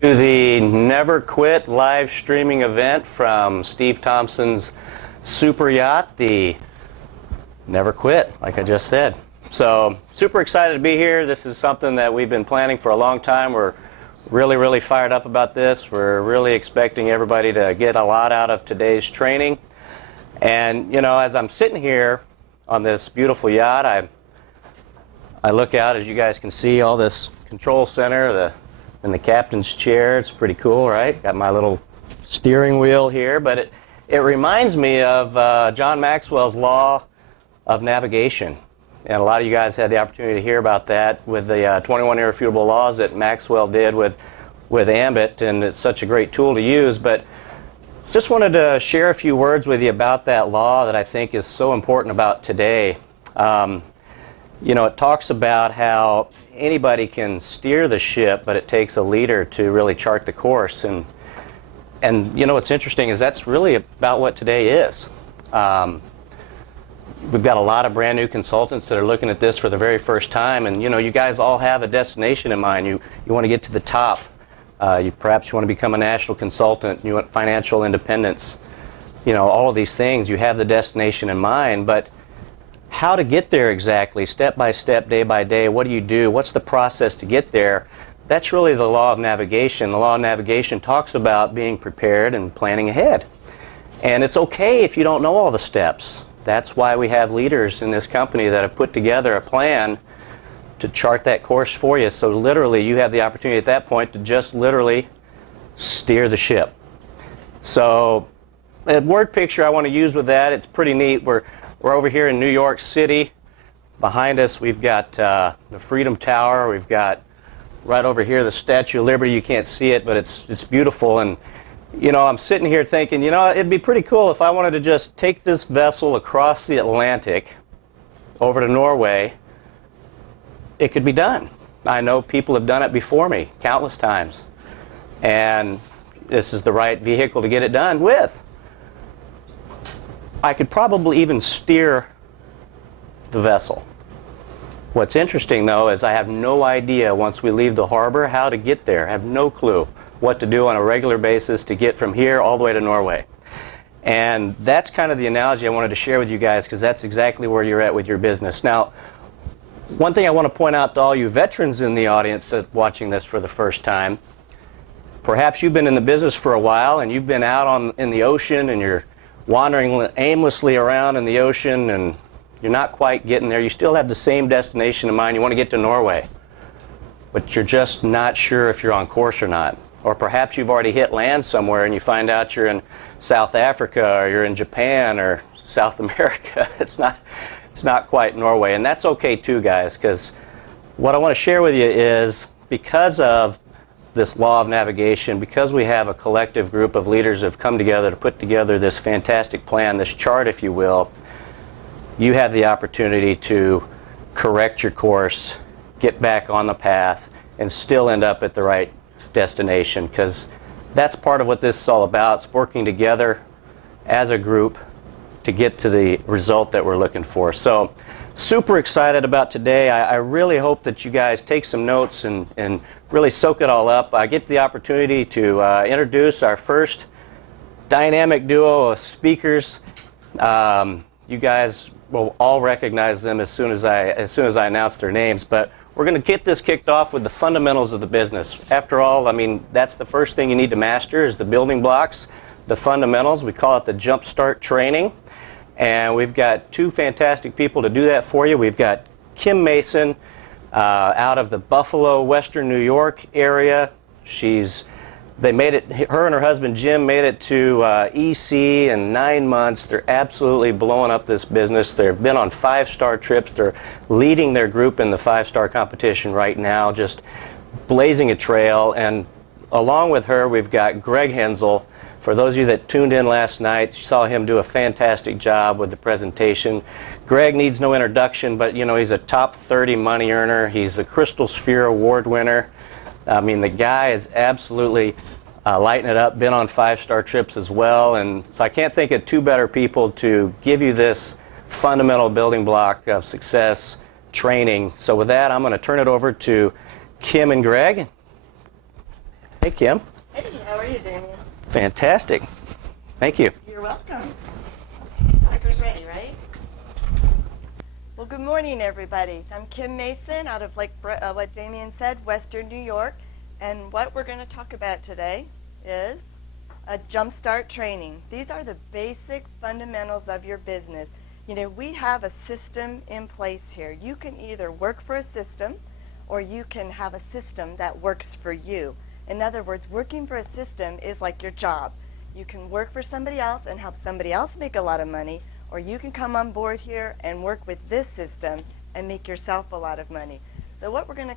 To the Never Quit live streaming event from Steve Thompson's super yacht, the Never Quit, like I just said. So super excited to be here. This is something that we've been planning for a long time. We're really fired up about this. We're really expecting everybody to get a lot out of today's training. And you know, as I'm sitting here on this beautiful yacht, I look out, as you guys can see, all this control center, in the captain's chair. It's pretty cool, right? Got my little steering wheel here, but it reminds me of John Maxwell's law of navigation. And a lot of you guys had the opportunity to hear about that with the 21 irrefutable laws that Maxwell did with Ambit, and it's such a great tool to use. But just wanted to share a few words with you about that law that I think is so important about today. You know, it talks about how anybody can steer the ship, but it takes a leader to really chart the course. And you know, what's interesting is that's really about what today is. We've got a lot of brand new consultants that are looking at this for the very first time, and you know, you guys all have a destination in mind. You want to get to the top. Perhaps you want to become a national consultant. You want financial independence. You know, all of these things. You have the destination in mind, but how to get there exactly, step by step, day by day, what do you do? What's the process to get there? That's really the law of navigation. The law of navigation talks about being prepared and planning ahead. And it's okay if you don't know all the steps. That's why we have leaders in this company that have put together a plan to chart that course for you. So literally, you have the opportunity at that point to just literally steer the ship. So a word picture I want to use with that, it's pretty neat. We're over here in New York City. Behind us, we've got the Freedom Tower. We've got right over here the Statue of Liberty. You can't see it, but it's beautiful. And you know, I'm sitting here thinking, you know, it'd be pretty cool if I wanted to just take this vessel across the Atlantic over to Norway. It could be done. I know people have done it before me countless times. And this is the right vehicle to get it done with. I could probably even steer the vessel. What's interesting, though, is I have no idea once we leave the harbor how to get there. I have no clue what to do on a regular basis to get from here all the way to Norway. And that's kind of the analogy I wanted to share with you guys, because that's exactly where you're at with your business. Now, one thing I want to point out to all you veterans in the audience that watching this for the first time, perhaps you've been in the business for a while and you've been out in the ocean and you're wandering aimlessly around in the ocean and you're not quite getting there. You still have the same destination in mind. You want to get to Norway, but you're just not sure if you're on course or not. Or perhaps you've already hit land somewhere and you find out you're in South Africa or you're in Japan or South America. It's not quite Norway, and that's okay too, guys, because what I want to share with you is, because of this law of navigation, because we have a collective group of leaders that have come together to put together this fantastic plan, this chart, if you will, you have the opportunity to correct your course, get back on the path, and still end up at the right destination, because that's part of what this is all about. It's working together as a group to get to the result that we're looking for. So super excited about today. I really hope that you guys take some notes and really soak it all up. I get the opportunity to introduce our first dynamic duo of speakers. You guys will all recognize them as soon as I announce their names, but we're going to get this kicked off with the fundamentals of the business. After all, I mean, that's the first thing you need to master, is the building blocks, the fundamentals. We call it the Jump Start training. And we've got two fantastic people to do that for you. We've got Kim Mason out of the Buffalo, Western New York area. They made it, her and her husband Jim made it to EC in 9 months. They're absolutely blowing up this business. They've been on 5-star trips. They're leading their group in the 5-star competition right now, just blazing a trail. And along with her, we've got Greg Hensel. For those of you that tuned in last night, you saw him do a fantastic job with the presentation. Greg needs no introduction, but you know, he's a top 30 money earner. He's a Crystal Sphere Award winner. I mean, the guy is absolutely lighting it up, been on 5-star trips as well. And so I can't think of two better people to give you this fundamental building block of success training. So with that, I'm going to turn it over to Kim and Greg. Hey Hey, Kim. Hey, how are you, Damien? Fantastic. Thank you. You're welcome. Clicker's ready, right? Well, good morning, everybody. I'm Kim Mason out of, like what Damien said, Western New York. And what we're going to talk about today is a jumpstart training. These are the basic fundamentals of your business. You know, we have a system in place here. You can either work for a system or you can have a system that works for you. In other words, working for a system is like your job. You can work for somebody else and help somebody else make a lot of money, or you can come on board here and work with this system and make yourself a lot of money. So what we're going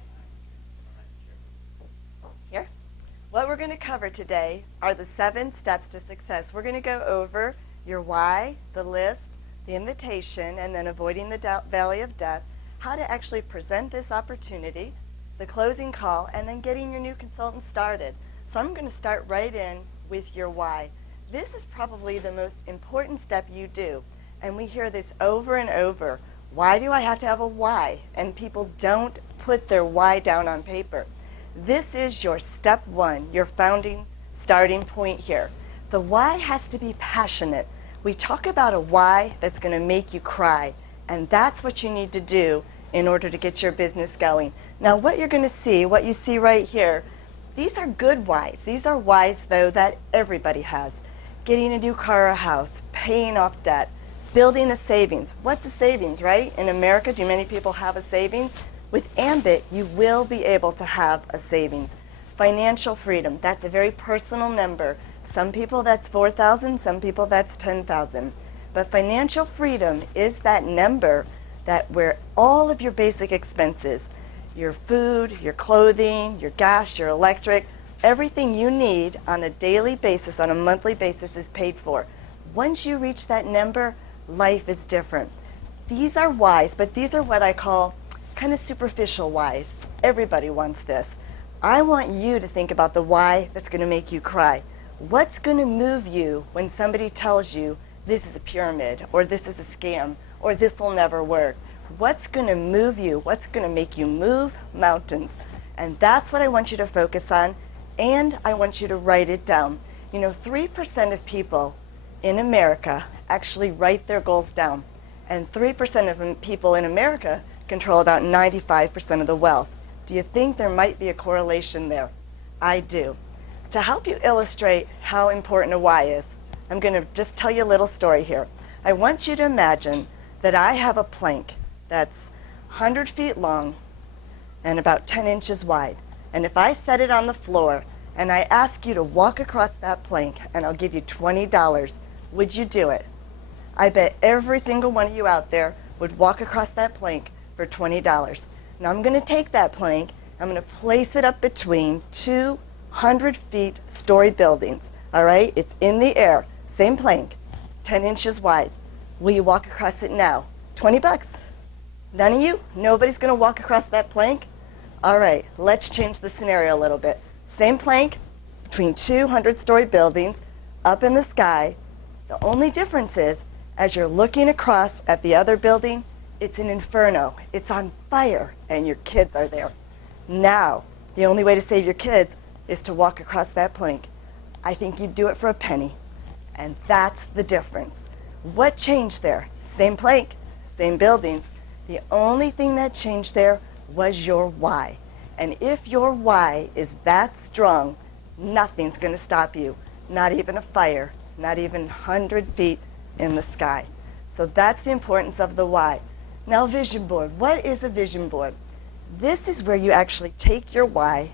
to cover today are the 7 steps to success. We're going to go over your why, the list, the invitation, and then avoiding the valley of death, how to actually present this opportunity, the closing call, and then getting your new consultant started. So I'm going to start right in with your why. This is probably the most important step you do, and we hear this over and over. Why do I have to have a why? And people don't put their why down on paper. This is your step 1, your starting point here. The why has to be passionate. We talk about a why that's going to make you cry, and that's what you need to do in order to get your business going. Now, what you're going to see, what you see right here, these are good whys. These are whys, though, that everybody has. Getting a new car or house, paying off debt, building a savings. What's a savings, right? In America, do many people have a savings? With Ambit, you will be able to have a savings. Financial freedom, that's a very personal number. Some people that's 4,000, some people that's 10,000. But financial freedom is that number that where all of your basic expenses, your food, your clothing, your gas, your electric, everything you need on a daily basis, on a monthly basis is paid for. Once you reach that number, life is different. These are whys, but these are what I call kind of superficial whys. Everybody wants this. I want you to think about the why that's going to make you cry. What's going to move you when somebody tells you this is a pyramid, or this is a scam, or this will never work? What's going to move you? What's going to make you move mountains? And that's what I want you to focus on, and I want you to write it down. You know, 3% of people in America actually write their goals down, and 3% of people in America control about 95% of the wealth. Do you think there might be a correlation there? I do. To help you illustrate how important a why is, I'm going to just tell you a little story here. I want you to imagine that I have a plank that's 100 feet long and about 10 inches wide. And if I set it on the floor and I ask you to walk across that plank and I'll give you $20, would you do it? I bet every single one of you out there would walk across that plank for $20. Now I'm going to take that plank, I'm going to place it up between 200 feet story buildings. All right? It's in the air. Same plank, 10 inches wide. Will you walk across it now? $20. None of you? Nobody's going to walk across that plank? All right, let's change the scenario a little bit. Same plank, between 200-story buildings, up in the sky. The only difference is, as you're looking across at the other building, it's an inferno. It's on fire, and your kids are there. Now, the only way to save your kids is to walk across that plank. I think you'd do it for a penny. And that's the difference. What changed there? Same plank, same buildings. The only thing that changed there was your why. And if your why is that strong, nothing's going to stop you. Not even a fire, not even 100 feet in the sky. So that's the importance of the why. Now, vision board. What is a vision board? This is where you actually take your why,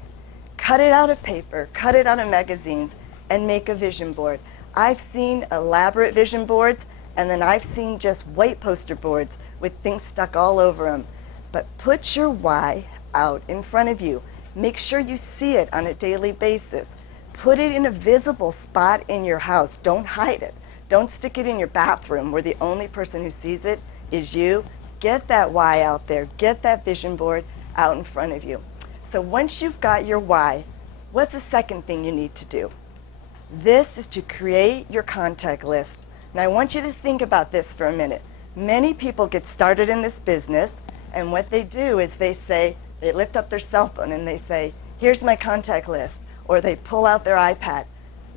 cut it out of paper, cut it out of magazines, and make a vision board. I've seen elaborate vision boards, and then I've seen just white poster boards with things stuck all over them. But put your why out in front of you. Make sure you see it on a daily basis. Put it in a visible spot in your house. Don't hide it. Don't stick it in your bathroom where the only person who sees it is you. Get that why out there. Get that vision board out in front of you. So once you've got your why, what's the second thing you need to do? This is to create your contact list. And I want you to think about this for a minute. Many people get started in this business, and what they do is they lift up their cell phone and they say, here's my contact list, or they pull out their iPad.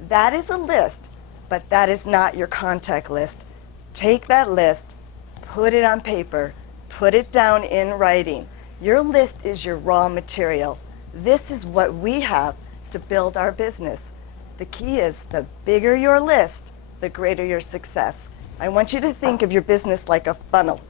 That is a list, but that is not your contact list. Take that list, put it on paper, put it down in writing. Your list is your raw material. This is what we have to build our business. The key is the bigger your list, the greater your success. I want you to think of your business like a funnel.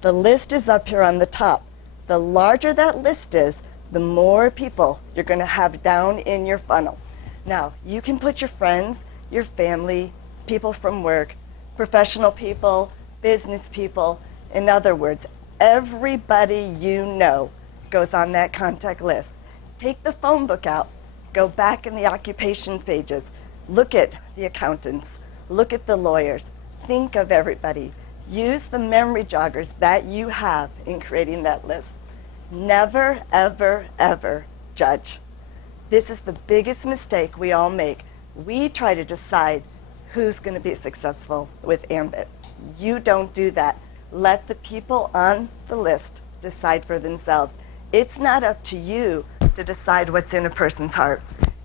The list is up here on the top. The larger that list is, the more people you're going to have down in your funnel. Now, you can put your friends, your family, people from work, professional people, business people. In other words, everybody you know goes on that contact list. Take the phone book out. Go back in the occupation pages. Look at the accountants. Look at the lawyers. Think of everybody. Use the memory joggers that you have in creating that list. Never, ever, ever judge. This is the biggest mistake we all make. We try to decide who's going to be successful with Ambit. You don't do that. Let the people on the list decide for themselves. It's not up to you to decide what's in a person's heart.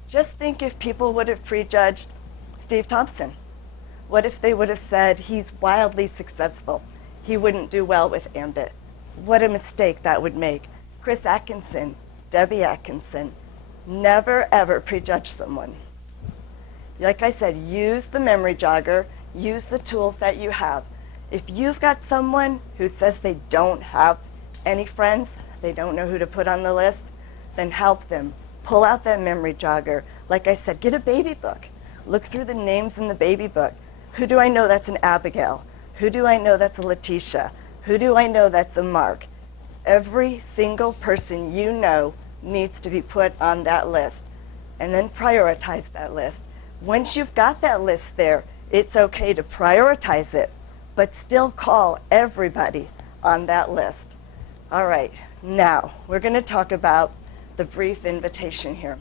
Just think if people would have prejudged Steve Thompson. What if they would have said he's wildly successful? He wouldn't do well with Ambit. What a mistake that would make. Chris Atkinson, Debbie Atkinson. Never ever prejudge someone. Like I said, use the memory jogger, use the tools that you have. If you've got someone who says they don't have any friends, they don't know who to put on the list, then help them. Pull out that memory jogger. Like I said, get a baby book. Look through the names in the baby book. Who do I know that's an Abigail? Who do I know that's a Letitia? Who do I know that's a Mark? Every single person you know needs to be put on that list. And then prioritize that list. Once you've got that list there, it's okay to prioritize it, but still call everybody on that list. All right, now we're going to talk about the brief invitation here.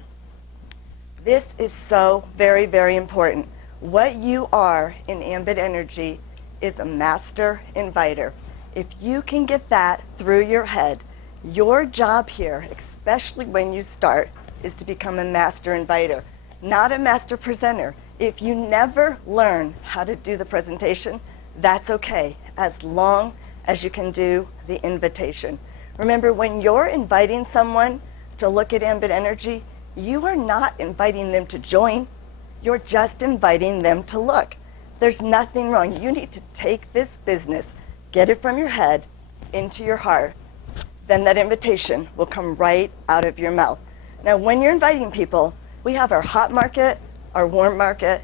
This is so very, very important. What you are in Ambit Energy is a master inviter. If you can get that through your head, your job here, especially when you start, is to become a master inviter, not a master presenter. If you never learn how to do the presentation, that's okay, as long as you can do the invitation. Remember, when you're inviting someone to look at Ambit Energy, you are not inviting them to join. You're just inviting them to look. There's nothing wrong. You need to take this business, get it from your head into your heart. Then that invitation will come right out of your mouth. Now, when you're inviting people, we have our hot market, our warm market,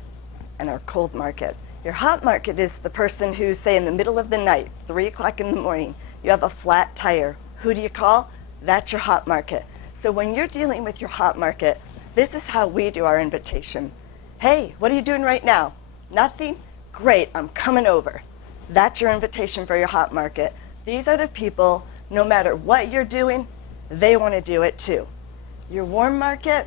and our cold market. Your hot market is the person who, say, in the middle of the night, 3 o'clock in the morning, you have a flat tire. Who do you call? That's your hot market. So when you're dealing with your hot market, this is how we do our invitation. Hey, what are you doing right now? Nothing? Great, I'm coming over. That's your invitation for your hot market. These are the people, no matter what you're doing, they want to do it too. Your warm market,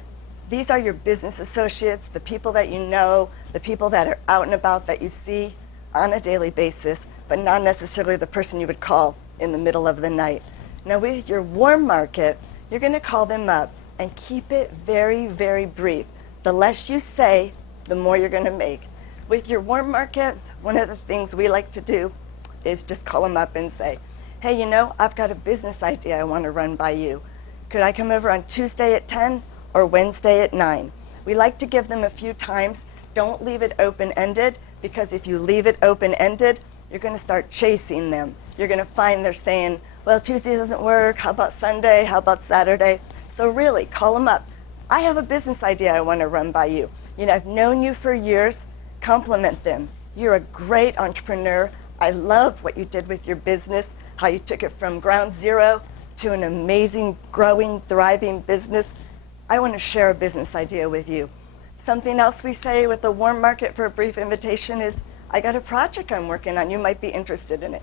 these are your business associates, the people that you know, the people that are out and about that you see on a daily basis, but not necessarily the person you would call in the middle of the night. Now with your warm market, you're going to call them up and keep it very, very brief. The less you say, the more you're going to make. With your warm market, one of the things we like to do is just call them up and say, hey, you know, I've got a business idea I want to run by you. Could I come over on Tuesday at 10 or Wednesday at 9? We like to give them a few times. Don't leave it open-ended, because if you leave it open-ended, you're going to start chasing them. You're going to find they're saying, well, Tuesday doesn't work. How about Sunday? How about Saturday? So really, call them up. I have a business idea I want to run by you. You know, I've known you for years. Compliment them. You're a great entrepreneur. I love what you did with your business, how you took it from ground zero to an amazing, growing, thriving business. I want to share a business idea with you. Something else we say with the warm market for a brief invitation is, I got a project I'm working on. You might be interested in it.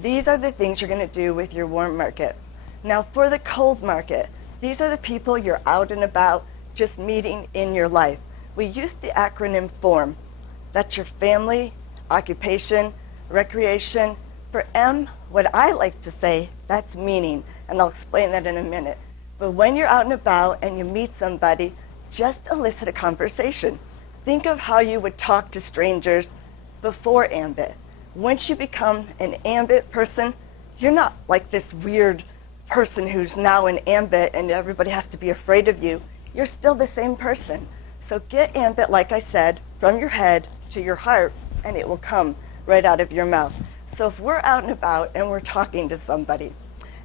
These are the things you're going to do with your warm market. Now for the cold market, these are the people you're out and about just meeting in your life. We use the acronym FORM. That's your family, occupation, recreation. For M, what I like to say, that's meaning, and I'll explain that in a minute. But when you're out and about and you meet somebody, just elicit a conversation. Think of how you would talk to strangers before Ambit. Once you become an Ambit person, you're not like this weird person who's now an Ambit and everybody has to be afraid of you. You're still the same person. So get Ambit, like I said, from your head to your heart, and it will come right out of your mouth. So if we're out and about and we're talking to somebody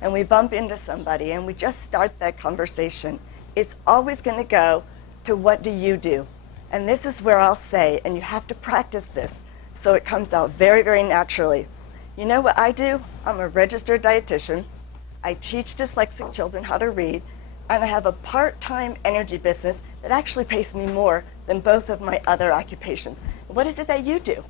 and we bump into somebody and we just start that conversation, it's always going to go to what do you do? And this is where I'll say, and you have to practice this so it comes out very, very naturally. You know what I do? I'm a registered dietitian. I teach dyslexic children how to read, and I have a part-time energy business that actually pays me more than both of my other occupations. What is it that you do?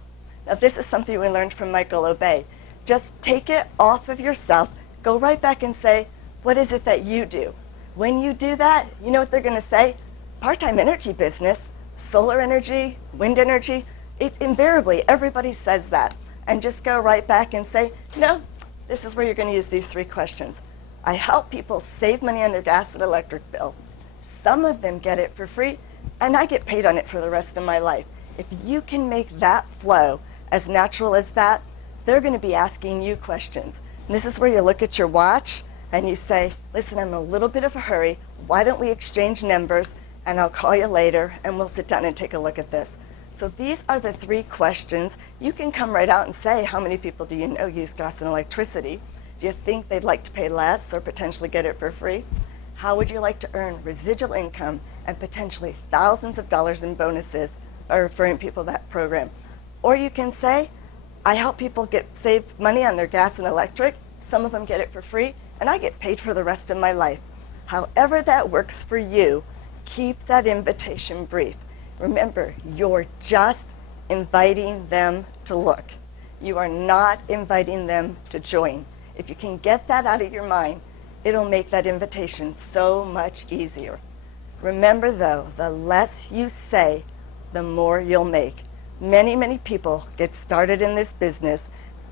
Now, this is something we learned from Michael Obey. Just take it off of yourself, go right back and say, what is it that you do? When you do that, you know what they're going to say? Part-time energy business, solar energy, wind energy. It's invariably, everybody says that. And just go right back and say, no, this is where you're going to use these 3 questions. I help people save money on their gas and electric bill. Some of them get it for free, and I get paid on it for the rest of my life. If you can make that flow as natural as that, they're going to be asking you questions. And this is where you look at your watch and you say, listen, I'm in a little bit of a hurry. Why don't we exchange numbers, and I'll call you later, and we'll sit down and take a look at this. So these are the 3 questions. You can come right out and say, how many people do you know use gas and electricity? Do you think they'd like to pay less or potentially get it for free? How would you like to earn residual income and potentially thousands of dollars in bonuses by referring people to that program? Or you can say, I help people save money on their gas and electric. Some of them get it for free, and I get paid for the rest of my life. However that works for you, keep that invitation brief. Remember, you're just inviting them to look. You are not inviting them to join. If you can get that out of your mind, it'll make that invitation so much easier. Remember though, the less you say, the more you'll make. Many, many people get started in this business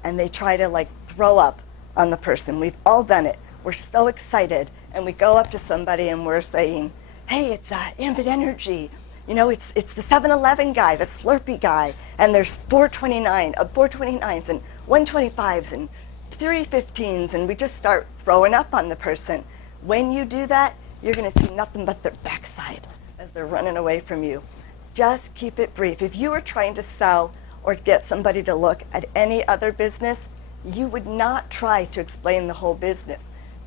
and they try to throw up on the person. We've all done it. We're so excited and we go up to somebody and we're saying, hey, it's Ambit Energy. You know, it's the 7-Eleven guy, the Slurpee guy, and there's 429s and 125s and 315s, and we just start throwing up on the person. When you do that, you're going to see nothing but their backside as they're running away from you. Just keep it brief. If you were trying to sell or get somebody to look at any other business, you would not try to explain the whole business.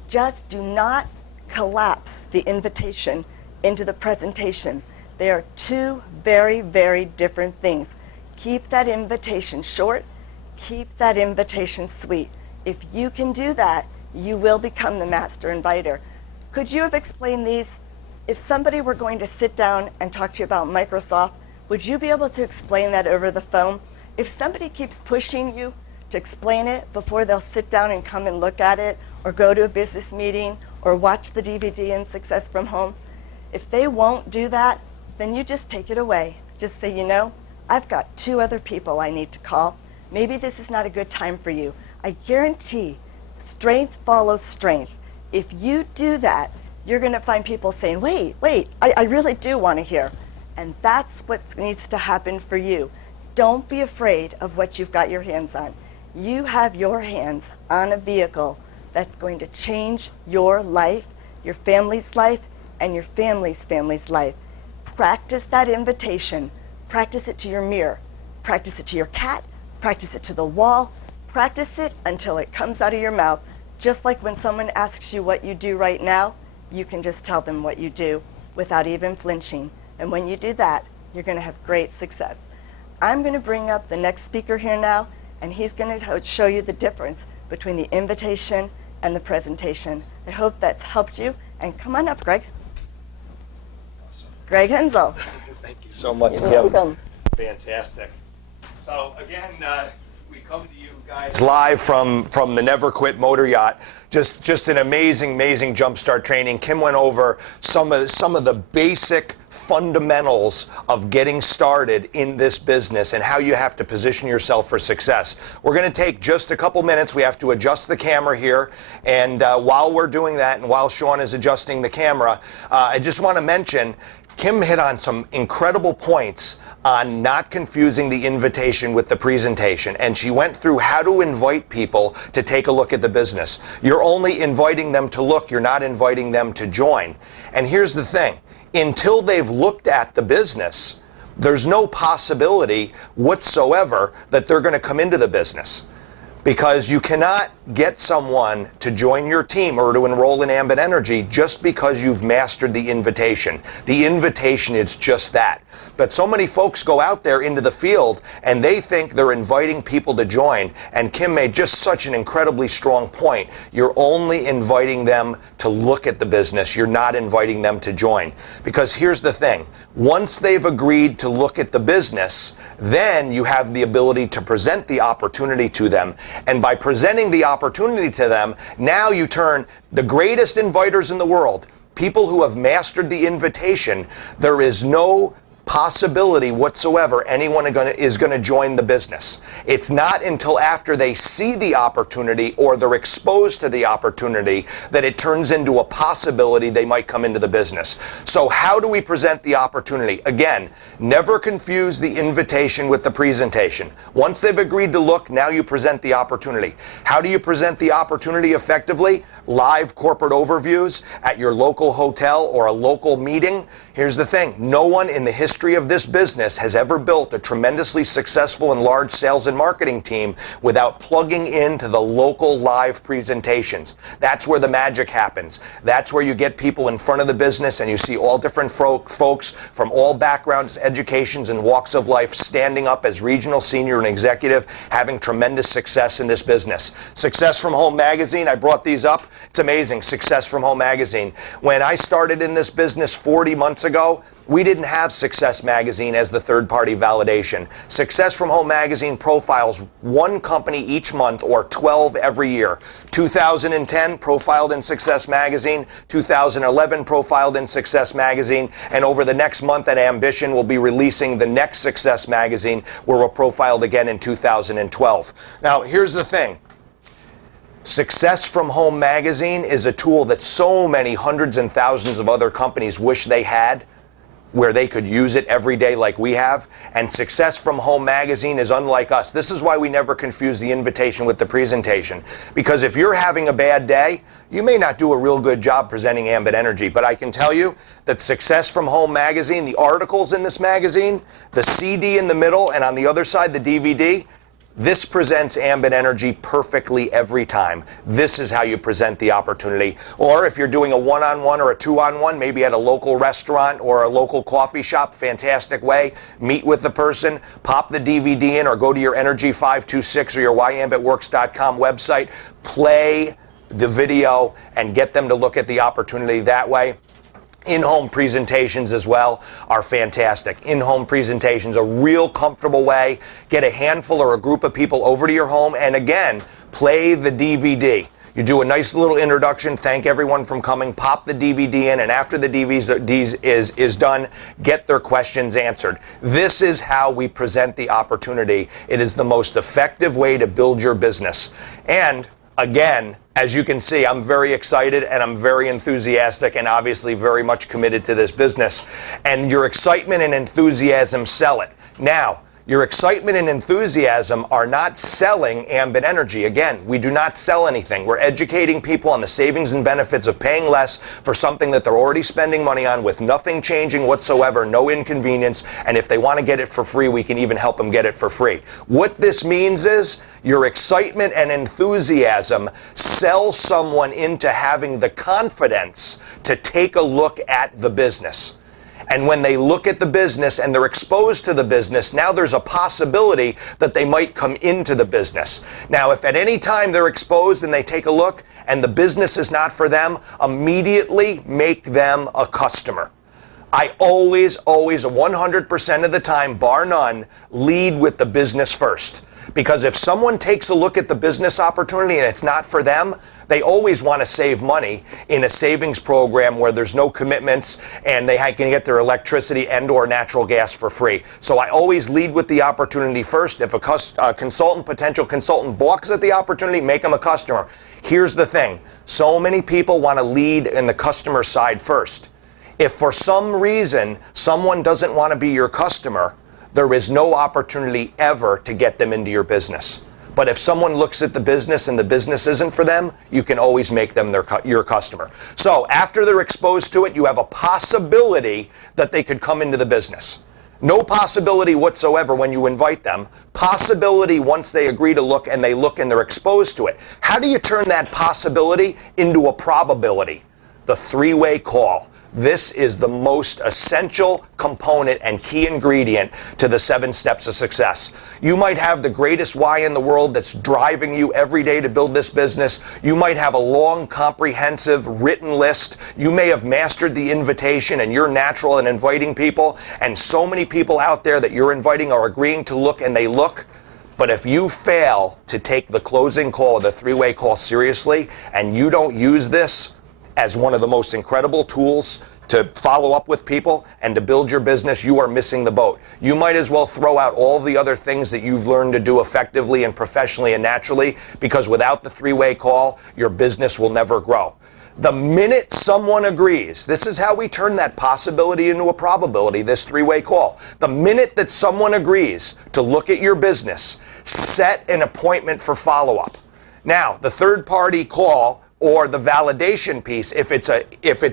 Just do not collapse the invitation into the presentation. They are 2 very, very different things. Keep that invitation short. Keep that invitation sweet. If you can do that, you will become the master inviter. Could you have explained these? If somebody were going to sit down and talk to you about Microsoft, would you be able to explain that over the phone? If somebody keeps pushing you to explain it before they'll sit down and come and look at it, or go to a business meeting, or watch the DVD in Success from Home, if they won't do that, then you just take it away. Just say, you know, I've got 2 other people I need to call. Maybe this is not a good time for you. I guarantee strength follows strength. If you do that, you're going to find people saying, wait, I really do want to hear. And that's what needs to happen for you. Don't be afraid of what you've got your hands on. You have your hands on a vehicle that's going to change your life, your family's life, and your family's life. Practice that invitation. Practice it to your mirror. Practice it to your cat. Practice it to the wall. Practice it until it comes out of your mouth. Just like when someone asks you what you do right now, you can just tell them what you do without even flinching. And when you do that, you're going to have great success. I'm going to bring up the next speaker here now, and he's going to show you the difference between the invitation and the presentation. I hope that's helped you. And come on up, Greg. Awesome. Greg Hensel. Thank you so much, You're Kim. welcome. Fantastic. So again, we come to you guys live from the Never Quit Motor Yacht. Just an amazing jumpstart training. Kim went over some of the basic fundamentals of getting started in this business and how you have to position yourself for success. We're going to take just a couple minutes. We have to adjust the camera here, and while we're doing that and while Sean is adjusting the camera, I just want to mention Kim hit on some incredible points on not confusing the invitation with the presentation, and she went through how to invite people to take a look at the business. You're only inviting them to look, you're not inviting them to join. And here's the thing, until they've looked at the business, there's no possibility whatsoever that they're going to come into the business. Because you cannot get someone to join your team or to enroll in Ambit Energy just because you've mastered the invitation. The invitation is just that. But so many folks go out there into the field and they think they're inviting people to join. And Kim made just such an incredibly strong point. You're only inviting them to look at the business. You're not inviting them to join. Because here's the thing. Once they've agreed to look at the business, then you have the ability to present the opportunity to them. And by presenting the opportunity to them, now you turn the greatest inviters in the world, people who have mastered the invitation. There is no possibility whatsoever anyone is going to join the business. It's not until after they see the opportunity or they're exposed to the opportunity that it turns into a possibility they might come into the business. So how do we present the opportunity? Again, never confuse the invitation with the presentation. Once they've agreed to look, now you present the opportunity. How do you present the opportunity effectively? Live corporate overviews at your local hotel or a local meeting. Here's the thing, no one in the history of this business has ever built a tremendously successful and large sales and marketing team without plugging into the local live presentations. That's where the magic happens. That's where you get people in front of the business and you see all different folks from all backgrounds, educations, and walks of life standing up as regional, senior, and executive, having tremendous success in this business. Success from Home Magazine, I brought these up. It's amazing, Success from Home Magazine. When I started in this business 40 months ago, we didn't have Success Magazine as the third-party validation. Success from Home Magazine profiles one company each month or 12 every year. 2010 profiled in Success Magazine, 2011 profiled in Success Magazine, and over the next month at Ambition we'll be releasing the next Success Magazine where we're profiled again in 2012. Now here's the thing. Success from Home Magazine is a tool that so many hundreds and thousands of other companies wish they had, where they could use it every day like we have. And Success from Home Magazine is unlike us. This is why we never confuse the invitation with the presentation. Because if you're having a bad day, you may not do a real good job presenting Ambit Energy. But I can tell you that Success from Home Magazine, the articles in this magazine, the CD in the middle, and on the other side, the DVD, this presents Ambit Energy perfectly every time. This is how you present the opportunity. Or if you're doing a one-on-one or a two-on-one, maybe at a local restaurant or a local coffee shop, fantastic way. Meet with the person, pop the DVD in, or go to your Energy 526 or your yambitworks.com website, play the video, and get them to look at the opportunity that way. In-home presentations as well are fantastic. In-home presentations, a real comfortable way. Get a handful or a group of people over to your home and again, play the DVD. You do a nice little introduction, thank everyone for coming, pop the DVD in, and after the DVD is done, get their questions answered. This is how we present the opportunity. It is the most effective way to build your business. And again, as you can see, I'm very excited and I'm very enthusiastic and obviously very much committed to this business. And your excitement and enthusiasm sell it. Now, your excitement and enthusiasm are not selling Ambit Energy. Again, we do not sell anything. We're educating people on the savings and benefits of paying less for something that they're already spending money on with nothing changing whatsoever, no inconvenience, and if they want to get it for free, we can even help them get it for free. What this means is your excitement and enthusiasm sell someone into having the confidence to take a look at the business. And when they look at the business and they're exposed to the business, now there's a possibility that they might come into the business. Now, if at any time they're exposed and they take a look and the business is not for them, immediately make them a customer. I always, 100% of the time, bar none, lead with the business first. Because if someone takes a look at the business opportunity and it's not for them, they always want to save money in a savings program where there's no commitments and they can get their electricity and or natural gas for free. So I always lead with the opportunity first. If a potential consultant balks at the opportunity, make them a customer. Here's the thing. So many people want to lead in the customer side first. If for some reason someone doesn't want to be your customer, there is no opportunity ever to get them into your business. But if someone looks at the business and the business isn't for them, you can always make them your customer. So after they're exposed to it, you have a possibility that they could come into the business. No possibility whatsoever when you invite them. Possibility once they agree to look and they look and they're exposed to it. How do you turn that possibility into a probability? The three-way call. This is the most essential component and key ingredient to the 7 steps of success. You might have the greatest why in the world that's driving you every day to build this business. You might have a long, comprehensive written list. You may have mastered the invitation and you're natural in inviting people. And so many people out there that you're inviting are agreeing to look and they look. But if you fail to take the closing call, the three-way call seriously, and you don't use this as one of the most incredible tools to follow up with people and to build your business, you are missing the boat. You might as well throw out all the other things that you've learned to do effectively and professionally and naturally, because without the three-way call, your business will never grow. The minute someone agrees, this is how we turn that possibility into a probability, this three-way call. The minute that someone agrees to look at your business, set an appointment for follow-up. Now, the third-party call or the validation piece, if it's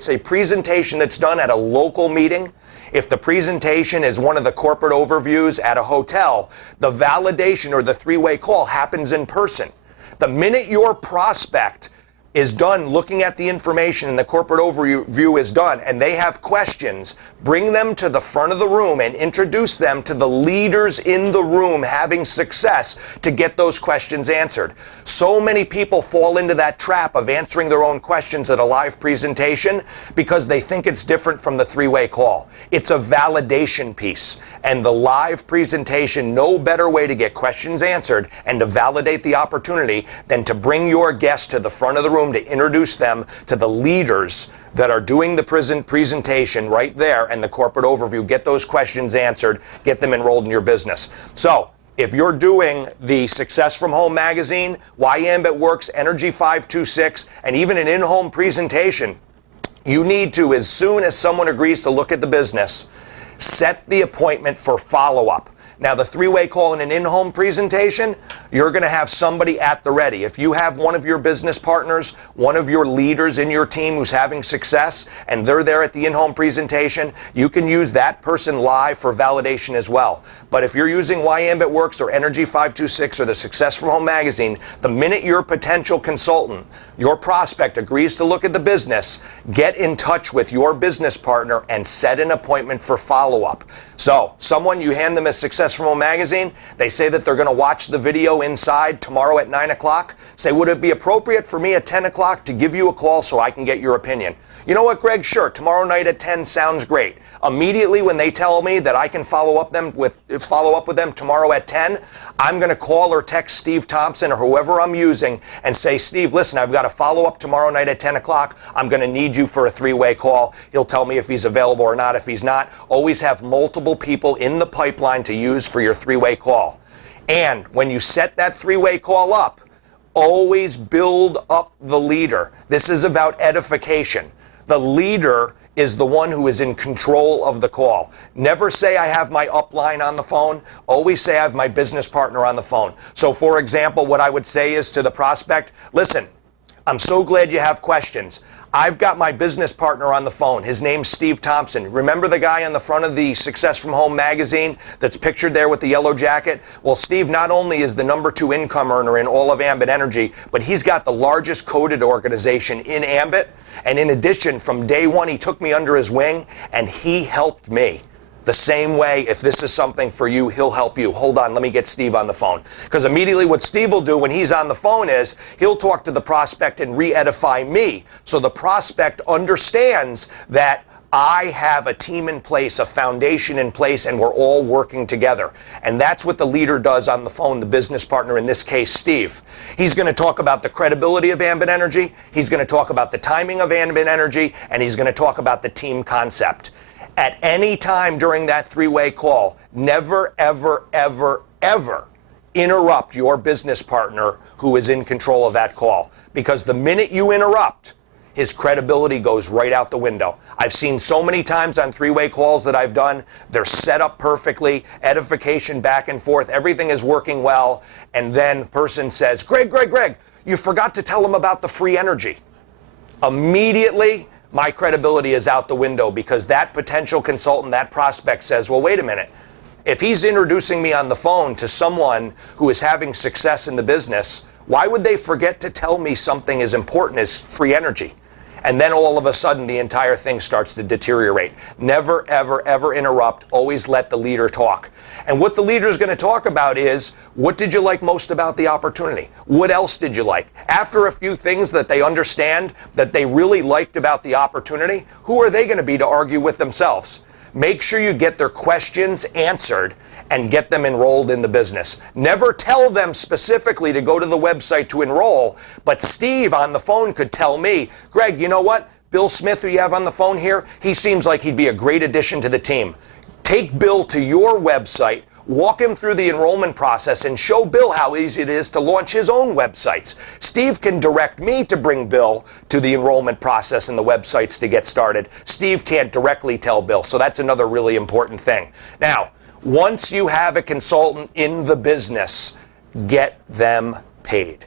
a presentation that's done at a local meeting, if the presentation is one of the corporate overviews at a hotel, the validation or the three-way call happens in person. The minute your prospect is done looking at the information and the corporate overview is done and they have questions, bring them to the front of the room and introduce them to the leaders in the room having success to get those questions answered. So many people fall into that trap of answering their own questions at a live presentation because they think it's different from the three-way call. It's a validation piece, and the live presentation, no better way to get questions answered and to validate the opportunity than to bring your guest to the front of the room to introduce them to the leaders that are doing the presentation right there and the corporate overview, get those questions answered, get them enrolled in your business. So if you're doing the Success from Home magazine, Why Ambit Works, Energy 526, and even an in-home presentation, you need to, as soon as someone agrees to look at the business, set the appointment for follow-up. Now, the three-way call in an in-home presentation, you're going to have somebody at the ready. If you have one of your business partners, one of your leaders in your team who's having success, and they're there at the in-home presentation, you can use that person live for validation as well. But if you're using Why Ambit Works or Energy 526 or the Success from Home magazine, the minute your potential consultant, your prospect agrees to look at the business, get in touch with your business partner and set an appointment for follow-up. So, someone, you hand them a Success from Home magazine, they say that they're going to watch the video inside tomorrow at 9 o'clock. Say, would it be appropriate for me at 10 o'clock to give you a call so I can get your opinion? You know what, Greg? Sure, tomorrow night at 10 sounds great. Immediately when they tell me that I can follow up with them tomorrow at 10, I'm going to call or text Steve Thompson or whoever I'm using and say, Steve, listen, I've got a follow-up tomorrow night at 10 o'clock. I'm going to need you for a three-way call. He'll tell me if he's available or not. If he's not, always have multiple people in the pipeline to use for your three-way call. And when you set that three-way call up, always build up the leader. This is about edification. The leader is the one who is in control of the call. Never say I have my upline on the phone. Always say I have my business partner on the phone. So for example, what I would say is to the prospect, listen, I'm so glad you have questions. I've got my business partner on the phone. His name's Steve Thompson. Remember the guy on the front of the Success from Home magazine that's pictured there with the yellow jacket? Well, Steve not only is the #2 income earner in all of Ambit Energy, but he's got the largest coded organization in Ambit. And in addition, from day one, he took me under his wing and he helped me. The same way, if this is something for you, he'll help you. Hold on, let me get Steve on the phone. Because immediately what Steve will do when he's on the phone is he'll talk to the prospect and re-edify me. So the prospect understands that I have a team in place, a foundation in place, and we're all working together. And that's what the leader does on the phone, the business partner, in this case, Steve. He's going to talk about the credibility of Ambit Energy, he's going to talk about the timing of Ambit Energy, and he's going to talk about the team concept. At any time during that three-way call, never, ever, ever, ever interrupt your business partner who is in control of that call. Because the minute you interrupt, his credibility goes right out the window. I've seen so many times on three-way calls that I've done, they're set up perfectly, edification back and forth, everything is working well, and then the person says, Greg, you forgot to tell them about the free energy. Immediately, my credibility is out the window because that potential consultant, that prospect says, well, wait a minute. If he's introducing me on the phone to someone who is having success in the business, why would they forget to tell me something as important as free energy? And then all of a sudden, the entire thing starts to deteriorate. Never, ever, ever interrupt. Always let the leader talk. And what the leader is going to talk about is, what did you like most about the opportunity? What else did you like? After a few things that they understand that they really liked about the opportunity, who are they going to be to argue with themselves? Make sure you get their questions answered and get them enrolled in the business. Never tell them specifically to go to the website to enroll, but Steve on the phone could tell me, Greg, you know what? Bill Smith, who you have on the phone here, he seems like he'd be a great addition to the team. Take Bill to your website, walk him through the enrollment process, and show Bill how easy it is to launch his own websites. Steve can direct me to bring Bill to the enrollment process and the websites to get started. Steve can't directly tell Bill, so that's another really important thing. Now, once you have a consultant in the business, get them paid.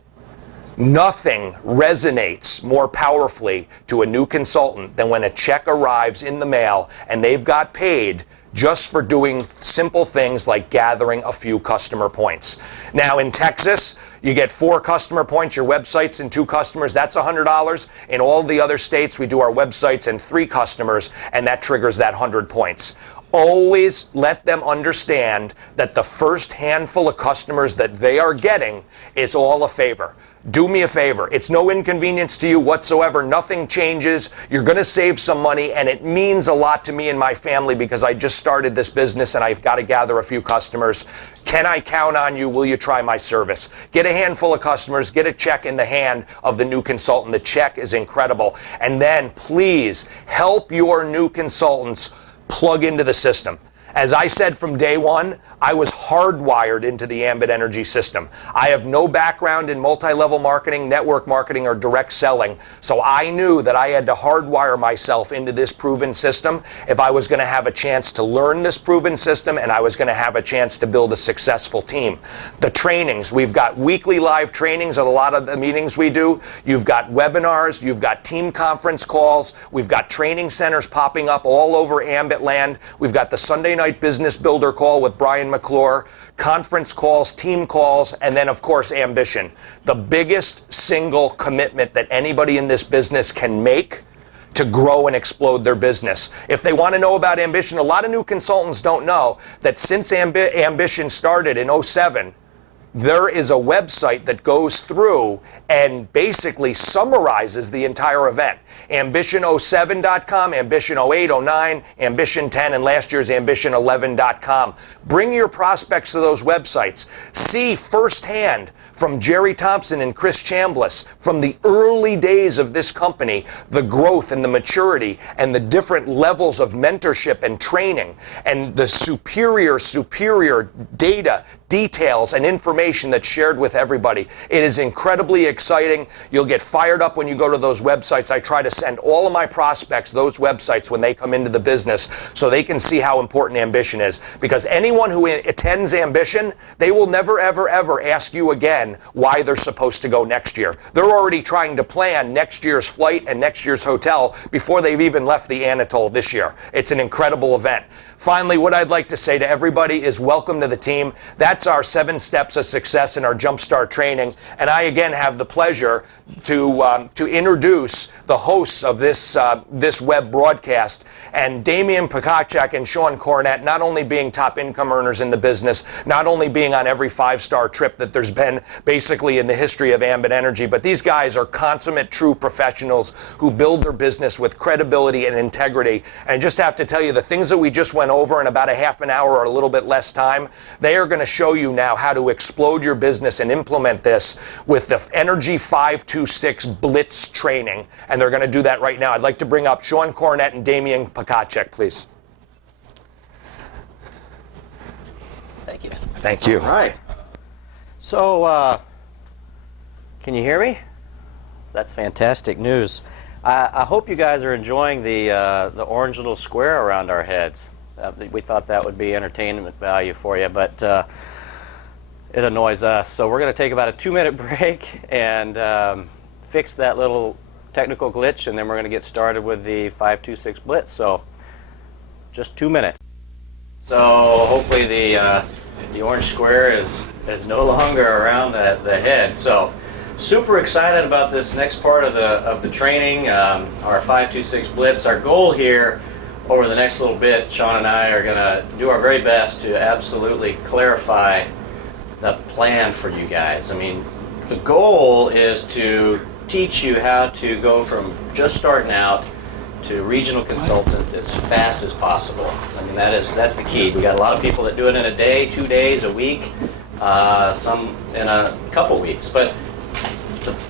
Nothing resonates more powerfully to a new consultant than when a check arrives in the mail and they've got paid just for doing simple things like gathering a few customer points. Now in Texas, you get 4 customer points, your websites and 2 customers, that's $100. In all the other states, we do our websites and 3 customers, and that triggers that 100 points. Always let them understand that the first handful of customers that they are getting is all a favor. Do me a favor. It's no inconvenience to you whatsoever. Nothing changes. You're going to save some money, and it means a lot to me and my family because I just started this business and I've got to gather a few customers. Can I count on you? Will you try my service? Get a handful of customers. Get a check in the hand of the new consultant. The check is incredible. And then please help your new consultants plug into the system. As I said from day one, I was hardwired into the Ambit Energy system. I have no background in multi-level marketing, network marketing, or direct selling, so I knew that I had to hardwire myself into this proven system if I was going to have a chance to learn this proven system and I was going to have a chance to build a successful team. The trainings, we've got weekly live trainings at a lot of the meetings we do. You've got webinars, you've got team conference calls, we've got training centers popping up all over Ambit land. We've got the Sunday night business builder call with Brian McClure, conference calls, team calls, and then of course ambition. The biggest single commitment that anybody in this business can make to grow and explode their business. If they want to know about ambition, a lot of new consultants don't know that since ambition started in 2007, there is a website that goes through and basically summarizes the entire event. Ambition07.com, Ambition 08, 09, Ambition 10, and last year's Ambition11.com. Bring your prospects to those websites. See firsthand from Jerry Thompson and Chris Chambliss, from the early days of this company, the growth and the maturity and the different levels of mentorship and training and the superior data, details, and information that's shared with everybody. It is incredibly exciting. You'll get fired up when you go to those websites. I try to send all of my prospects those websites when they come into the business so they can see how important ambition is. Because anyone who attends ambition, they will never, ever, ever ask you again why they're supposed to go next year. They're already trying to plan next year's flight and next year's hotel before they've even left the Anatole this year. It's an incredible event. Finally, what I'd like to say to everybody is welcome to the team. That's our 7 steps of success in our Jumpstart training. And I again have the pleasure to introduce the hosts of this web broadcast, and Damian Pakachak and Sean Cornett, not only being top income earners in the business, not only being on every 5-star trip that there's been basically in the history of Ambit Energy, but these guys are consummate true professionals who build their business with credibility and integrity. And I just have to tell you, the things that we just went over in about a half an hour or a little bit less time, they are going to show you now how to explode your business and implement this with the Energy 526 Blitz training. And they're going to do that right now. I'd like to bring up Sean Cornett and Damian Pakachek, please. Thank you. Thank you. All right. So, can you hear me? That's fantastic news. I hope you guys are enjoying the orange little square around our heads. We thought that would be entertainment value for you, but it annoys us. So we're going to take about a 2-minute break and fix that little technical glitch, and then we're going to get started with the 526 Blitz. So just 2 minutes. So hopefully the orange square is no longer around the head. So super excited about this next part of the training, our 526 Blitz. Our goal here over the next little bit, Sean and I are going to do our very best to absolutely clarify the plan for you guys. I mean, the goal is to teach you how to go from just starting out to regional consultant as fast as possible. I mean, that's the key. We got a lot of people that do it in a day, 2 days, a week, some in a couple weeks. But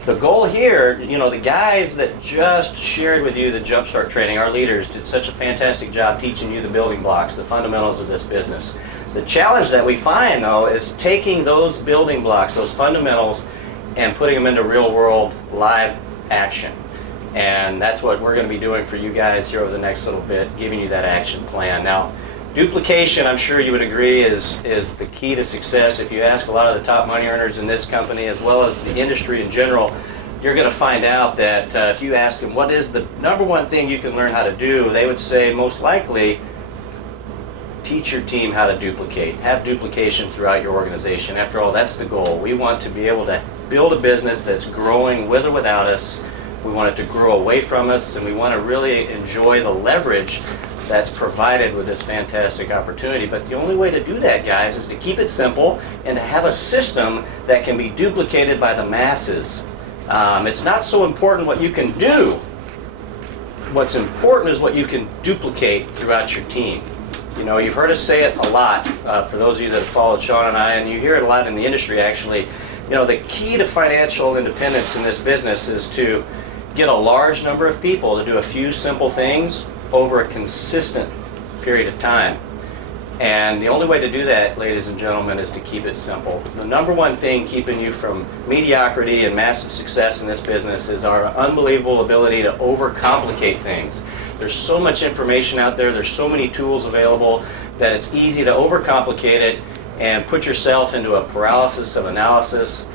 the goal here, you know, the guys that just shared with you the Jumpstart training, our leaders, did such a fantastic job teaching you the building blocks, the fundamentals of this business. The challenge that we find, though, is taking those building blocks, those fundamentals, and putting them into real-world live action. And that's what we're going to be doing for you guys here over the next little bit, giving you that action plan. Now, duplication, I'm sure you would agree, is the key to success. If you ask a lot of the top money earners in this company, as well as the industry in general, you're going to find out that if you ask them what is the number one thing you can learn how to do, they would say most likely teach your team how to duplicate. Have duplication throughout your organization. After all, that's the goal. We want to be able to build a business that's growing with or without us. We want it to grow away from us, and we want to really enjoy the leverage that's provided with this fantastic opportunity. But the only way to do that, guys, is to keep it simple and to have a system that can be duplicated by the masses. It's not so important what you can do. What's important is what you can duplicate throughout your team. You know, you've heard us say it a lot, for those of you that have followed Sean and I, and you hear it a lot in the industry actually. You know, the key to financial independence in this business is to get a large number of people to do a few simple things over a consistent period of time. And the only way to do that, ladies and gentlemen, is to keep it simple. The number one thing keeping you from mediocrity and massive success in this business is our unbelievable ability to overcomplicate things. There's so much information out there, there's so many tools available that it's easy to overcomplicate it and put yourself into a paralysis of analysis.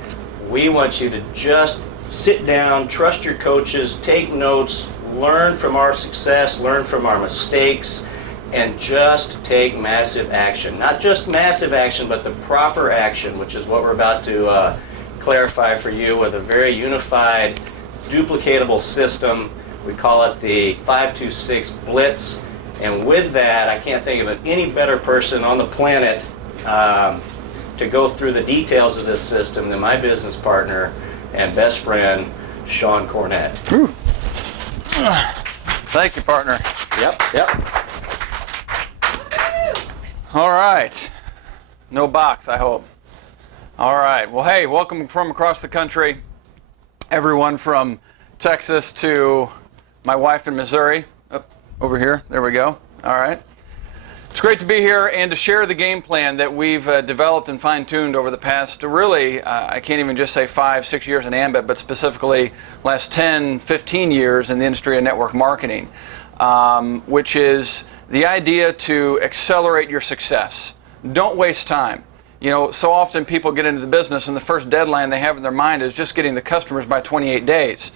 We want you to just sit down, trust your coaches, take notes, learn from our success, learn from our mistakes, and just take massive action. Not just massive action, but the proper action, which is what we're about to clarify for you with a very unified, duplicatable system. We call it the 526 Blitz. And with that, I can't think of any better person on the planet to go through the details of this system than my business partner and best friend, Sean Cornett. Thank you, partner. Yep. All right. No box, I hope. All right. Well, hey, welcome from across the country. Everyone from Texas to my wife in Missouri. Over here. There we go. All right. It's great to be here and to share the game plan that we've developed and fine-tuned over the past, really, I can't even just say 5-6 years in Ambit, but specifically last 10-15 years in the industry of network marketing, which is the idea to accelerate your success. Don't waste time. You know, so often people get into the business and the first deadline they have in their mind is just getting the customers by 28 days.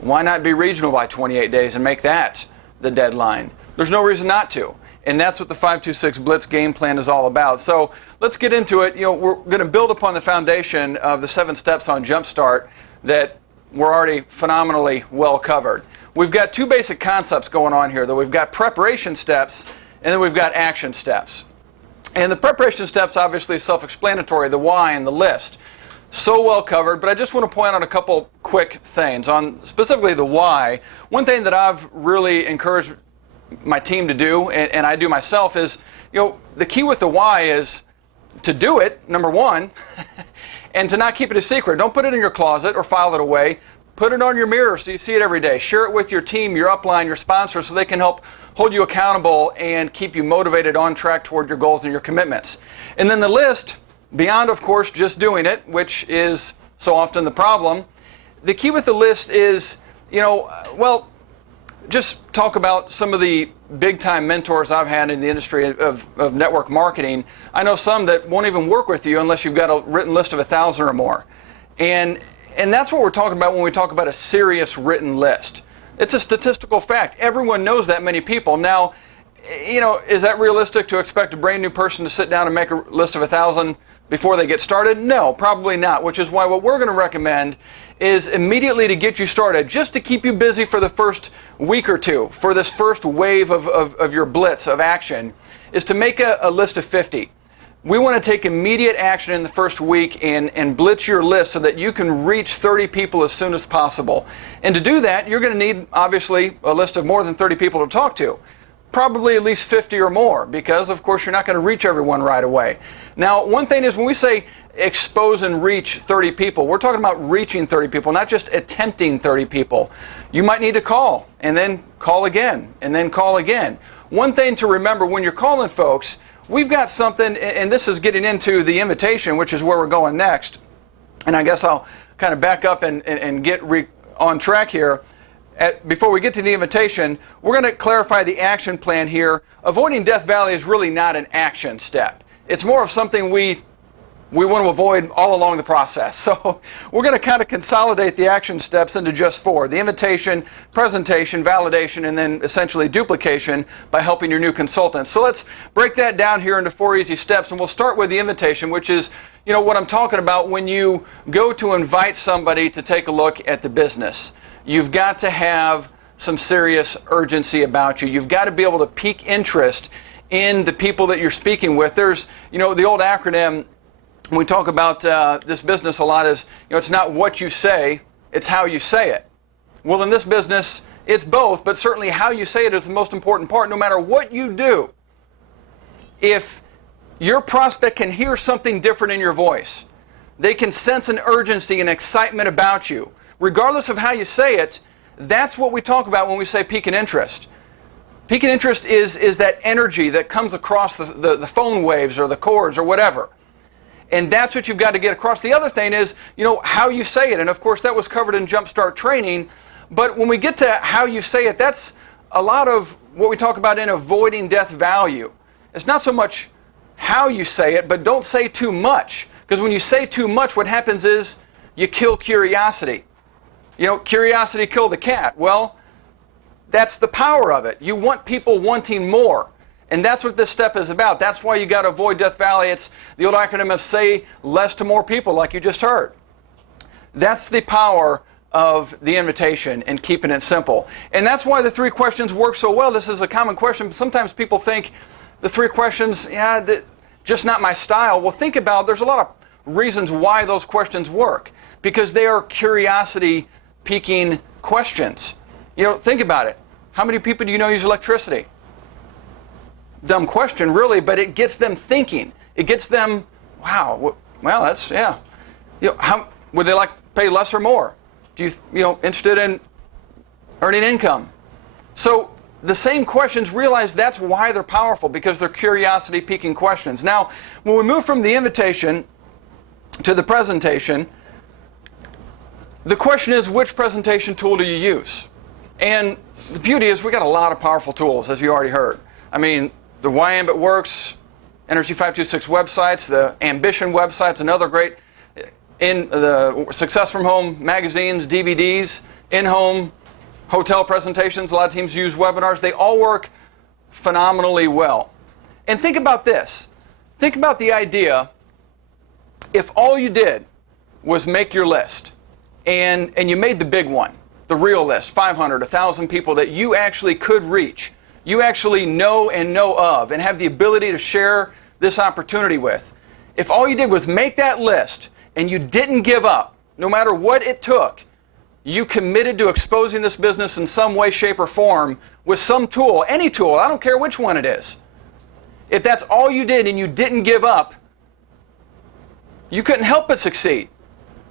Why not be regional by 28 days and make that the deadline? There's no reason not to. And that's what the 526 Blitz game plan is all about. So let's get into it. You know, we're going to build upon the foundation of the 7 steps on Jumpstart that were already phenomenally well covered. We've got 2 basic concepts going on here, though. We've got preparation steps, and then we've got action steps. And the preparation steps, obviously, self-explanatory, the why and the list. So well covered, but I just want to point out a couple quick things. On specifically the why, one thing that I've really encouraged my team to do, and I do myself, is, you know, the key with the why is to do it, number one, and to not keep it a secret. Don't put it in your closet or file it away. Put it on your mirror so you see it every day. Share it with your team, your upline, your sponsors, so they can help hold you accountable and keep you motivated on track toward your goals and your commitments. And then the list, beyond, of course, just doing it, which is so often the problem, the key with the list is, you know, well, just talk about some of the big-time mentors I've had in the industry of network marketing. I know some that won't even work with you unless you've got a written list of 1,000 or more. And that's what we're talking about when we talk about a serious written list. It's a statistical fact. Everyone knows that many people. Now, is that realistic to expect a brand new person to sit down and make a list of 1,000 before they get started? No, probably not, which is why what we're going to recommend is immediately to get you started, just to keep you busy for the first week or two, for this first wave of your blitz of action, is to make a list of 50. We want to take immediate action in the first week and blitz your list so that you can reach 30 people as soon as possible. And to do that, you're going to need, obviously, a list of more than 30 people to talk to. Probably at least 50 or more, because, of course, you're not going to reach everyone right away. Now, one thing is when we say expose and reach 30 people, we're talking about reaching 30 people, not just attempting 30 people. You might need to call, and then call again, and then call again. One thing to remember when you're calling folks, we've got something, and this is getting into the invitation, which is where we're going next. And I guess I'll kind of back up and get on track here. Before we get to the invitation, we're going to clarify the action plan here. Avoiding Death Valley is really not an action step. It's more of something we want to avoid all along the process. So we're going to kind of consolidate the action steps into just 4. The invitation, presentation, validation, and then essentially duplication by helping your new consultants. So let's break that down here into 4 easy steps, and we'll start with the invitation, which is what I'm talking about when you go to invite somebody to take a look at the business. You've got to have some serious urgency about you. You've got to be able to pique interest in the people that you're speaking with. There's, the old acronym when we talk about this business a lot is, it's not what you say, it's how you say it. Well, in this business, it's both, but certainly how you say it is the most important part. No matter what you do, if your prospect can hear something different in your voice, they can sense an urgency and excitement about you, regardless of how you say it. That's what we talk about when we say piquing interest. Piquing interest is that energy that comes across the phone waves or the cords or whatever. And that's what you've got to get across. The other thing is, how you say it. And of course, that was covered in Jumpstart training. But when we get to how you say it, that's a lot of what we talk about in avoiding death value. It's not so much how you say it, but don't say too much. Because when you say too much, what happens is you kill curiosity. Curiosity killed the cat. Well, that's the power of it. You want people wanting more. And that's what this step is about. That's why you got to avoid Death Valley. It's the old acronym of say less to more people, like you just heard. That's the power of the invitation and keeping it simple. And that's why the 3 questions work so well. This is a common question. Sometimes people think the 3 questions, just not my style. Well, think about, there's a lot of reasons why those questions work. Because they are curiosity-piquing questions. Think about it. How many people do you know use electricity? Dumb question, really, but it gets them thinking. It gets them, wow, well, that's, yeah. How would they like to pay less or more? Do you, interested in earning income? So the same questions, realize that's why they're powerful, because they're curiosity-piquing questions. Now, when we move from the invitation to the presentation, the question is, which presentation tool do you use? And the beauty is we got a lot of powerful tools, as you already heard. I mean, the Why Ambit Works, Energy 526 websites, the Ambition websites, another great, in the Success from Home magazines, DVDs, in-home hotel presentations. A lot of teams use webinars. They all work phenomenally well. And think about this. Think about the idea if all you did was make your list, and you made the big one, the real list, 500, 1,000 people that you actually could reach, you actually know of, and have the ability to share this opportunity with. If all you did was make that list, and you didn't give up, no matter what it took, you committed to exposing this business in some way, shape, or form with some tool, any tool, I don't care which one it is. If that's all you did and you didn't give up, you couldn't help but succeed.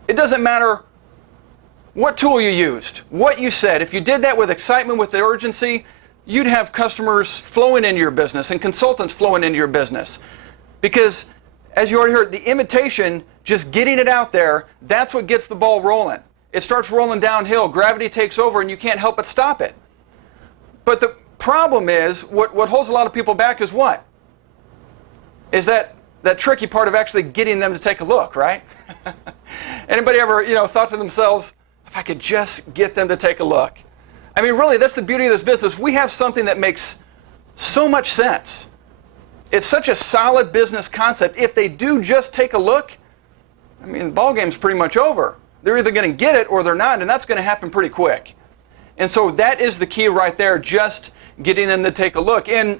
It doesn't matter what tool you used, what you said. If you did that with excitement, with the urgency, you'd have customers flowing into your business and consultants flowing into your business. Because, as you already heard, the invitation, just getting it out there, that's what gets the ball rolling. It starts rolling downhill, gravity takes over, and you can't help but stop it. But the problem is, what holds a lot of people back is what? Is that tricky part of actually getting them to take a look, right? Anybody ever, thought to themselves, if I could just get them to take a look? I mean, really, that's the beauty of this business. We have something that makes so much sense. It's such a solid business concept. If they do just take a look, I mean, the ball game's pretty much over. They're either going to get it or they're not, and that's going to happen pretty quick. And so that is the key right there, just getting them to take a look. And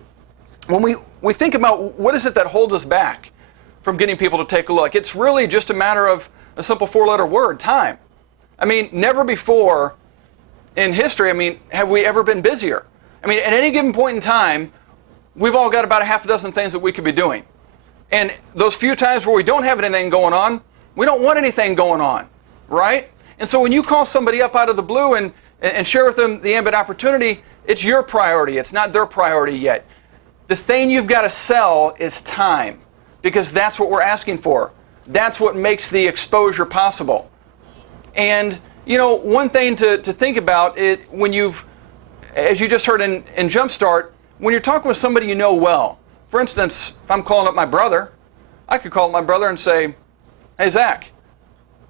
when we think about what is it that holds us back from getting people to take a look, it's really just a matter of a simple 4-letter word, time. I mean, never before in history, have we ever been busier? At any given point in time, we've all got about a half a dozen things that we could be doing. And those few times where we don't have anything going on, we don't want anything going on, right? And so when you call somebody up out of the blue and share with them the Ambit opportunity, it's your priority. It's not their priority yet. The thing you've got to sell is time, because that's what we're asking for. That's what makes the exposure possible. And, one thing to think about it when as you just heard in Jumpstart, when you're talking with somebody you know well, for instance, if I'm calling up my brother, I could call up my brother and say, hey, Zach,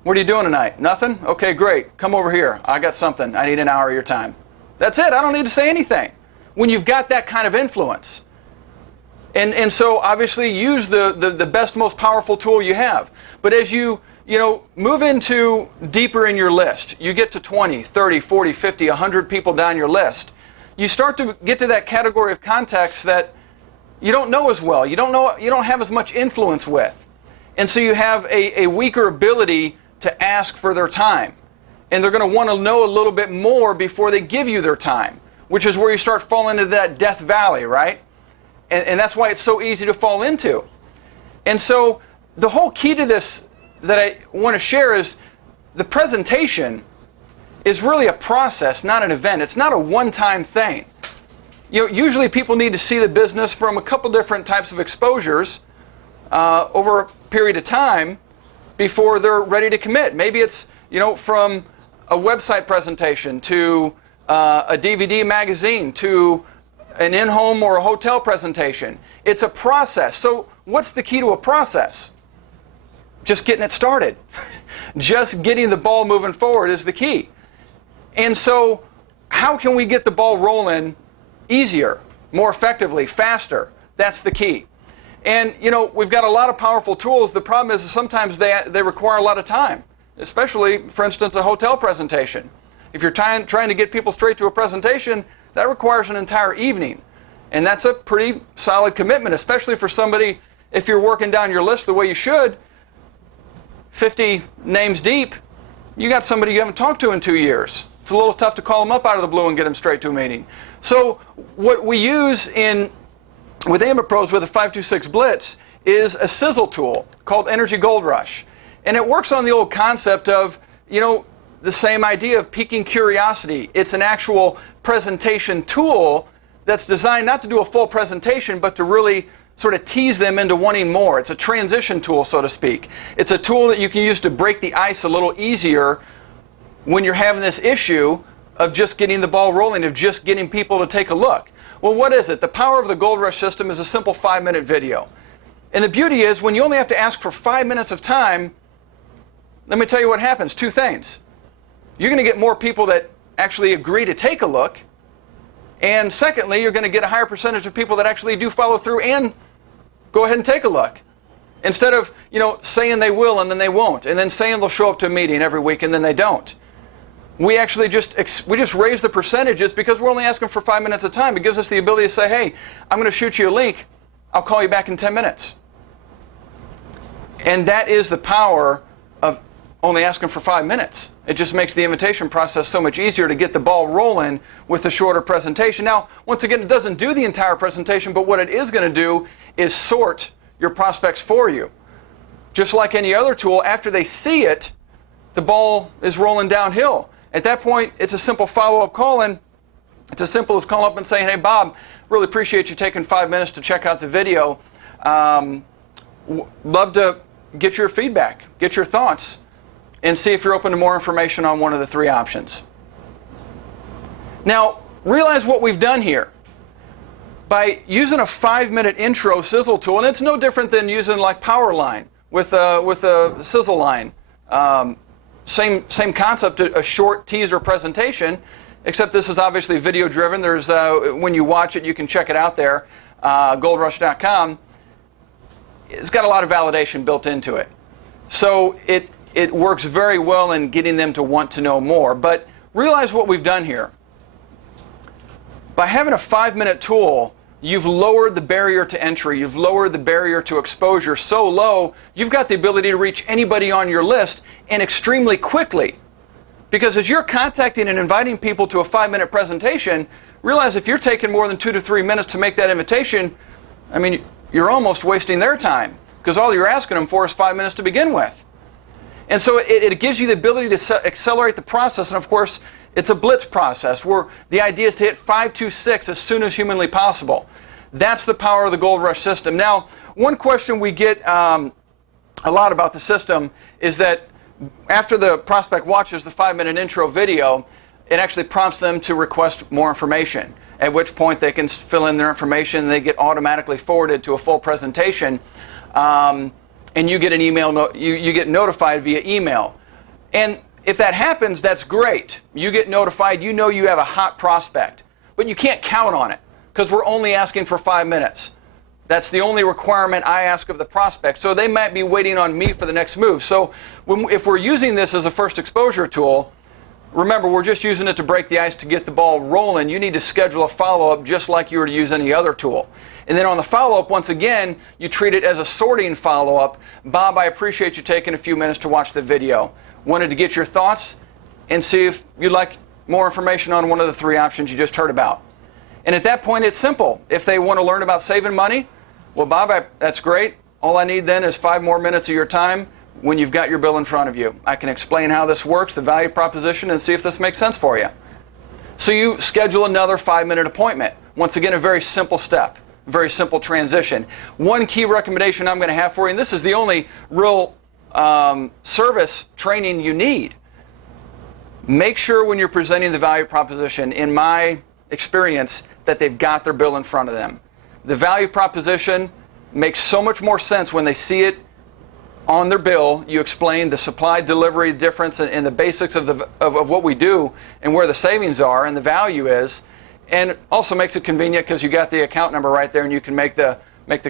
what are you doing tonight? Nothing? Okay, great. Come over here. I got something. I need an hour of your time. That's it. I don't need to say anything. When you've got that kind of influence. And so obviously use the best, most powerful tool you have. But as you move into deeper in your list, you get to 20, 30, 40, 50, 100 people down your list, you start to get to that category of contacts that you don't know as well. You don't have as much influence with. And so you have a weaker ability to ask for their time. And they're going to want to know a little bit more before they give you their time, which is where you start falling into that death valley, right? And that's why it's so easy to fall into. And so the whole key to this that I want to share is the presentation is really a process, not an event. It's not a one-time thing. Usually people need to see the business from a couple different types of exposures over a period of time before they're ready to commit. Maybe it's from a website presentation to a DVD magazine to an in-home or a hotel presentation. It's a process. So what's the key to a process? Just getting it started. Just getting the ball moving forward is the key. And so how can we get the ball rolling easier, more effectively, faster? That's the key. And we've got a lot of powerful tools. The problem is sometimes they require a lot of time, especially, for instance, a hotel presentation. If you're trying to get people straight to a presentation, that requires an entire evening. And that's a pretty solid commitment, especially for somebody, if you're working down your list the way you should, 50 names deep, you got somebody you haven't talked to in 2 years. It's a little tough to call them up out of the blue and get them straight to a meeting. So what we use with Ambit Pros with a 526 Blitz is a sizzle tool called Energy Gold Rush. And it works on the old concept of, the same idea of piquing curiosity. It's an actual presentation tool that's designed not to do a full presentation, but to really sort of tease them into wanting more. It's a transition tool, so to speak. It's a tool that you can use to break the ice a little easier when you're having this issue of just getting the ball rolling, of just getting people to take a look. Well, what is it? The power of the Gold Rush system is a simple 5-minute video. And the beauty is when you only have to ask for 5 minutes of time, let me tell you what happens. 2 things. You're going to get more people that actually agree to take a look. And secondly, you're going to get a higher percentage of people that actually do follow through and go ahead and take a look. Instead of, saying they will and then they won't, and then saying they'll show up to a meeting every week and then they don't. We actually just raise the percentages because we're only asking for 5 minutes of time. It gives us the ability to say, hey, I'm going to shoot you a link. I'll call you back in 10 minutes. And that is the power of only asking for 5 minutes. It just makes the invitation process so much easier to get the ball rolling with a shorter presentation. Now, once again, it doesn't do the entire presentation, but what it is going to do is sort your prospects for you. Just like any other tool, after they see it, the ball is rolling downhill. At that point, it's a simple follow-up call, and it's as simple as calling up and saying, hey, Bob, really appreciate you taking 5 minutes to check out the video. Love to get your feedback, get your thoughts, and see if you're open to more information on one of the 3 options. Now, realize what we've done here. By using a 5-minute intro sizzle tool, and it's no different than using like power line with a sizzle line. Same concept, a short teaser presentation, except this is obviously video driven. There's when you watch it, you can check it out there, goldrush.com. It's got a lot of validation built into it. So it works very well in getting them to want to know more. But realize what we've done here. By having a 5-minute tool, you've lowered the barrier to entry. You've lowered the barrier to exposure so low, you've got the ability to reach anybody on your list, and extremely quickly. Because as you're contacting and inviting people to a 5-minute presentation, realize if you're taking more than 2 to 3 minutes to make that invitation, I mean, you're almost wasting their time, because all you're asking them for is 5 minutes to begin with. And so it gives you the ability to accelerate the process. And of course, it's a blitz process where the idea is to hit 5 to 6 as soon as humanly possible. That's the power of the Gold Rush system. Now, one question we get a lot about the system is that after the prospect watches the 5-minute intro video, it actually prompts them to request more information, at which point they can fill in their information and they get automatically forwarded to a full presentation. And you get an email, you get notified via email. And if that happens, that's great. You get notified, you know you have a hot prospect. But you can't count on it, because we're only asking for 5 minutes. That's the only requirement I ask of the prospect. So they might be waiting on me for the next move. So if we're using this as a first exposure tool, remember, we're just using it to break the ice to get the ball rolling. You need to schedule a follow-up just like you were to use any other tool. And then on the follow-up, once again, you treat it as a sorting follow-up. Bob, I appreciate you taking a few minutes to watch the video. Wanted to get your thoughts and see if you'd like more information on one of the 3 options you just heard about. And at that point, it's simple. If they want to learn about saving money, well, Bob, that's great. All I need then is 5 more minutes of your time when you've got your bill in front of you. I can explain how this works, the value proposition, and see if this makes sense for you. So you schedule another 5-minute appointment. Once again, a very simple step, very simple transition. One key recommendation I'm going to have for you, and this is the only real service training you need. Make sure when you're presenting the value proposition, in my experience, that they've got their bill in front of them. The value proposition makes so much more sense when they see it on their bill. You explain the supply delivery difference and the basics of what we do and where the savings are and the value is, and also makes it convenient because you got the account number right there and you can make the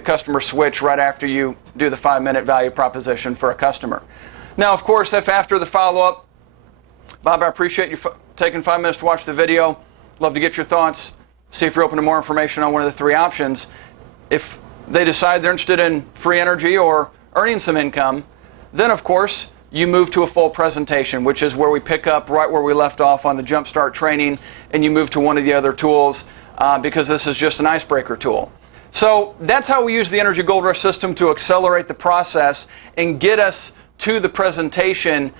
customer switch right after you do the 5-minute value proposition for a customer. Now, of course, if after the follow-up, Bob, I appreciate you taking 5 minutes to watch the video. Love to get your thoughts. See if you're open to more information on one of the 3 options. If they decide they're interested in free energy or earning some income, then of course you move to a full presentation, which is where we pick up right where we left off on the Jumpstart training, and you move to one of the other tools because this is just an icebreaker tool. So that's how we use the Energy Gold Rush system to accelerate the process and get us to the presentation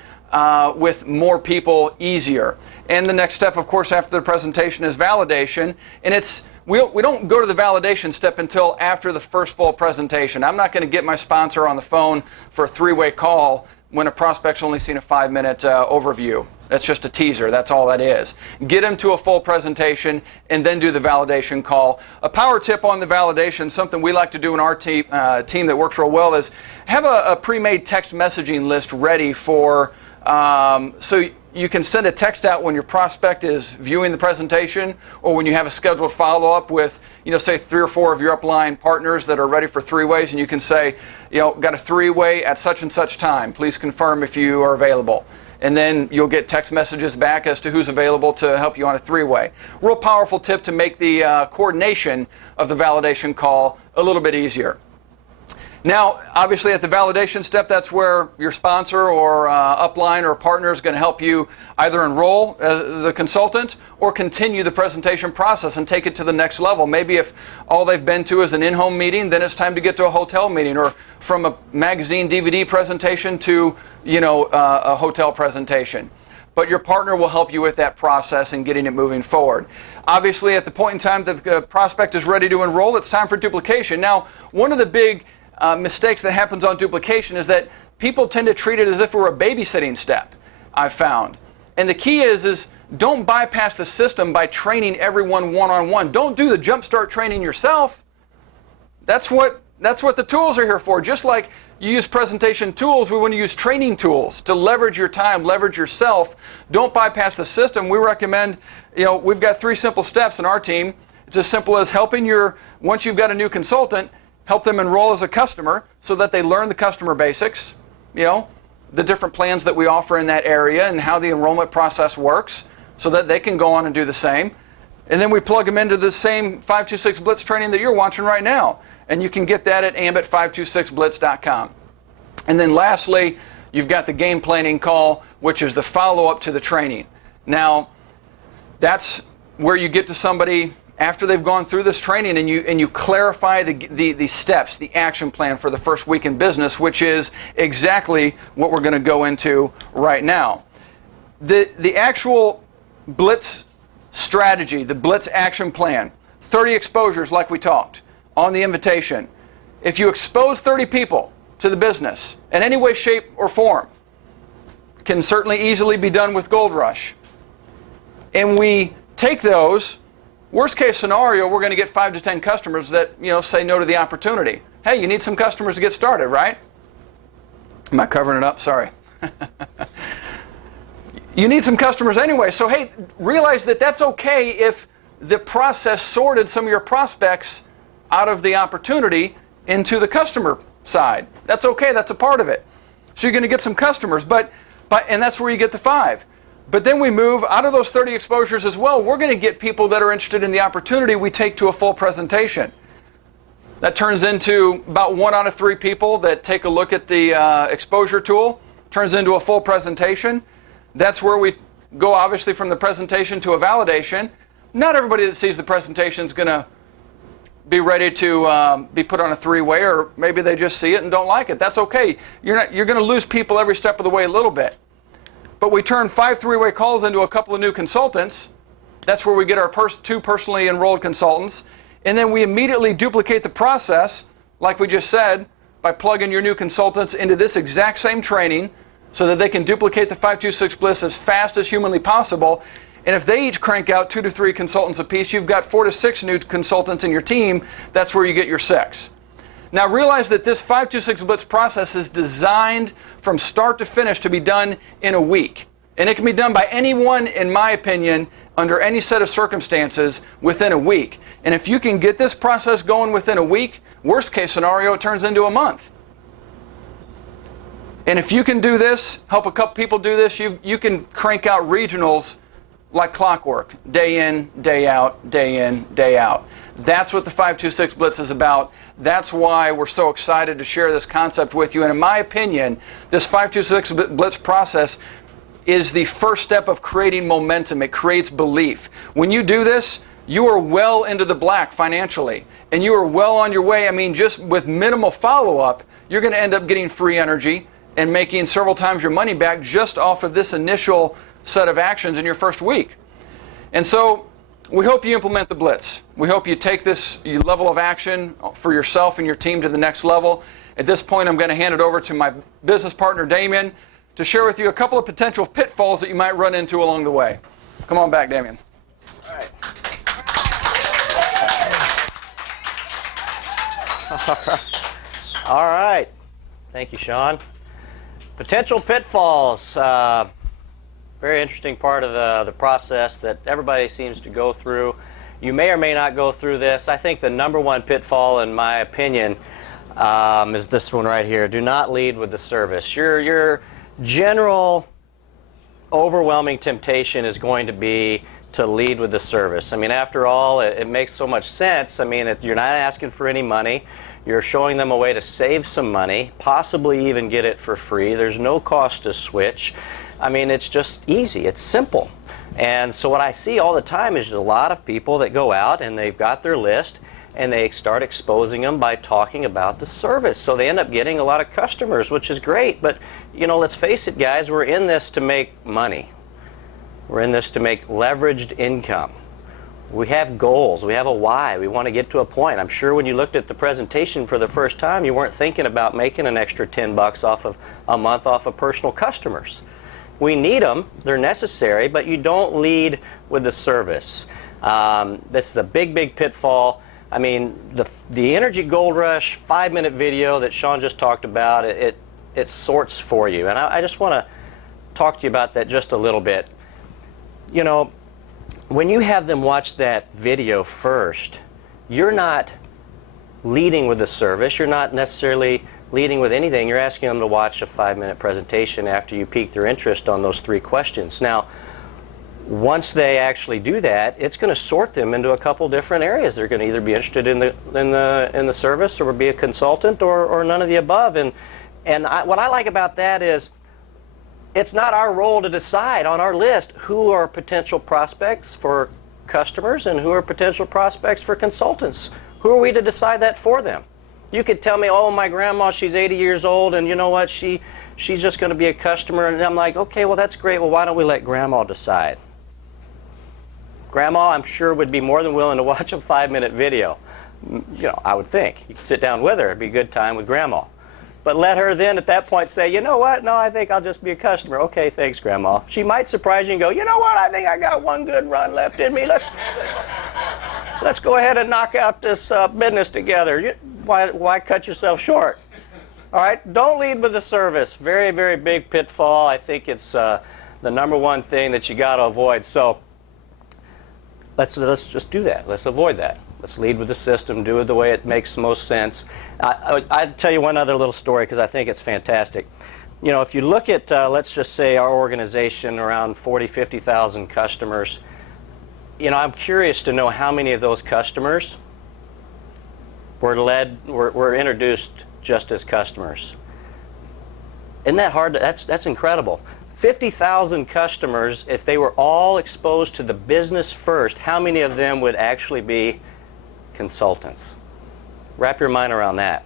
with more people easier. And the next step, of course, after the presentation is validation. And we don't go to the validation step until after the first full presentation. I'm not going to get my sponsor on the phone for a 3-way call when a prospect's only seen a 5-minute overview. That's just a teaser. That's all that is. Get them to a full presentation and then do the validation call. A power tip on the validation, something we like to do in our team that works real well, is have a pre-made text messaging list ready for so you can send a text out when your prospect is viewing the presentation, or when you have a scheduled follow-up with, say 3 or 4 of your upline partners that are ready for 3-ways, and you can say, got a 3-way at such and such time. Please confirm if you are available. And then you'll get text messages back as to who's available to help you on a 3-way. Real powerful tip to make the coordination of the validation call a little bit easier. Now, obviously at the validation step, that's where your sponsor or upline or partner is going to help you either enroll the consultant or continue the presentation process and take it to the next level. Maybe if all they've been to is an in-home meeting, then it's time to get to a hotel meeting, or from a magazine DVD presentation to a hotel presentation. But your partner will help you with that process and getting it moving forward. Obviously, at the point in time that the prospect is ready to enroll, it's time for duplication. Now, one of the big mistakes that happens on duplication is that people tend to treat it as if it were a babysitting step, I've found. And the key is don't bypass the system by training everyone one-on-one. Don't do the jumpstart training yourself. That's what the tools are here for. Just like you use presentation tools, we want to use training tools to leverage your time, leverage yourself. Don't bypass the system. We recommend, we've got 3 simple steps in our team. It's as simple as once you've got a new consultant, help them enroll as a customer so that they learn the customer basics, the different plans that we offer in that area and how the enrollment process works so that they can go on and do the same. And then we plug them into the same 526 Blitz training that you're watching right now. And you can get that at ambit526blitz.com. And then lastly, you've got the game planning call, which is the follow-up to the training. Now, that's where you get to somebody after they've gone through this training and you clarify the steps, the action plan for the first week in business, which is exactly what we're going to go into right now. The actual Blitz strategy, the Blitz action plan, 30 exposures like we talked on the invitation. If you expose 30 people to the business in any way, shape, or form, can certainly easily be done with Gold Rush. And we take those, worst case scenario, we're going to get 5 to 10 customers that say no to the opportunity. Hey, you need some customers to get started, right? Am I covering it up? Sorry. You need some customers anyway, so hey, realize that that's okay if the process sorted some of your prospects out of the opportunity into the customer side. That's okay, that's a part of it. So you're going to get some customers, and that's where you get the 5. But then we move out of those 30 exposures as well. We're going to get people that are interested in the opportunity we take to a full presentation. That turns into about 1 out of 3 people that take a look at the exposure tool, turns into a full presentation. That's where we go obviously from the presentation to a validation. Not everybody that sees the presentation is going to be ready to be put on a 3-way, or maybe they just see it and don't like it. That's okay. You're going to lose people every step of the way a little bit. But we turn 5 3-way calls into a couple of new consultants. That's where we get our 2 personally enrolled consultants. And then we immediately duplicate the process, like we just said, by plugging your new consultants into this exact same training so that they can duplicate the 526 Blitz as fast as humanly possible. And if they each crank out 2 to 3 consultants apiece, you've got 4 to 6 new consultants in your team. That's where you get your 6. Now realize that this 526 Blitz process is designed from start to finish to be done in a week. And it can be done by anyone, in my opinion, under any set of circumstances within a week. And if you can get this process going within a week, worst case scenario, it turns into a month. And if you can do this, help a couple people do this, you can crank out regionals like clockwork, day in, day out, day in, day out. That's what the 526 Blitz is about. That's why we're so excited to share this concept with you. And in my opinion, this 526 Blitz process is the first step of creating momentum. It creates belief. When you do this, you are well into the black financially. And you are well on your way. I mean, just with minimal follow-up, you're going to end up getting free energy and making several times your money back just off of this initial set of actions in your first week. And so we hope you implement the Blitz. We hope you take this level of action for yourself and your team to the next level. At this point, I'm going to hand it over to my business partner, Damien, to share with you a couple of potential pitfalls that you might run into along the way. Come on back, Damien. All right. All right. Thank you, Sean. Potential pitfalls. Very interesting part of the process that everybody seems to go through. You may or may not go through this. I think the number one pitfall, in my opinion, is this one right here. Do not lead with the service. Your general overwhelming temptation is going to be to lead with the service. I mean, after all, it makes so much sense. I mean, you're not asking for any money. You're showing them a way to save some money, possibly even get it for free. There's no cost to switch. I mean, it's just easy. It's simple. And so what I see all the time is a lot of people that go out and they've got their list and they start exposing them by talking about the service. So they end up getting a lot of customers, which is great. But, you know, let's face it, guys, we're in this to make money. We're in this to make leveraged income. We have goals. We have a why. We want to get to a point. I'm sure when you looked at the presentation for the first time, you weren't thinking about making an extra $10 off of a month off of personal customers. We need them, they're necessary, but you don't lead with the service. This is a big, big pitfall. I mean, the Energy Gold Rush 5-minute video that Sean just talked about, it sorts for you. And I just want to talk to you about that just a little bit. You know, when you have them watch that video first, you're not leading with the service. You're not necessarily leading with anything. You're asking them to watch a 5-minute presentation after you pique their interest on those 3 questions. Now, once they actually do that, it's going to sort them into a couple different areas. They're going to either be interested in the service, or be a consultant, or none of the above. And what I like about that is, it's not our role to decide on our list who are potential prospects for customers and who are potential prospects for consultants. Who are we to decide that for them? You could tell me, oh, my grandma, she's 80 years old, and you know what, she's just going to be a customer. And I'm like, okay, well, that's great. Well, why don't we let grandma decide? Grandma, I'm sure, would be more than willing to watch a 5-minute video. You know, I would think. You could sit down with her. It'd be a good time with grandma. But let her then at that point say, you know what, no, I think I'll just be a customer. Okay, thanks, Grandma. She might surprise you and go, you know what, I think I got one good run left in me. Let's go ahead and knock out this business together. Why cut yourself short? All right, don't lead with the service. Very, very big pitfall. I think it's the #1 thing that you got to avoid. So let's just do that. Let's avoid that. Let's lead with the system, do it the way it makes the most sense. I'd tell you one other little story because I think it's fantastic. You know, if you look at, let's just say our organization, around 40, 50,000 customers, you know, I'm curious to know how many of those customers were introduced just as customers. Isn't that hard? That's incredible. 50,000 customers, if they were all exposed to the business first, how many of them would actually be consultants? Wrap your mind around that.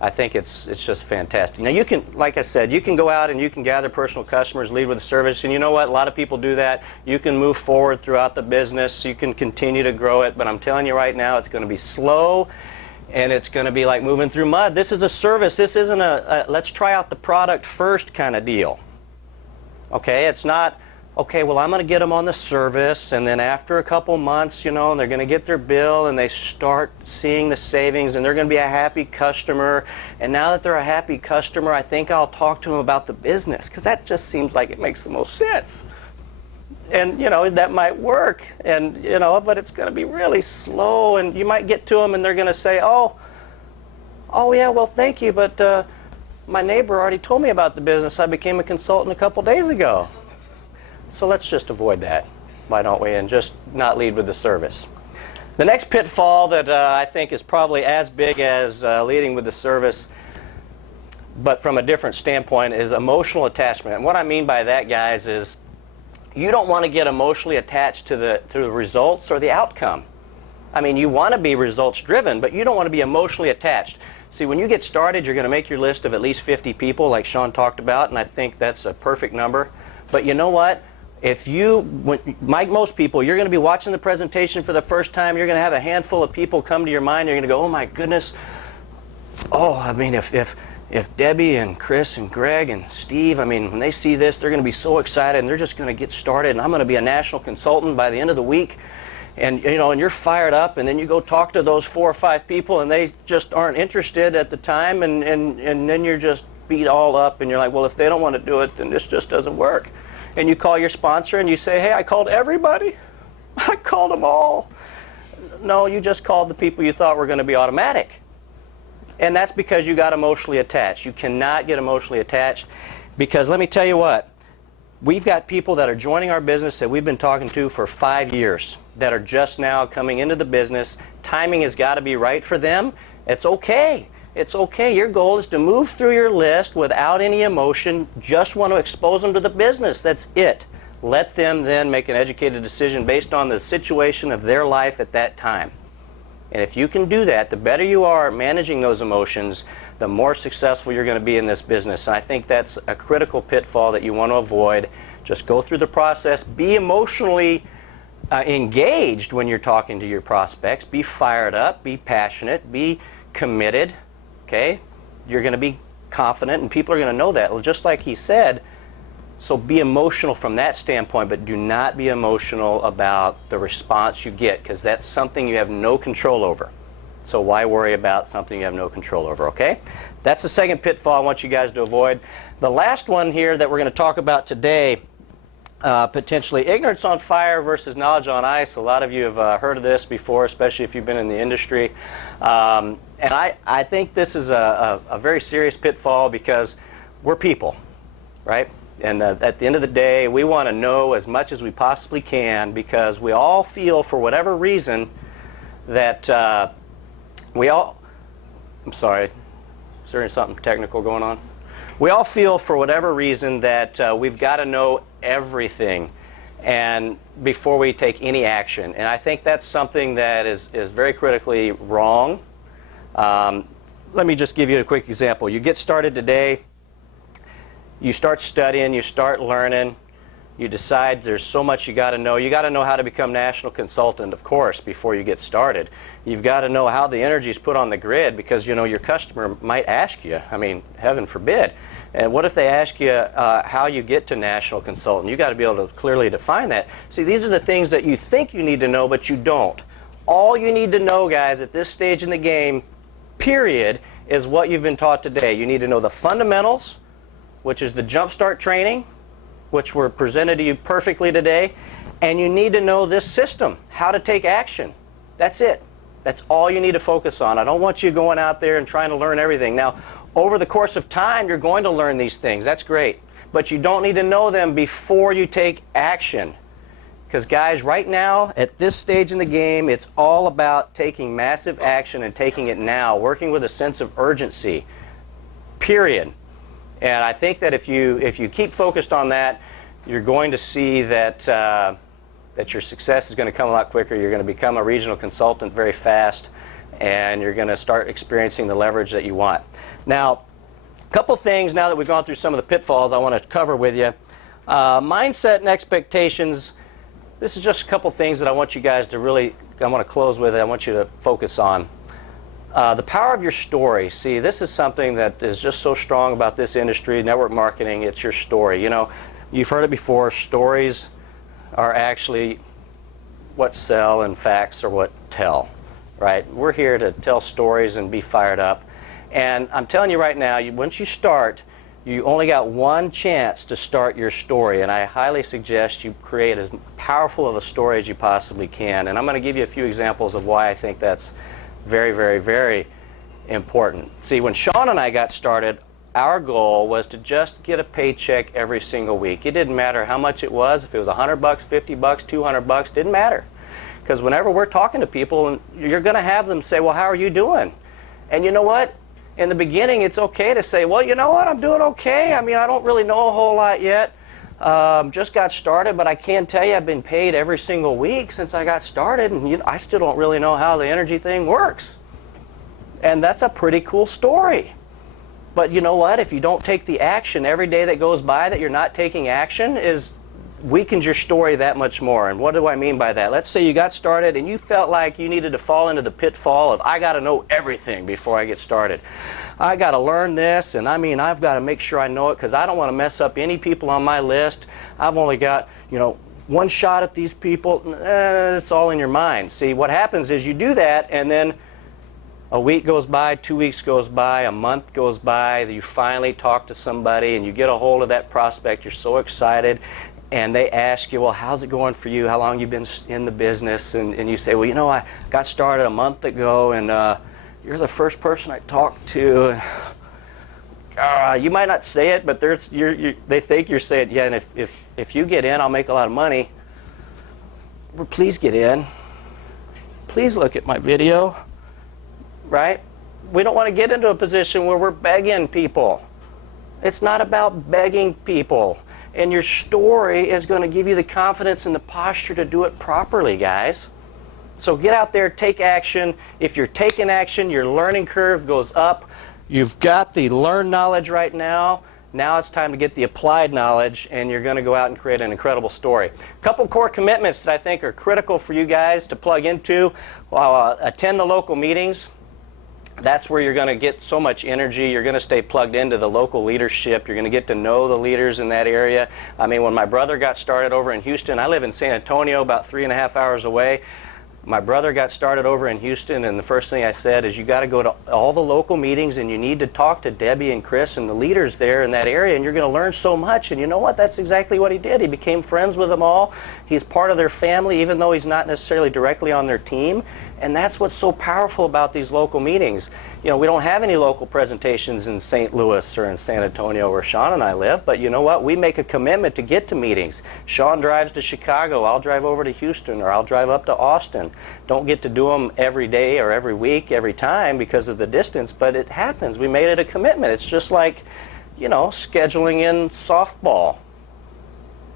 I think it's just fantastic. Now you can, like I said, you can go out and you can gather personal customers, lead with the service, and you know what? A lot of people do that. You can move forward throughout the business. You can continue to grow it, but I'm telling you right now, it's going to be slow, and it's going to be like moving through mud. This is a service. This isn't a let's try out the product first kind of deal. Okay, it's not, okay, well, I'm going to get them on the service, and then after a couple months, you know, and they're going to get their bill, and they start seeing the savings, and they're going to be a happy customer. And now that they're a happy customer, I think I'll talk to them about the business, because that just seems like it makes the most sense. And, you know, that might work, and, you know, but it's going to be really slow, and you might get to them, and they're going to say, oh, yeah, well, thank you, but my neighbor already told me about the business. I became a consultant a couple days ago. So let's just avoid that, why don't we, and just not lead with the service. The next pitfall that I think is probably as big as leading with the service, but from a different standpoint, is emotional attachment. And what I mean by that, guys, is you don't want to get emotionally attached to the results or the outcome. I mean, you want to be results driven, but you don't want to be emotionally attached. See, when you get started, you're going to make your list of at least 50 people, like Sean talked about, and I think that's a perfect number. But you know what? If like most people, you're going to be watching the presentation for the first time. You're going to have a handful of people come to your mind. You're going to go, oh my goodness. Oh, I mean, if Debbie and Chris and Greg and Steve, I mean, when they see this, they're going to be so excited, and they're just going to get started. And I'm going to be a national consultant by the end of the week. And you know, and you're fired up, and then you go talk to those 4 or 5 people, and they just aren't interested at the time, and then you're just beat all up, and you're like, well, if they don't want to do it, then this just doesn't work. And you call your sponsor and you say, hey, I called everybody. I called them all. No, you just called the people you thought were going to be automatic. And that's because you got emotionally attached. You cannot get emotionally attached, because let me tell you what, we've got people that are joining our business that we've been talking to for 5 years that are just now coming into the business. Timing has got to be right for them. It's okay. It's okay. Your goal is to move through your list without any emotion. Just want to expose them to the business. That's it. Let them then make an educated decision based on the situation of their life at that time. And if you can do that, the better you are at managing those emotions, the more successful you're going to be in this business. And I think that's a critical pitfall that you want to avoid. Just go through the process. Be emotionally engaged when you're talking to your prospects. Be fired up. Be passionate. Be committed. Okay? You're going to be confident, and people are going to know that. Well, just like he said, So be emotional from that standpoint, but do not be emotional about the response you get, because that's something you have no control over. So why worry about something you have no control over, okay? That's the second pitfall I want you guys to avoid. The last one here that we're going to talk about today, potentially ignorance on fire versus knowledge on ice. A lot of you have heard of this before, especially if you've been in the industry. And I think this is a very serious pitfall because we're people, right? And at the end of the day, we want to know as much as we possibly can because we all feel, for whatever reason, that I'm sorry, is there something technical going on? We all feel, for whatever reason, that we've got to know everything and before we take any action. And I think that's something that is very critically wrong. Let me just give you a quick example. You get started today. You start studying, you start learning, you decide there's so much you got to know. You got to know how to become national consultant, of course, before you get started. You've got to know how the energy is put on the grid because, you know, your customer might ask you, I mean, heaven forbid. And what if they ask you how you get to national consultant? You got to be able to clearly define that. See, these are the things that you think you need to know, but you don't. All you need to know, guys, at this stage in the game, period, is what you've been taught today. You need to know the fundamentals, which is the jumpstart training, which were presented to you perfectly today, and you need to know this system, how to take action. That's it. That's all you need to focus on. I don't want you going out there and trying to learn everything. Now, over the course of time, you're going to learn these things. That's great. But you don't need to know them before you take action. Because, guys, right now, at this stage in the game, it's all about taking massive action and taking it now, working with a sense of urgency, period. And I think that if you keep focused on that, you're going to see that that your success is going to come a lot quicker. You're going to become a regional consultant very fast, and you're going to start experiencing the leverage that you want. Now, a couple things now that we've gone through some of the pitfalls I want to cover with you. Mindset and expectations. This is just a couple things that I want you guys to really, I want to close with. I want you to focus on. The power of your story. See, this is something that is just so strong about this industry, network marketing. It's your story. You know, you've heard it before. Stories are actually what sell and facts are what tell, right? We're here to tell stories and be fired up. And I'm telling you right now, once you start, you only got one chance to start your story. And I highly suggest you create as powerful of a story as you possibly can. And I'm going to give you a few examples of why I think that's very, very, very important. See, when Sean and I got started, our goal was to just get a paycheck every single week. It didn't matter how much it was. If it was $100, $50, $200, didn't matter. Because whenever we're talking to people, you're going to have them say, well, how are you doing? And you know what? In the beginning, it's okay to say, well, you know what? I'm doing okay. I mean, I don't really know a whole lot yet. Just got started, but I can tell you I've been paid every single week since I got started, and I still don't really know how the energy thing works. And that's a pretty cool story. But you know what? If you don't take the action every day that goes by that you're not taking action, weakens your story that much more. And what do I mean by that? Let's say you got started and you felt like you needed to fall into the pitfall of, I got to know everything before I get started. I got to learn this, and I mean, I've got to make sure I know it because I don't want to mess up any people on my list. I've only got, one shot at these people. It's all in your mind. See, what happens is you do that, and then a week goes by, 2 weeks goes by, a month goes by, you finally talk to somebody and you get a hold of that prospect. You're so excited, and they ask you, well, how's it going for you? How long you been in the business? And you say, well, I got started a month ago, and you're the first person I talked to. You might not say it, but they think you're saying, yeah, and if you get in, I'll make a lot of money. Well, please get in. Please look at my video. Right? We don't want to get into a position where we're begging people. It's not about begging people. And your story is going to give you the confidence and the posture to do it properly, guys. So get out there, take action. If you're taking action, your learning curve goes up. You've got the learned knowledge right now. Now it's time to get the applied knowledge, and you're going to go out and create an incredible story. A couple core commitments that I think are critical for you guys to plug into. Attend the local meetings. That's where you're going to get so much energy. You're going to stay plugged into the local leadership. You're going to get to know the leaders in that area. I mean, when my brother got started over in Houston, I live in San Antonio, about 3.5 hours away. My brother got started over in Houston, and the first thing I said is, you got to go to all the local meetings, and you need to talk to Debbie and Chris and the leaders there in that area, and you're going to learn so much. And you know what? That's exactly what he did. He became friends with them all. He's part of their family, even though he's not necessarily directly on their team. And that's what's so powerful about these local meetings. You know, we don't have any local presentations in St. Louis or in San Antonio where Sean and I live, but you know what? We make a commitment to get to meetings. Sean drives to Chicago, I'll drive over to Houston, or I'll drive up to Austin. Don't get to do them every day or every week, every time because of the distance, but it happens. We made it a commitment. It's just like, you know, scheduling in softball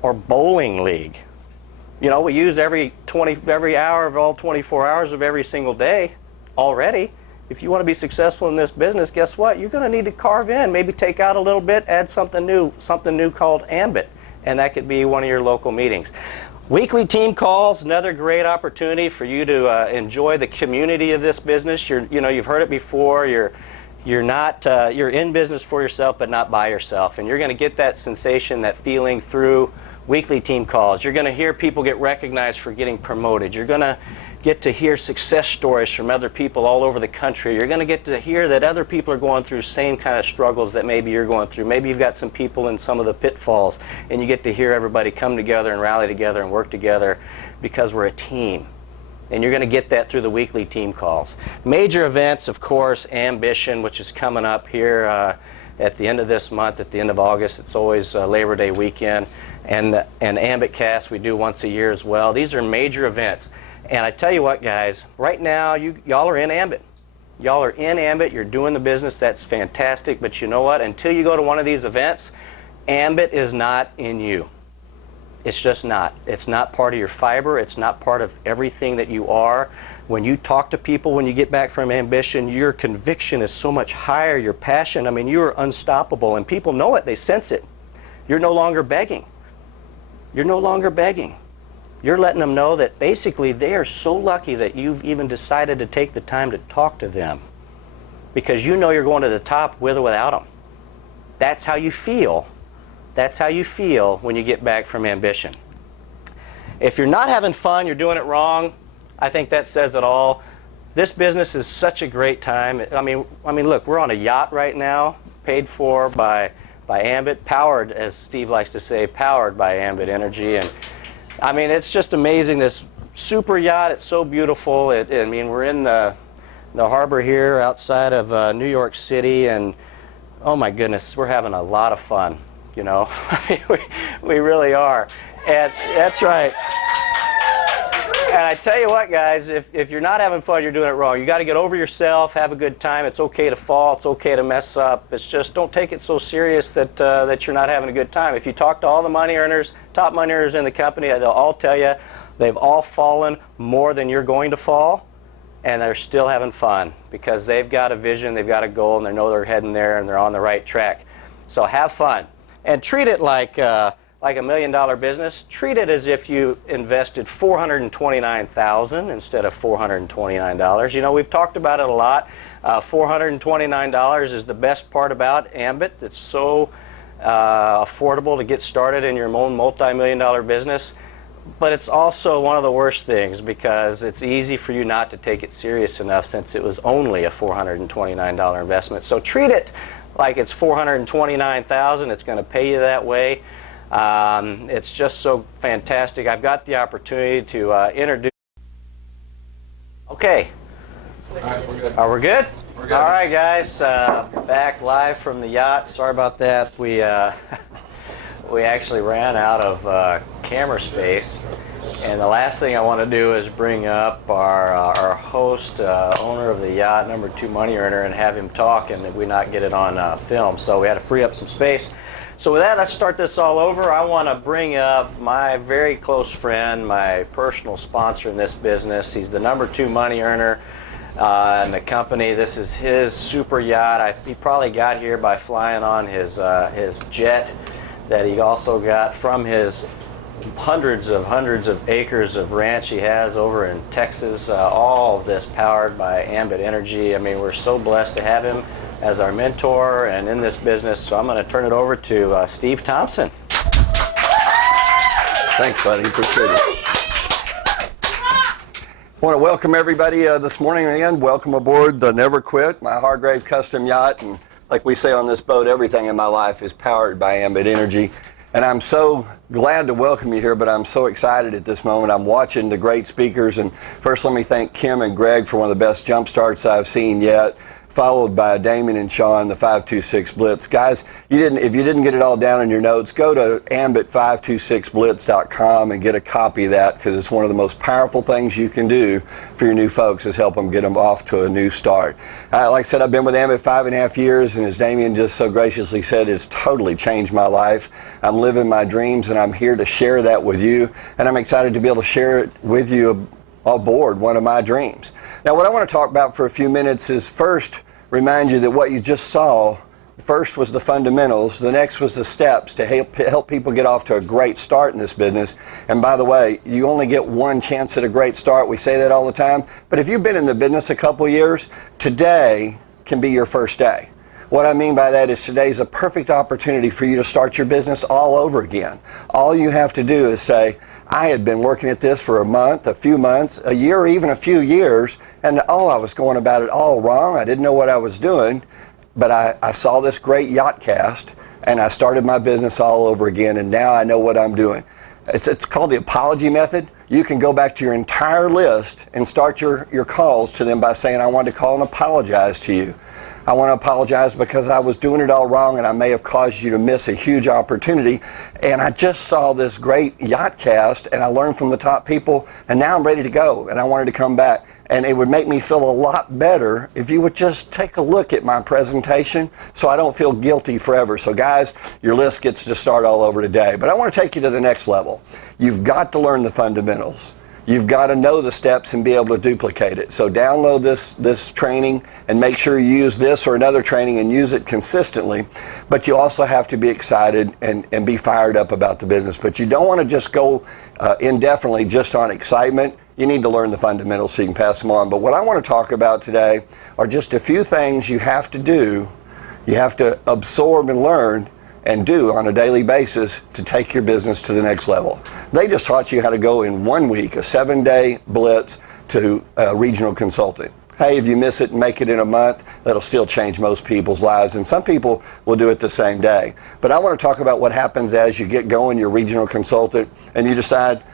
or bowling league. You know, we use every hour of all 24 hours of every single day already. If you want to be successful in this business, guess what? You're going to need to carve in, maybe take out a little bit, add something new called Ambit, and that could be one of your local meetings. Weekly team calls, another great opportunity for you to enjoy the community of this business. You've heard it before. You're in business for yourself, but not by yourself, and you're going to get that sensation, that feeling through weekly team calls. You're going to hear people get recognized for getting promoted. You're going to get to hear success stories from other people all over the country. You're going to get to hear that other people are going through the same kind of struggles that maybe you're going through. Maybe you've got some people in some of the pitfalls, and you get to hear everybody come together and rally together and work together because we're a team. And you're going to get that through the weekly team calls. Major events, of course, Ambition, which is coming up here at the end of this month, at the end of August. It's always Labor Day weekend. And Ambit Cast we do once a year as well. These are major events. And I tell you what, guys, right now y'all are in Ambit. Y'all are in Ambit, you're doing the business, that's fantastic, but you know what? Until you go to one of these events, Ambit is not in you. It's just not. It's not part of your fiber, it's not part of everything that you are. When you talk to people, when you get back from Ambition, your conviction is so much higher, your passion, I mean, you are unstoppable, and people know it, they sense it. You're no longer begging. You're no longer begging. You're letting them know that basically they are so lucky that you've even decided to take the time to talk to them, because you know you're going to the top with or without them. That's how you feel. That's how you feel when you get back from Ambition. If you're not having fun, you're doing it wrong. I think that says it all. This business is such a great time. I mean, look, we're on a yacht right now, paid for by Ambit, powered, as Steve likes to say, powered by Ambit Energy. And I mean, it's just amazing, this super yacht. It's so beautiful. I mean, we're in the harbor here outside of New York City, and oh my goodness, we're having a lot of fun, you know. I mean, we really are. And that's right. And I tell you what, guys, if you're not having fun, you're doing it wrong. You got to get over yourself, have a good time. It's okay to fall. It's okay to mess up. It's just don't take it so serious that you're not having a good time. If you talk to all the money earners, top money earners in the company, they'll all tell you they've all fallen more than you're going to fall, and they're still having fun because they've got a vision, they've got a goal, and they know they're heading there and they're on the right track. So have fun and treat it like a $1 million business. Treat it as if you invested $429,000 instead of $429. You know, we've talked about it a lot. $429 is the best part about Ambit. It's so affordable to get started in your own multi-million-dollar business, but it's also one of the worst things because it's easy for you not to take it serious enough since it was only a $429 investment. So treat it like it's $429,000. It's going to pay you that way. It's just so fantastic. I've got the opportunity to introduce. Okay. All right, we're good. Are we good? We're good. All right, guys. Back live from the yacht. Sorry about that. We actually ran out of camera space, and the last thing I want to do is bring up our host, owner of the yacht, number 2 money earner, and have him talk, and we not get it on film. So we had to free up some space. So with that, let's start this all over. I want to bring up my very close friend, my personal sponsor in this business. He's the number 2 money earner in the company. This is his super yacht. He probably got here by flying on his jet that he also got from his hundreds of acres of ranch he has over in Texas. All of this powered by Ambit Energy. I mean, we're so blessed to have him as our mentor and in this business. So I'm going to turn it over to Steve Thompson. Thanks, buddy. Appreciate it. I want to welcome everybody this morning again. Welcome aboard the Never Quit, my Hargrave custom yacht. And like we say on this boat, everything in my life is powered by Ambit Energy. And I'm so glad to welcome you here, but I'm so excited at this moment. I'm watching the great speakers. And first, let me thank Kim and Greg for one of the best jump starts I've seen yet, followed by Damien and Sean, the 526 Blitz. Guys, if you didn't get it all down in your notes, go to ambit526blitz.com and get a copy of that, because it's one of the most powerful things you can do for your new folks is help them get them off to a new start. Like I said, I've been with Ambit 5.5 years, and as Damien just so graciously said, it's totally changed my life. I'm living my dreams, and I'm here to share that with you, and I'm excited to be able to share it with you aboard one of my dreams. Now, what I want to talk about for a few minutes is first, remind you that what you just saw, first was the fundamentals, the next was the steps to help people get off to a great start in this business. And by the way, you only get one chance at a great start. We say that all the time. But if you've been in the business a couple years, today can be your first day. What I mean by that is today's a perfect opportunity for you to start your business all over again. All you have to do is say, I had been working at this for a month, a few months, a year, or even a few years, and I was going about it all wrong. I didn't know what I was doing, but I saw this great Yachtcast, and I started my business all over again, and now I know what I'm doing. It's called the apology method. You can go back to your entire list and start your calls to them by saying, I want to call and apologize to you. I want to apologize because I was doing it all wrong and I may have caused you to miss a huge opportunity. And I just saw this great Yachtcast and I learned from the top people, and now I'm ready to go and I wanted to come back. And it would make me feel a lot better if you would just take a look at my presentation so I don't feel guilty forever. So guys, your list gets to start all over today. But I want to take you to the next level. You've got to learn the fundamentals. You've got to know the steps and be able to duplicate it. So download this training and make sure you use this or another training and use it consistently. But you also have to be excited and be fired up about the business. But you don't want to just go indefinitely just on excitement. You need to learn the fundamentals so you can pass them on. But what I want to talk about today are just a few things you have to do, you have to absorb and learn and do on a daily basis to take your business to the next level. They just taught you how to go in 1 week, a 7-day blitz to a regional consultant. Hey, if you miss it and make it in a month, that'll still change most people's lives, and some people will do it the same day. But I want to talk about what happens as you get going, your regional consultant, and you decide,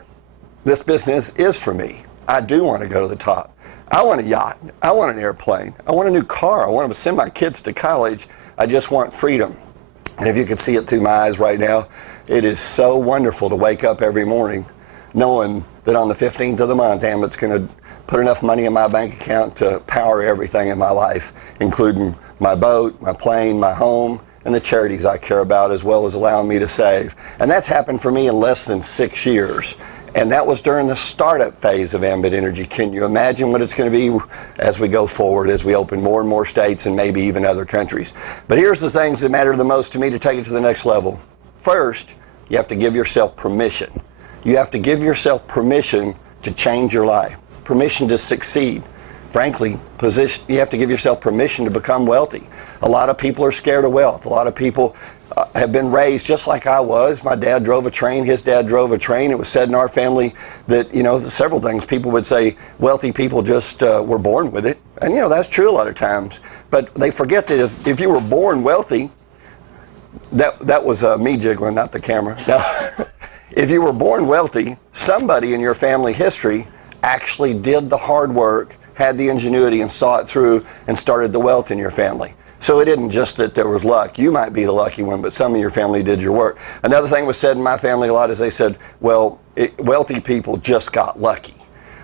this business is for me. I do want to go to the top. I want a yacht. I want an airplane. I want a new car. I want to send my kids to college. I just want freedom. And if you could see it through my eyes right now, it is so wonderful to wake up every morning knowing that on the 15th of the month, Ambit's going to put enough money in my bank account to power everything in my life, including my boat, my plane, my home, and the charities I care about, as well as allowing me to save. And that's happened for me in less than 6 years. And that was during the startup phase of Ambit Energy. Can you imagine what it's going to be as we go forward, as we open more and more states and maybe even other countries? But here's the things that matter the most to me to take it to the next level. First, you have to give yourself permission. You have to give yourself permission to change your life, permission to succeed. Frankly, you have to give yourself permission to become wealthy. A lot of people are scared of wealth. A lot of people have been raised just like I was. My dad drove a train, his dad drove a train. It was said in our family that, several things. People would say wealthy people just were born with it. And, that's true a lot of times. But they forget that if you were born wealthy, that was me jiggling, not the camera. No. If you were born wealthy, somebody in your family history actually did the hard work, had the ingenuity, and saw it through and started the wealth in your family. So it isn't just that there was luck. You might be the lucky one, but some of your family did your work. Another thing was said in my family a lot is they said, wealthy people just got lucky.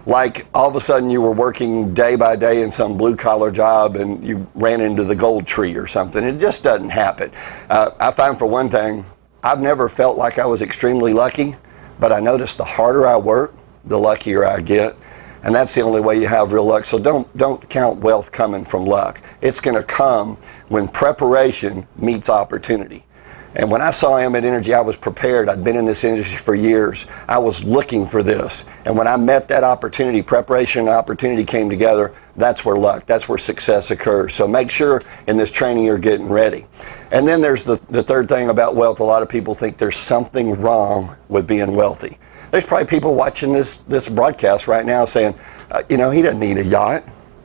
Like all of a sudden you were working day by day in some blue collar job and you ran into the gold tree or something. It just doesn't happen. I find, for one thing, I've never felt like I was extremely lucky, but I notice the harder I work, the luckier I get. And that's the only way you have real luck. So don't count wealth coming from luck. It's going to come when preparation meets opportunity. And when I saw Ambit Energy, I was prepared. I'd been in this industry for years. I was looking for this. And when I met that opportunity, preparation and opportunity came together, that's where luck, that's where success occurs. So make sure in this training you're getting ready. And then there's the third thing about wealth. A lot of people think there's something wrong with being wealthy. There's probably people watching this broadcast right now saying, he doesn't need a yacht.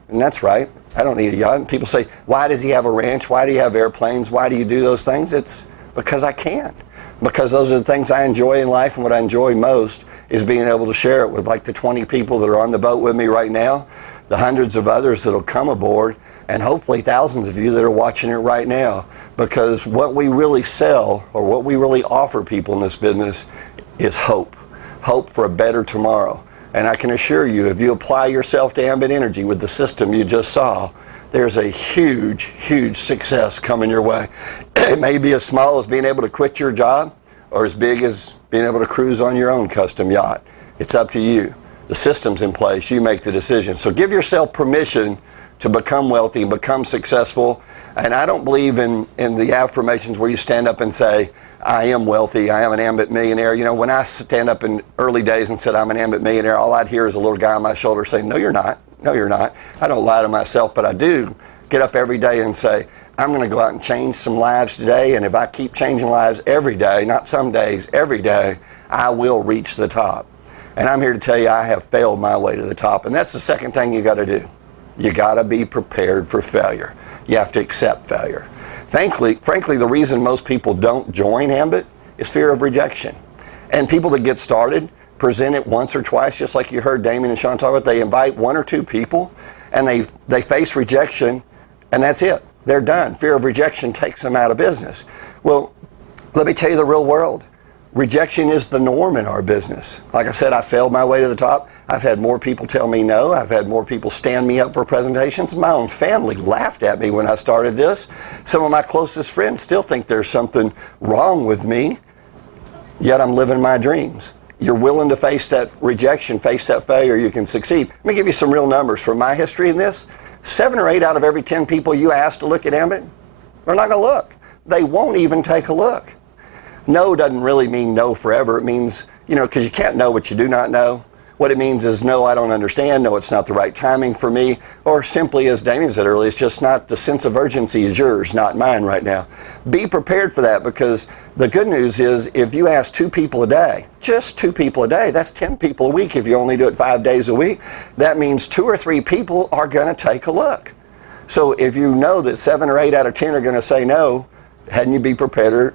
And that's right. I don't need a yacht. And people say, why does he have a ranch? Why do you have airplanes? Why do you do those things? It's because I can. Because those are the things I enjoy in life, and what I enjoy most is being able to share it with like the 20 people that are on the boat with me right now, the hundreds of others that'll come aboard, and hopefully thousands of you that are watching it right now. Because what we really sell, or what we really offer people in this business, is hope. Hope for a better tomorrow. And I can assure you, if you apply yourself to Ambit Energy with the system you just saw, there's a huge, huge success coming your way. It may be as small as being able to quit your job, or as big as being able to cruise on your own custom yacht. It's up to you. The system's in place. You make the decision. So give yourself permission to become wealthy and become successful. And I don't believe in the affirmations where you stand up and say, I am wealthy, I am an Ambit millionaire. You know, when I stand up in early days and said I'm an Ambit millionaire, all I'd hear is a little guy on my shoulder saying, no, you're not. No, you're not. I don't lie to myself, but I do get up every day and say, I'm going to go out and change some lives today. And if I keep changing lives every day, not some days, every day, I will reach the top. And I'm here to tell you, I have failed my way to the top. And that's the second thing you got to do. You got to be prepared for failure. You have to accept failure. Frankly, the reason most people don't join Ambit is fear of rejection. And people that get started present it once or twice, just like you heard Damien and Sean talk about. They invite one or two people, and they face rejection, and that's it. They're done. Fear of rejection takes them out of business. Well, let me tell you the real world. Rejection is the norm in our business. Like I said, I failed my way to the top. I've had more people tell me no. I've had more people stand me up for presentations. My own family laughed at me when I started this. Some of my closest friends still think there's something wrong with me, yet I'm living my dreams. You're willing to face that rejection, face that failure, you can succeed. Let me give you some real numbers from my history in this. 7 or 8 out of every 10 people you ask to look at Ambit, they're not going to look. They won't even take a look. No doesn't really mean no forever. It means, because you can't know what you do not know. What it means is, no, I don't understand. No, it's not the right timing for me. Or simply, as Damien said earlier, it's just not, the sense of urgency is yours, not mine right now. Be prepared for that, because the good news is, if you ask 2 people a day, just 2 people a day, that's 10 people a week if you only do it 5 days a week. That means 2 or 3 people are going to take a look. So if you know that 7 or 8 out of 10 are going to say no, hadn't you be prepared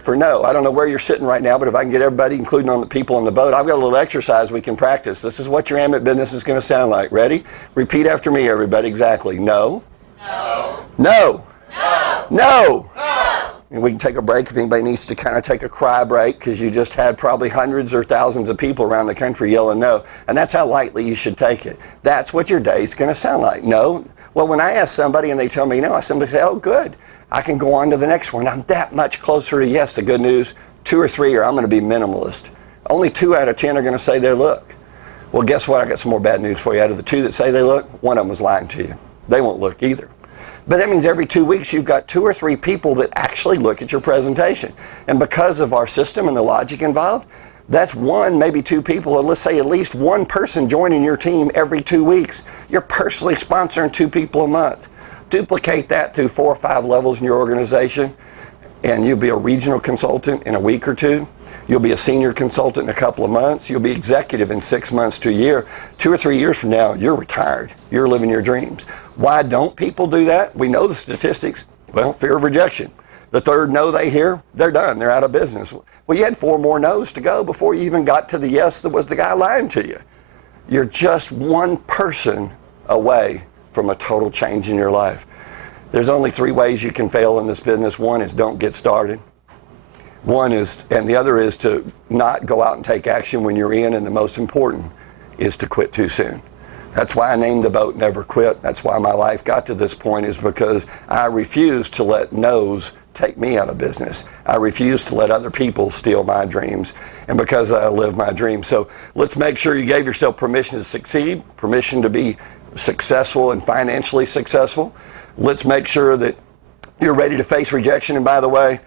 for no? I don't know where you're sitting right now, but if I can get everybody, including on the people on the boat, I've got a little exercise we can practice. This is what your Ambit business is going to sound like. Ready? Repeat after me, everybody, exactly. No. No. No. No. No. No. And we can take a break if anybody needs to kind of take a cry break, because you just had probably hundreds or thousands of people around the country yelling no. And that's how lightly you should take it. That's what your day is going to sound like. No. Well, when I ask somebody and they tell me no, I simply say, oh, good. I can go on to the next one. I'm that much closer to yes. The good news, 2 or 3 are I'm going to be minimalist. Only 2 out of 10 are going to say they look. Well, guess what? I got some more bad news for you. Out of the 2 that say they look, one of them was lying to you. They won't look either. But that means every 2 weeks you've got 2 or 3 people that actually look at your presentation. And because of our system and the logic involved, that's 1, maybe 2 people, or let's say at least 1 person joining your team every 2 weeks. You're personally sponsoring 2 people a month. Duplicate that to 4 or 5 levels in your organization, and you'll be a regional consultant in a week or 2. You'll be a senior consultant in a couple of months. You'll be executive in 6 months to a year. 2 or 3 years from now, you're retired. You're living your dreams. Why don't people do that? We know the statistics. Well, fear of rejection. The 3rd no they hear, they're done. They're out of business. Well, you had 4 more no's to go before you even got to the yes that was the guy lying to you. You're just 1 person away from a total change in your life. There's only 3 ways you can fail in this business. 1 is don't get started. And the other is to not go out and take action when you're in, and the most important is to quit too soon. That's why I named the boat Never Quit. That's why my life got to this point, is because I refuse to let no's take me out of business. I refuse to let other people steal my dreams, and because I live my dreams. So let's make sure you gave yourself permission to succeed, permission to be successful and financially successful. Let's make sure that you're ready to face rejection. And by the way,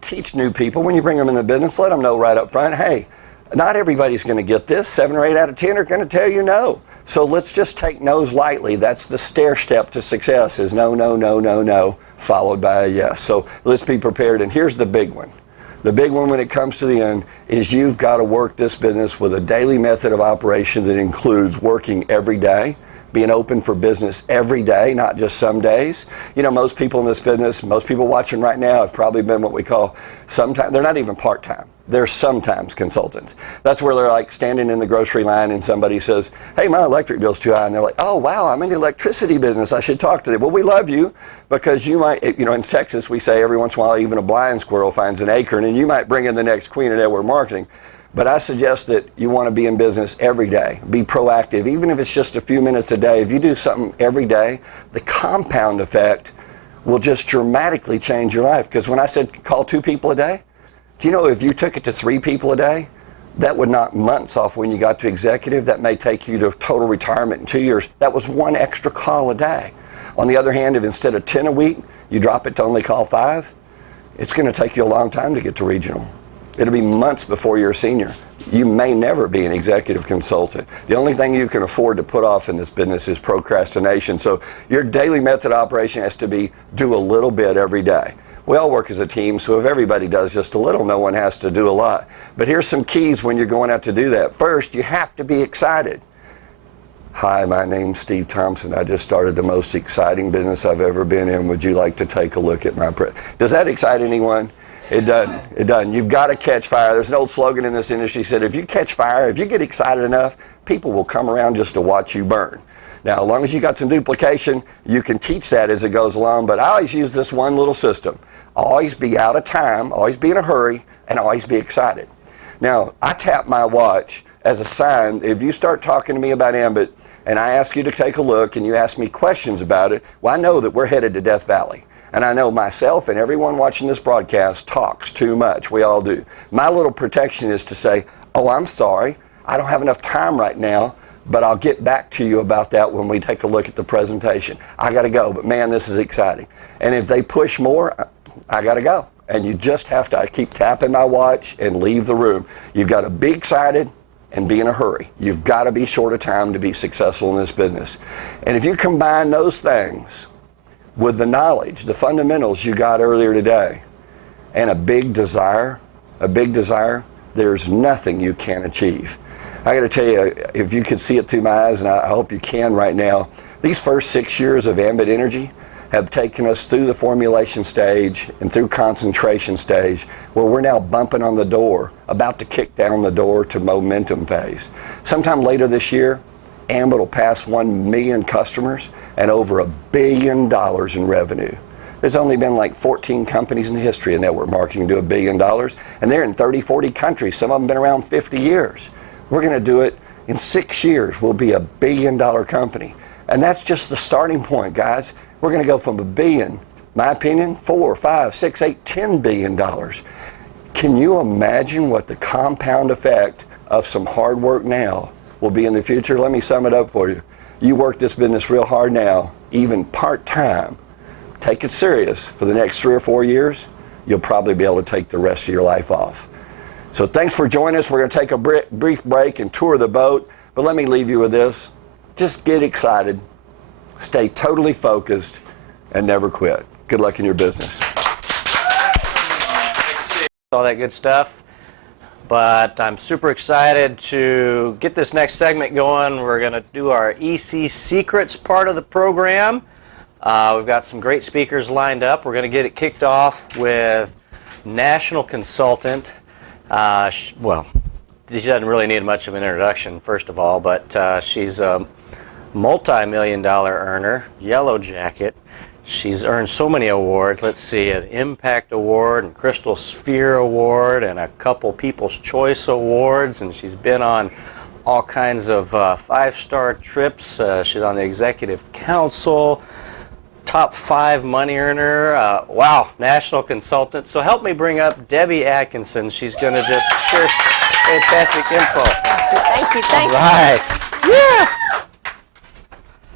teach new people when you bring them in the business, let them know right up front, hey, not everybody's going to get this. 7 or 8 out of 10 are going to tell you no. So let's just take no's lightly. That's the stair step to success, is no, no, no, no, no, followed by a yes. So let's be prepared. And here's the big one. The big one when it comes to the end is you've got to work this business with a daily method of operation that includes working every day, being open for business every day, not just some days. You know, most people in this business, most people watching right now have probably been what we call sometimes, they're not even part-time. They're sometimes consultants. That's where they're like standing in the grocery line and somebody says, hey, my electric bill's too high. And they're like, oh, wow, I'm in the electricity business. I should talk to them. Well, we love you because you might, you know, in Texas, we say every once in a while, even a blind squirrel finds an acorn, and you might bring in the next queen at network marketing. But I suggest that you want to be in business every day. Be proactive, even if it's just a few minutes a day. If you do something every day, the compound effect will just dramatically change your life. Because when I said call 2 people a day, do you know if you took it to 3 people a day, that would knock months off when you got to executive. That may take you to total retirement in 2 years. That was 1 extra call a day. On the other hand, if instead of 10 a week, you drop it to only call 5, it's going to take you a long time to get to regional. It'll be months before you're a senior. You may never be an executive consultant. The only thing you can afford to put off in this business is procrastination. So your daily method operation has to be do a little bit every day. We all work as a team, so if everybody does just a little, no one has to do a lot. But here's some keys when you're going out to do that. First, you have to be excited. Hi, my name's Steve Thompson. I just started the most exciting business I've ever been in. Would you like to take a look at my Does that excite anyone? It doesn't. It doesn't. You've got to catch fire. There's an old slogan in this industry that said, if you catch fire, if you get excited enough, people will come around just to watch you burn. Now, as long as you got some duplication, you can teach that as it goes along, but I always use this one little system. Always be out of time, always be in a hurry, and always be excited. Now, I tap my watch as a sign. If you start talking to me about Ambit, and I ask you to take a look, and you ask me questions about it, well, I know that we're headed to Death Valley. And I know myself and everyone watching this broadcast talks too much. We all do. My little protection is to say, oh, I'm sorry. I don't have enough time right now, but I'll get back to you about that when we take a look at the presentation. I got to go, but man, this is exciting. And if they push more, I got to go. And you just have to, I keep tapping my watch and leave the room. You've got to be excited and be in a hurry. You've got to be short of time to be successful in this business. And if you combine those things with the knowledge, the fundamentals you got earlier today, and a big desire, there's nothing you can't achieve. I got to tell you, if you could see it through my eyes, and I hope you can right now, these first 6 years of Ambit Energy have taken us through the formulation stage and through concentration stage, where we're now bumping on the door, about to kick down the door to momentum phase. Sometime later this year, Ambit will pass 1 million customers and over $1 billion in revenue. There's only been like 14 companies in the history of network marketing do $1 billion, and they're in 30, 40 countries. Some of them have been around 50 years. We're going to do it in 6 years. We'll be $1 billion company. And that's just the starting point, guys. We're going to go from $1 billion, my opinion, 4, 5, 6, 8, $10 billion. Can you imagine what the compound effect of some hard work now will be in the future? Let me sum it up for you. You work this business real hard now, even part-time. Take it serious. For the next 3 or 4 years, you'll probably be able to take the rest of your life off. So thanks for joining us. We're going to take a brief break and tour the boat. But let me leave you with this. Just get excited, stay totally focused, and never quit. Good luck in your business. All that good stuff. But I'm super excited to get this next segment going. We're going to do our EC Secrets part of the program. We've got some great speakers lined up. We're going to get it kicked off with national consultant. Well, she doesn't really need much of an introduction, first of all, but she's a multi-million-dollar earner, Yellow Jacket. She's earned so many awards. Let's see, an Impact Award and Crystal Sphere Award and a couple People's Choice Awards, and she's been on all kinds of 5-star trips. She's on the Executive Council, top 5 money earner. Wow, national consultant. So help me bring up Debbie Atkinson. She's going to just share fantastic info. Thank you. All right. Yeah.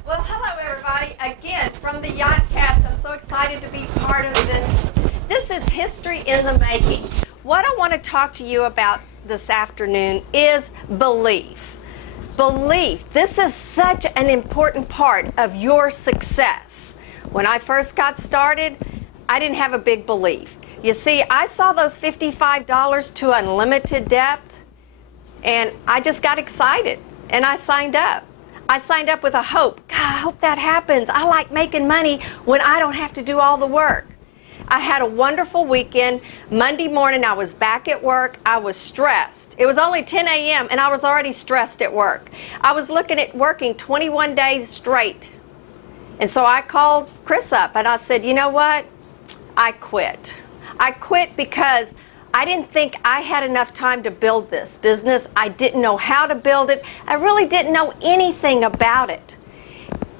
Well, hello everybody. Again, from the Yachtcast, I'm so excited to be part of this. This is history history in the making. What I want to talk to you about this afternoon is belief. Belief. This is such an important part of your success. When I first got started, I didn't have a big belief. You see, I saw those $55 to unlimited depth, and I just got excited, and I signed up. I signed up with a hope. God, I hope that happens. I like making money when I don't have to do all the work. I had a wonderful weekend. Monday morning, I was back at work. I was stressed. It was only 10 a.m., and I was already stressed at work. I was looking at working 21 days straight. And so I called Chris up, and I said, you know what? I quit. I quit because I didn't think I had enough time to build this business. I didn't know how to build it. I really didn't know anything about it.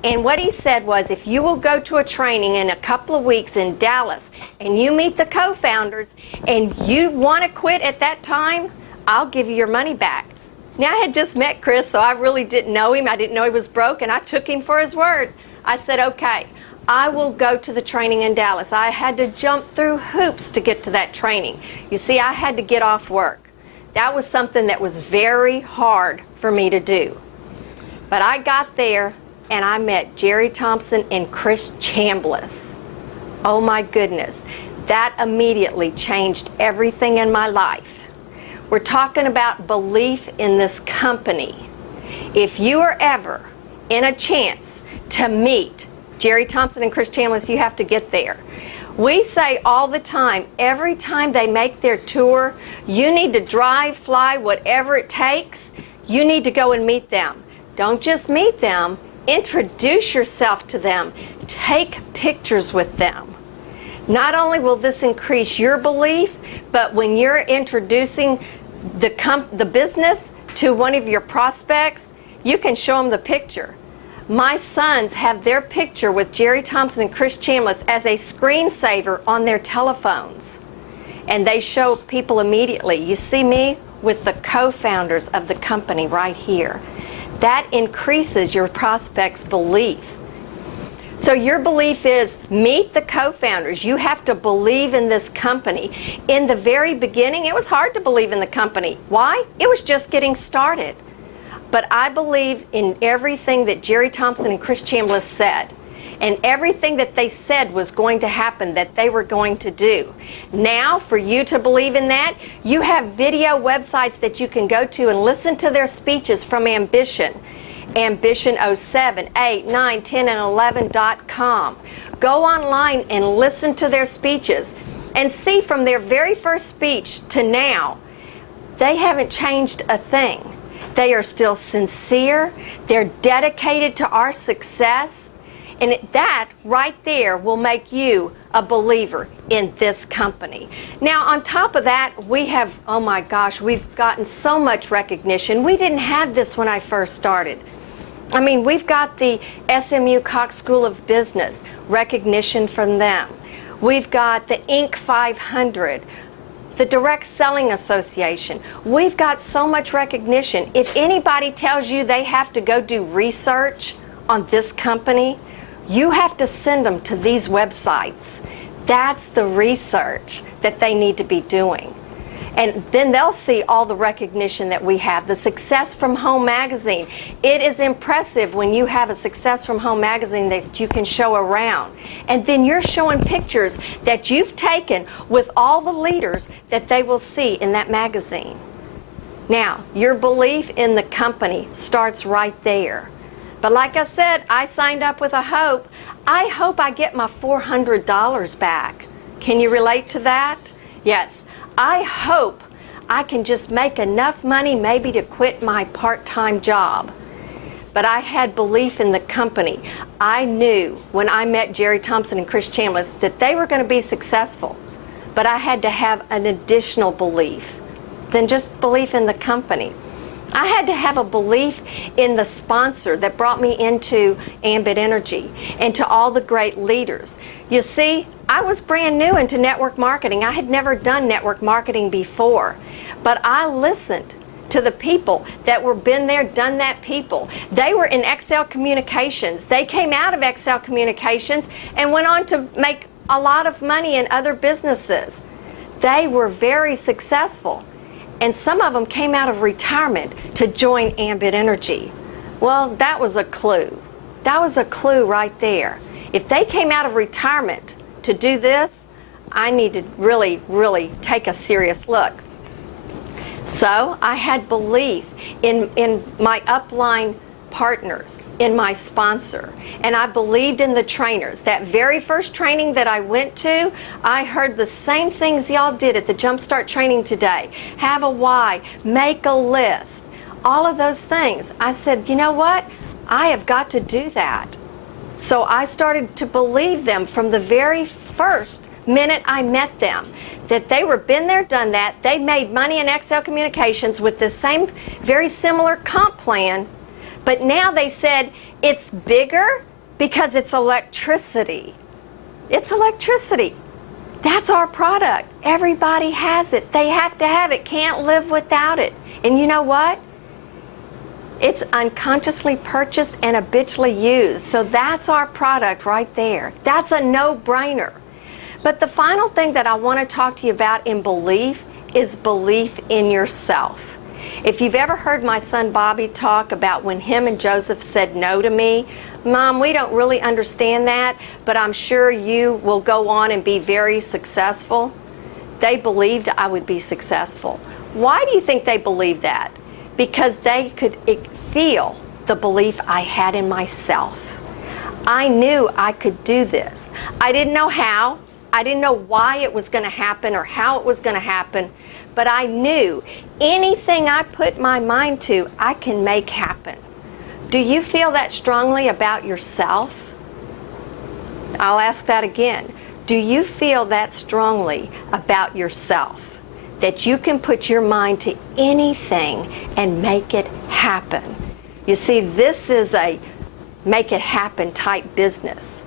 And what he said was, if you will go to a training in a couple of weeks in Dallas and you meet the co-founders and you want to quit at that time, I'll give you your money back. Now, I had just met Chris, so I really didn't know him. I didn't know he was broke, and I took him for his word. I said, okay, I will go to the training in Dallas. I had to jump through hoops to get to that training. You see, I had to get off work. That was something that was very hard for me to do. But I got there, and I met Jerry Thompson and Chris Chambliss. Oh my goodness, that immediately changed everything in my life. We're talking about belief in this company. If you are ever in a chance to meet Jerry Thompson and Chris Chambliss, you have to get there. We say all the time, every time they make their tour, you need to drive, fly, whatever it takes, you need to go and meet them. Don't just meet them, introduce yourself to them, take pictures with them. Not only will this increase your belief, but when you're introducing the business to one of your prospects, you can show them the picture. My sons have their picture with Jerry Thompson and Chris Chambliss as a screensaver on their telephones. And they show people immediately. You see me with the co-founders of the company right here. That increases your prospect's belief. So your belief is meet the co-founders. You have to believe in this company. In the very beginning, it was hard to believe in the company. Why? It was just getting started. But I believed in everything that Jerry Thompson and Chris Chambliss said. And everything that they said was going to happen, that they were going to do. Now, for you to believe in that, you have video websites that you can go to and listen to their speeches from Ambition. Ambition 07, 8, 9, 10, and 11.com. Go online and listen to their speeches and see from their very first speech to now, they haven't changed a thing. They are still sincere. They're dedicated to our success. And that right there will make you a believer in this company. Now, on top of that, we have, oh my gosh, we've gotten so much recognition. We didn't have this when I first started. I mean, we've got the SMU Cox School of Business, recognition from them. We've got the Inc. 500. The Direct Selling Association. We've got so much recognition. If anybody tells you they have to go do research on this company, you have to send them to these websites. That's the research that they need to be doing. And then they'll see all the recognition that we have. The Success from Home magazine. It is impressive when you have a Success from Home magazine that you can show around. And then you're showing pictures that you've taken with all the leaders that they will see in that magazine. Now, your belief in the company starts right there. But like I said, I signed up with a hope. I hope I get my $400 back. Can you relate to that? Yes. I hope I can just make enough money maybe to quit my part-time job. But I had belief in the company. I knew when I met Jerry Thompson and Chris Chambliss that they were going to be successful. But I had to have an additional belief than just belief in the company. I had to have a belief in the sponsor that brought me into Ambit Energy and to all the great leaders. You see, I was brand new into network marketing. I had never done network marketing before, but I listened to the people that were been there, done that people. They were in Excel Communications. They came out of Excel Communications and went on to make a lot of money in other businesses. They were very successful. And some of them came out of retirement to join Ambit Energy. Well, that was a clue. That was a clue right there. If they came out of retirement to do this, I need to really, really take a serious look. So I had belief in my upline partners, in my sponsor, and I believed in the trainers. That very first training that I went to, I heard the same things y'all did at the Jumpstart training today. Have a why, make a list, all of those things. I said, you know what? I have got to do that. So I started to believe them from the very first minute I met them, that they were been there, done that. They made money in Excel Communications with the same very similar comp plan, but now they said it's bigger because it's electricity. It's electricity. That's our product. Everybody has it. They have to have it. Can't live without it. And you know what? It's unconsciously purchased and habitually used. So that's our product right there. That's a no-brainer. But the final thing that I want to talk to you about in belief is belief in yourself. If you've ever heard my son Bobby talk about when him and Joseph said no to me, Mom, we don't really understand that, but I'm sure you will go on and be very successful. They believed I would be successful. Why do you think they believed that? Because they could feel the belief I had in myself. I knew I could do this. I didn't know how. I didn't know why it was going to happen or how it was going to happen, but I knew anything I put my mind to, I can make happen. Do you feel that strongly about yourself? I'll ask that again. Do you feel that strongly about yourself? That you can put your mind to anything and make it happen? You see, this is a make it happen type business.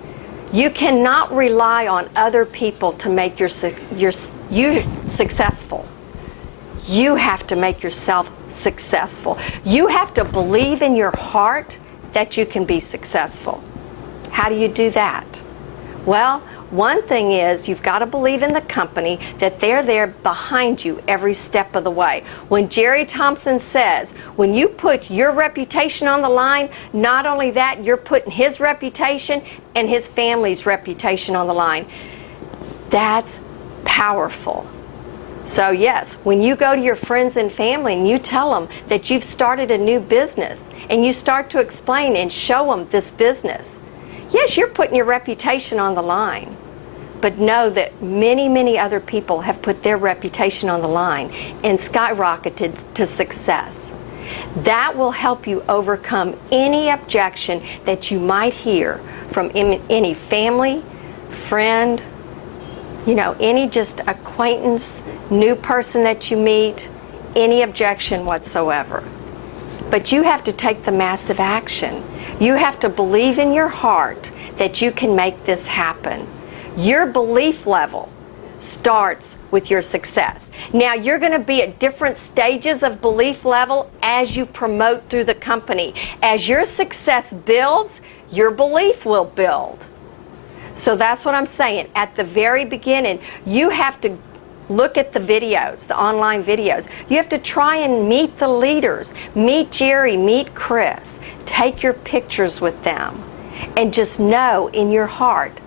You cannot rely on other people to make you successful. You have to make yourself successful. You have to believe in your heart that you can be successful. How do you do that? Well, one thing is you've got to believe in the company that they're there behind you every step of the way. When Jerry Thompson says, when you put your reputation on the line, not only that, you're putting his reputation and his family's reputation on the line. That's powerful. So yes, when you go to your friends and family and you tell them that you've started a new business and you start to explain and show them this business, yes, you're putting your reputation on the line, but know that many, many other people have put their reputation on the line and skyrocketed to success. That will help you overcome any objection that you might hear from any family, friend, any just acquaintance, new person that you meet, any objection whatsoever. But you have to take the massive action. You have to believe in your heart that you can make this happen. Your belief level starts with your success. Now, you're going to be at different stages of belief level as you promote through the company. As your success builds, your belief will build. So that's what I'm saying. At the very beginning, you have to look at the videos, the online videos. You have to try and meet the leaders. Meet Jerry, meet Chris. Take your pictures with them. And just know in your heart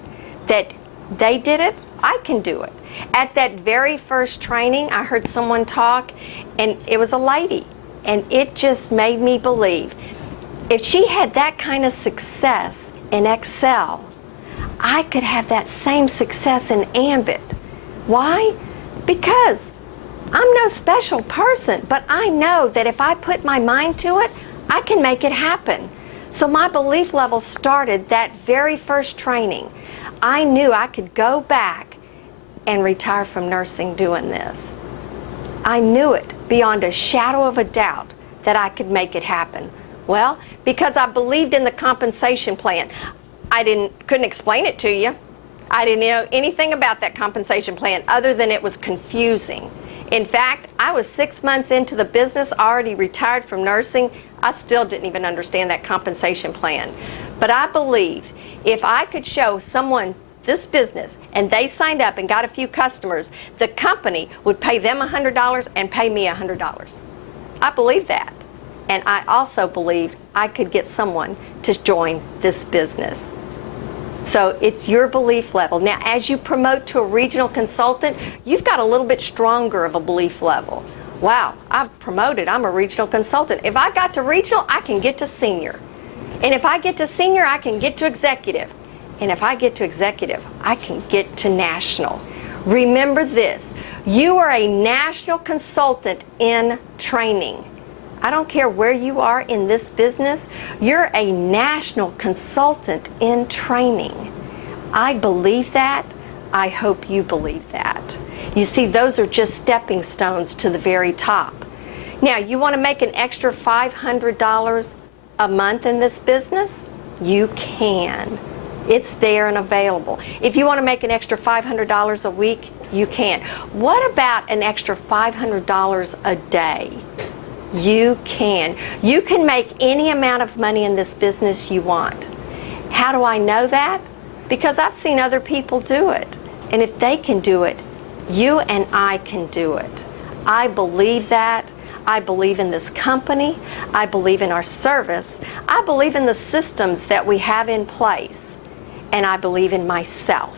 that they did it, I can do it. At that very first training, I heard someone talk, and it was a lady. And it just made me believe. If she had that kind of success in Excel, I could have that same success in Ambit. Why? Because I'm no special person, but I know that if I put my mind to it, I can make it happen. So my belief level started that very first training. I knew I could go back and retire from nursing doing this. I knew it beyond a shadow of a doubt that I could make it happen. Well, because I believed in the compensation plan. I couldn't explain it to you. I didn't know anything about that compensation plan other than it was confusing. In fact, I was 6 months into the business, already retired from nursing. I still didn't even understand that compensation plan. But I believed if I could show someone this business and they signed up and got a few customers, the company would pay them $100 and pay me $100. I believe that. And I also believed I could get someone to join this business. So it's your belief level. Now, as you promote to a regional consultant, you've got a little bit stronger of a belief level. Wow, I've promoted, I'm a regional consultant. If I got to regional, I can get to senior. And if I get to senior, I can get to executive. And if I get to executive, I can get to national. Remember this, you are a national consultant in training. I don't care where you are in this business, you're a national consultant in training. I believe that. I hope you believe that. You see, those are just stepping stones to the very top. Now, you want to make an extra $500 a month in this business? You can. It's there and available. If you want to make an extra $500 a week, you can. What about an extra $500 a day? You can. You can make any amount of money in this business you want. How do I know that? Because I've seen other people do it. And if they can do it, you and I can do it. I believe that. I believe in this company. I believe in our service. I believe in the systems that we have in place. And I believe in myself.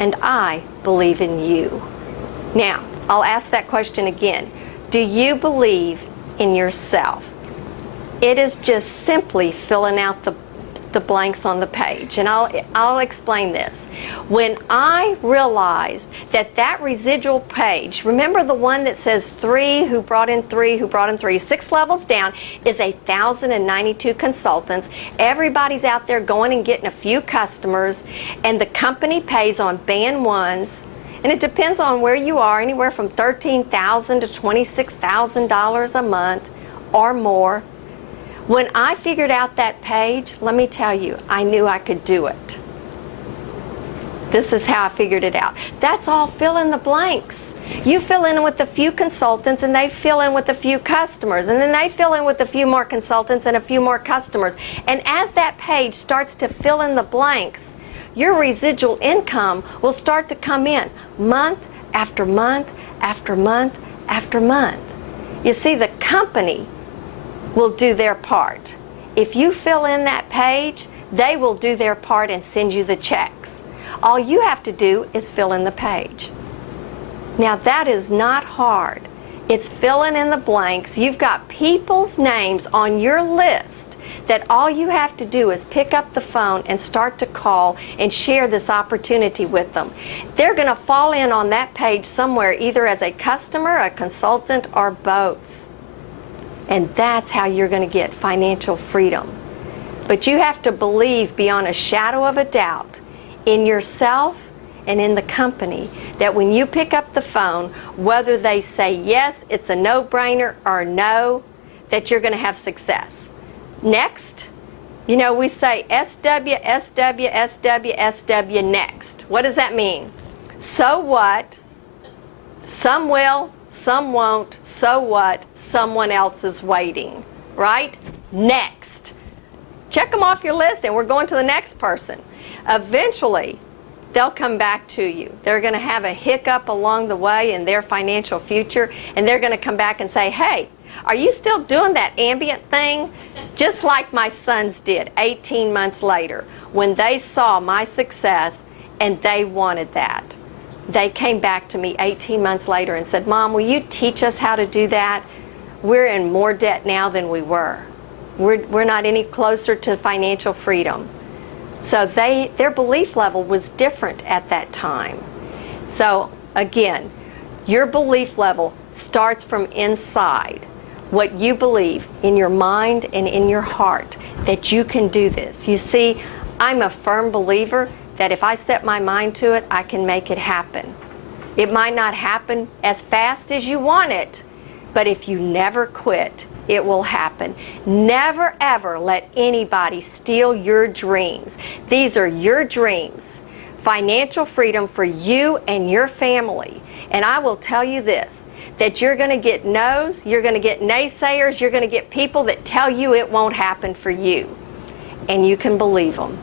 And I believe in you. Now, I'll ask that question again. Do you believe in yourself? It is just simply filling out the blanks on the page, and I'll explain this. When I realized that residual page, remember the one that says 3 who brought in 3 who brought in 3, 6 levels down is 1,092 consultants. Everybody's out there going and getting a few customers, and the company pays on band ones, and it depends on where you are, anywhere from $13,000 to $26,000 a month or more. When I figured out that page, let me tell you, I knew I could do it. This is how I figured it out. That's all fill in the blanks. You fill in with a few consultants and they fill in with a few customers, and then they fill in with a few more consultants and a few more customers. And as that page starts to fill in the blanks, your residual income will start to come in month after month after month after month. You see, the company will do their part. If you fill in that page, they will do their part and send you the checks. All you have to do is fill in the page. Now, that is not hard. It's filling in the blanks. You've got people's names on your list that all you have to do is pick up the phone and start to call and share this opportunity with them. They're going to fall in on that page somewhere, either as a customer, a consultant, or both. And that's how you're going to get financial freedom. But you have to believe beyond a shadow of a doubt in yourself and in the company that when you pick up the phone, whether they say yes, it's a no-brainer, or no, that you're going to have success. Next, you know, we say SW, SW, SW, SW, next. What does that mean? So what? Some will, some won't. So what? Someone else is waiting, right? Next. Check them off your list and we're going to the next person. Eventually, they'll come back to you. They're going to have a hiccup along the way in their financial future, and they're going to come back and say, hey, are you still doing that Ambit thing? Just like my sons did 18 months later when they saw my success and they wanted that. They came back to me 18 months later and said, Mom, will you teach us how to do that? We're in more debt now than we were. We're not any closer to financial freedom. So their belief level was different at that time. So again, your belief level starts from inside. What you believe in your mind and in your heart that you can do this. You see, I'm a firm believer that if I set my mind to it, I can make it happen. It might not happen as fast as you want it, but if you never quit, it will happen. Never ever let anybody steal your dreams. These are your dreams. Financial freedom for you and your family. And I will tell you this, that you're going to get no's, you're going to get naysayers, you're going to get people that tell you it won't happen for you. And you can believe them.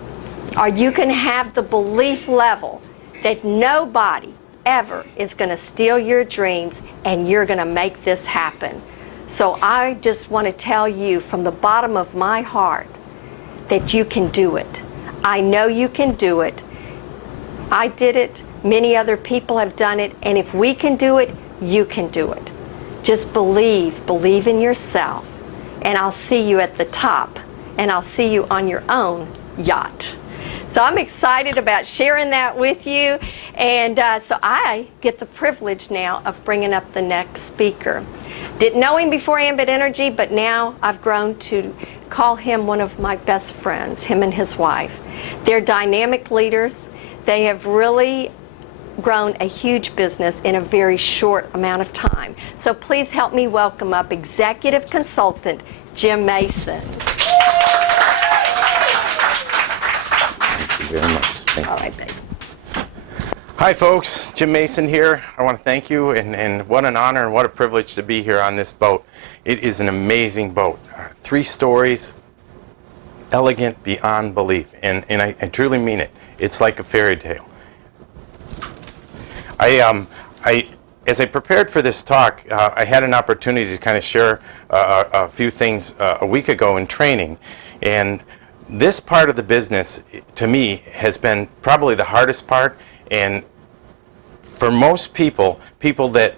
or you can have the belief level that nobody ever is going to steal your dreams and you're going to make this happen. So I just want to tell you from the bottom of my heart that you can do it. I know you can do it. I did it. Many other people have done it. And if we can do it, you can do it. Just believe in yourself. And I'll see you at the top. And I'll see you on your own yacht. So I'm excited about sharing that with you. And so I get the privilege now of bringing up the next speaker. Didn't know him before Ambit Energy, but now I've grown to call him one of my best friends, him and his wife. They're dynamic leaders. They have really grown a huge business in a very short amount of time. So please help me welcome up Executive Consultant Jim Mason. Thank you very much. Thank you. All right, babe. Hi folks, Jim Mason here. I want to thank you, and what an honor and what a privilege to be here on this boat. It is an amazing boat. 3 stories, elegant beyond belief, and I truly mean it. It's like a fairy tale. As I prepared for this talk, I had an opportunity to kind of share a few things a week ago in training, and this part of the business, to me, has been probably the hardest part. And for most people that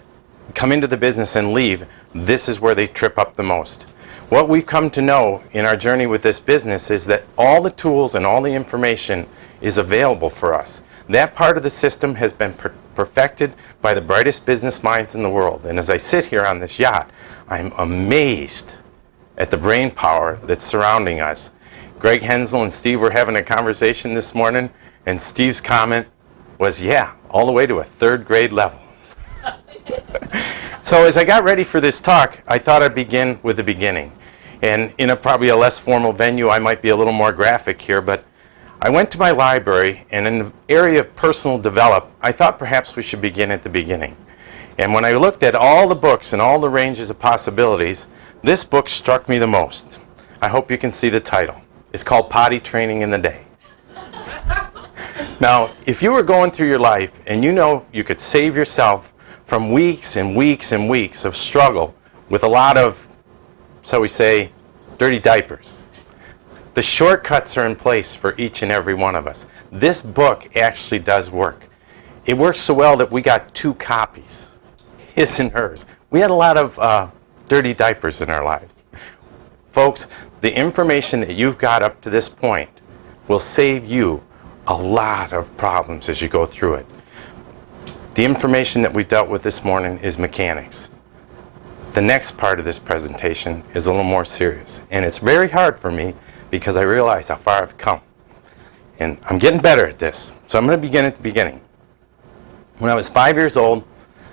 come into the business and leave, this is where they trip up the most. What we've come to know in our journey with this business is that all the tools and all the information is available for us. That part of the system has been perfected by the brightest business minds in the world. And as I sit here on this yacht, I'm amazed at the brain power that's surrounding us. Greg Hensel and Steve were having a conversation this morning, and Steve's comment was, yeah, all the way to a 3rd grade level. So as I got ready for this talk, I thought I'd begin with the beginning. And in probably a less formal venue, I might be a little more graphic here, but I went to my library, and in the area of personal development, I thought perhaps we should begin at the beginning. And when I looked at all the books and all the ranges of possibilities, this book struck me the most. I hope you can see the title. It's called Potty Training in the Day. Now, if you were going through your life and you know you could save yourself from weeks and weeks and weeks of struggle with a lot of, so we say, dirty diapers, the shortcuts are in place for each and every one of us. This book actually does work. It works so well that we got 2 copies, his and hers. We had a lot of dirty diapers in our lives. Folks, the information that you've got up to this point will save you a lot of problems as you go through it. The information that we dealt with this morning is mechanics. The next part of this presentation is a little more serious, and it's very hard for me because I realize how far I've come. And I'm getting better at this, so I'm going to begin at the beginning. When I was 5 years old,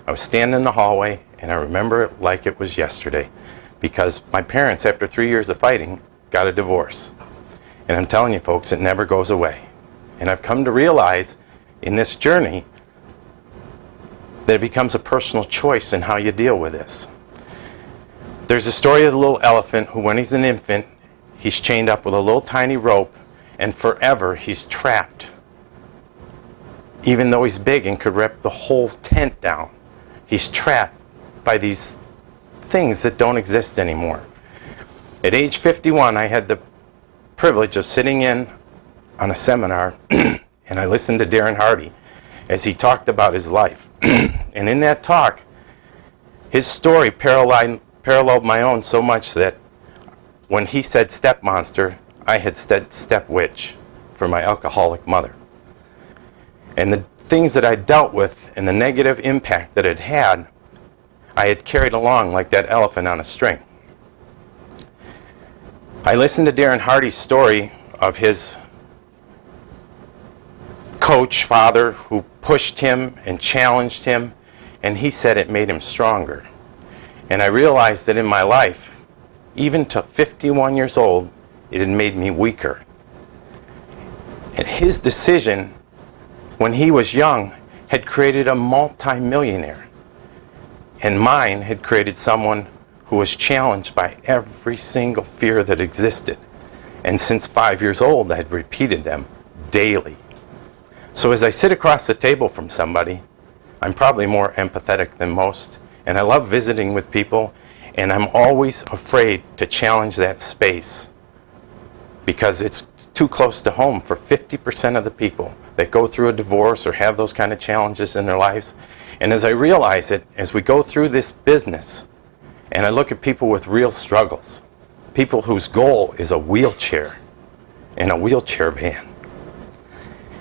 I was standing in the hallway, and I remember it like it was yesterday, because my parents, after 3 years of fighting, got a divorce. And I'm telling you folks, it never goes away. And I've come to realize in this journey that it becomes a personal choice in how you deal with this. There's a story of the little elephant who, when he's an infant, he's chained up with a little tiny rope, and forever he's trapped. Even though he's big and could rip the whole tent down, he's trapped by these things that don't exist anymore. At age 51, I had the privilege of sitting in on a seminar, and I listened to Darren Hardy as he talked about his life. And in that talk, his story paralleled my own so much that when he said step monster, I had said step witch for my alcoholic mother. And the things that I dealt with and the negative impact that it had, I had carried along like that elephant on a string. I listened to Darren Hardy's story of his coach father who pushed him and challenged him, and he said it made him stronger. And I realized that in my life, even to 51 years old, it had made me weaker. And his decision when he was young had created a multi-millionaire, and mine had created someone who was challenged by every single fear that existed. And since 5 years old, I had repeated them daily. So as I sit across the table from somebody, I'm probably more empathetic than most, and I love visiting with people, and I'm always afraid to challenge that space because it's too close to home for 50% of the people that go through a divorce or have those kind of challenges in their lives. And as I realize it, as we go through this business, and I look at people with real struggles, people whose goal is a wheelchair and a wheelchair van.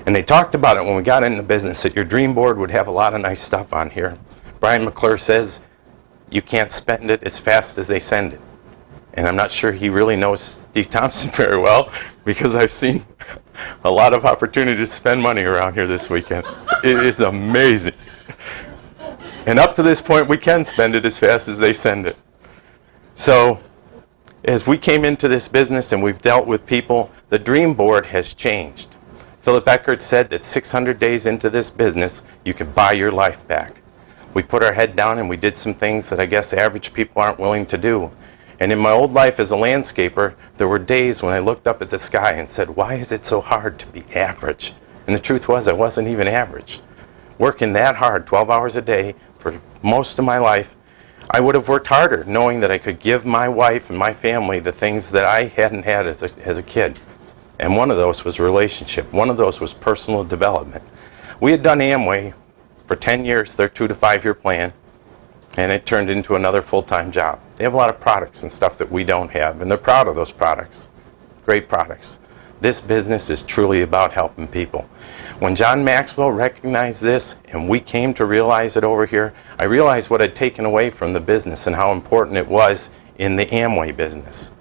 And they talked about it when we got into business, that your dream board would have a lot of nice stuff on here. Brian McClure says, you can't spend it as fast as they send it. And I'm not sure he really knows Steve Thompson very well, because I've seen a lot of opportunity to spend money around here this weekend. It is amazing. And up to this point, we can spend it as fast as they send it. So as we came into this business and we've dealt with people, the dream board has changed. Philip Eckert said that 600 days into this business, you can buy your life back. We put our head down and we did some things that I guess average people aren't willing to do. And in my old life as a landscaper, there were days when I looked up at the sky and said, why is it so hard to be average? And the truth was, I wasn't even average. Working that hard, 12 hours a day, for most of my life, I would have worked harder knowing that I could give my wife and my family the things that I hadn't had as a kid. And one of those was relationship. One of those was personal development. We had done Amway for 10 years, their 2 to 5 year plan, and it turned into another full-time job. They have a lot of products and stuff that we don't have, and they're proud of those products. Great products. This business is truly about helping people. When John Maxwell recognized this, and we came to realize it over here, I realized what I'd taken away from the business and how important it was in the Amway business.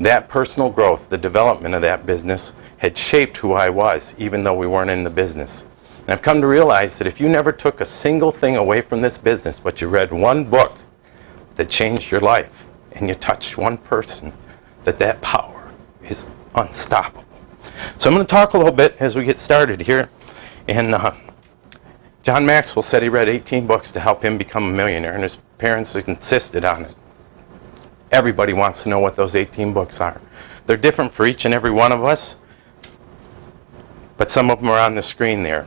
That personal growth, the development of that business, had shaped who I was, even though we weren't in the business. And I've come to realize that if you never took a single thing away from this business, but you read one book that changed your life, and you touched one person, that power is unstoppable. So I'm going to talk a little bit as we get started here. And John Maxwell said he read 18 books to help him become a millionaire, and his parents insisted on it. Everybody wants to know what those 18 books are. They're different for each and every one of us, but some of them are on the screen there.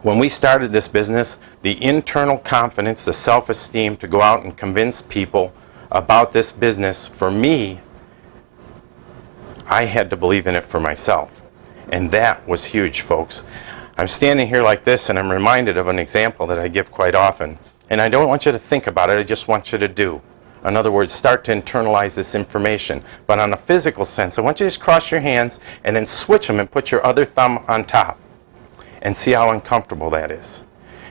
When we started this business, the internal confidence, the self-esteem to go out and convince people about this business, for me, I had to believe in it for myself. And that was huge, folks. I'm standing here like this and I'm reminded of an example that I give quite often. And I don't want you to think about it, I just want you to do. In other words, start to internalize this information. But on a physical sense, I want you to just cross your hands and then switch them and put your other thumb on top. And see how uncomfortable that is.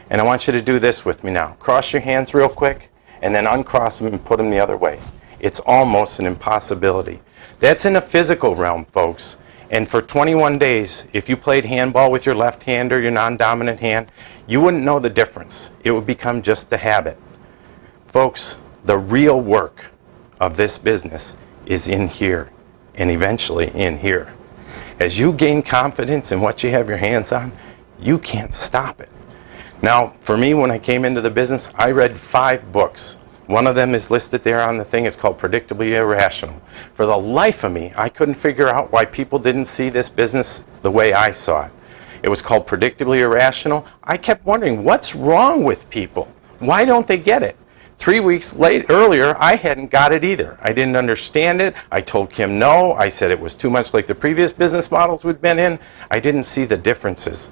And I want you to do this with me now. Cross your hands real quick and then uncross them and put them the other way. It's almost an impossibility. That's in a physical realm, folks. And for 21 days, if you played handball with your left hand or your non-dominant hand, you wouldn't know the difference. It would become just a habit. Folks, the real work of this business is in here and eventually in here. As you gain confidence in what you have your hands on, you can't stop it. Now, for me, when I came into the business, I read 5 books. One of them is listed there on the thing. It's called Predictably Irrational. For the life of me, I couldn't figure out why people didn't see this business the way I saw it. It was called Predictably Irrational. I kept wondering, what's wrong with people? Why don't they get it? 3 weeks earlier, I hadn't got it either. I didn't understand it. I told Kim no. I said it was too much like the previous business models we'd been in. I didn't see the differences.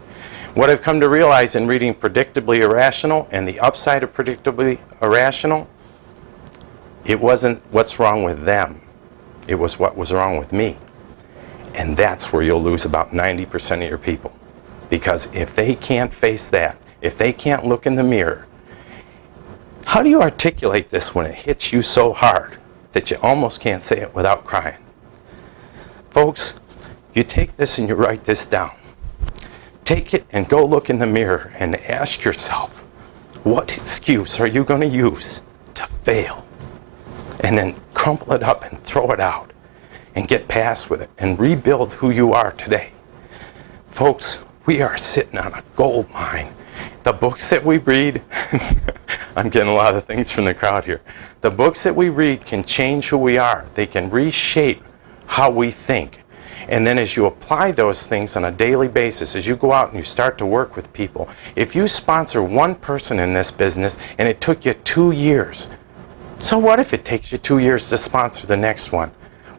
What I've come to realize in reading Predictably Irrational and the upside of Predictably Irrational, it wasn't what's wrong with them. It was what was wrong with me. And that's where you'll lose about 90% of your people. Because if they can't face that, if they can't look in the mirror, how do you articulate this when it hits you so hard that you almost can't say it without crying? Folks, you take this and you write this down. Take it and go look in the mirror and ask yourself, what excuse are you going to use to fail? And then crumple it up and throw it out and get past with it and rebuild who you are today. Folks, we are sitting on a gold mine. The books that we read, I'm getting a lot of things from the crowd here. The books that we read can change who we are. They can reshape how we think. And then as you apply those things on a daily basis, as you go out and you start to work with people, if you sponsor one person in this business and it took you 2 years, so what if it takes you 2 years to sponsor the next one?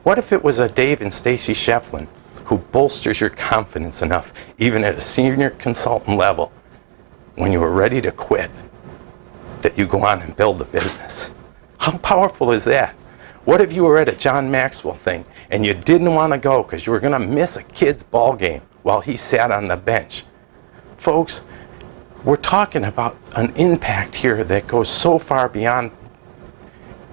What if it was a Dave and Stacy Shefflin who bolsters your confidence enough, even at a senior consultant level, when you were ready to quit, that you go on and build the business? How powerful is that? What if you were at a John Maxwell thing and you didn't want to go because you were going to miss a kid's ball game while he sat on the bench? Folks, we're talking about an impact here that goes so far beyond.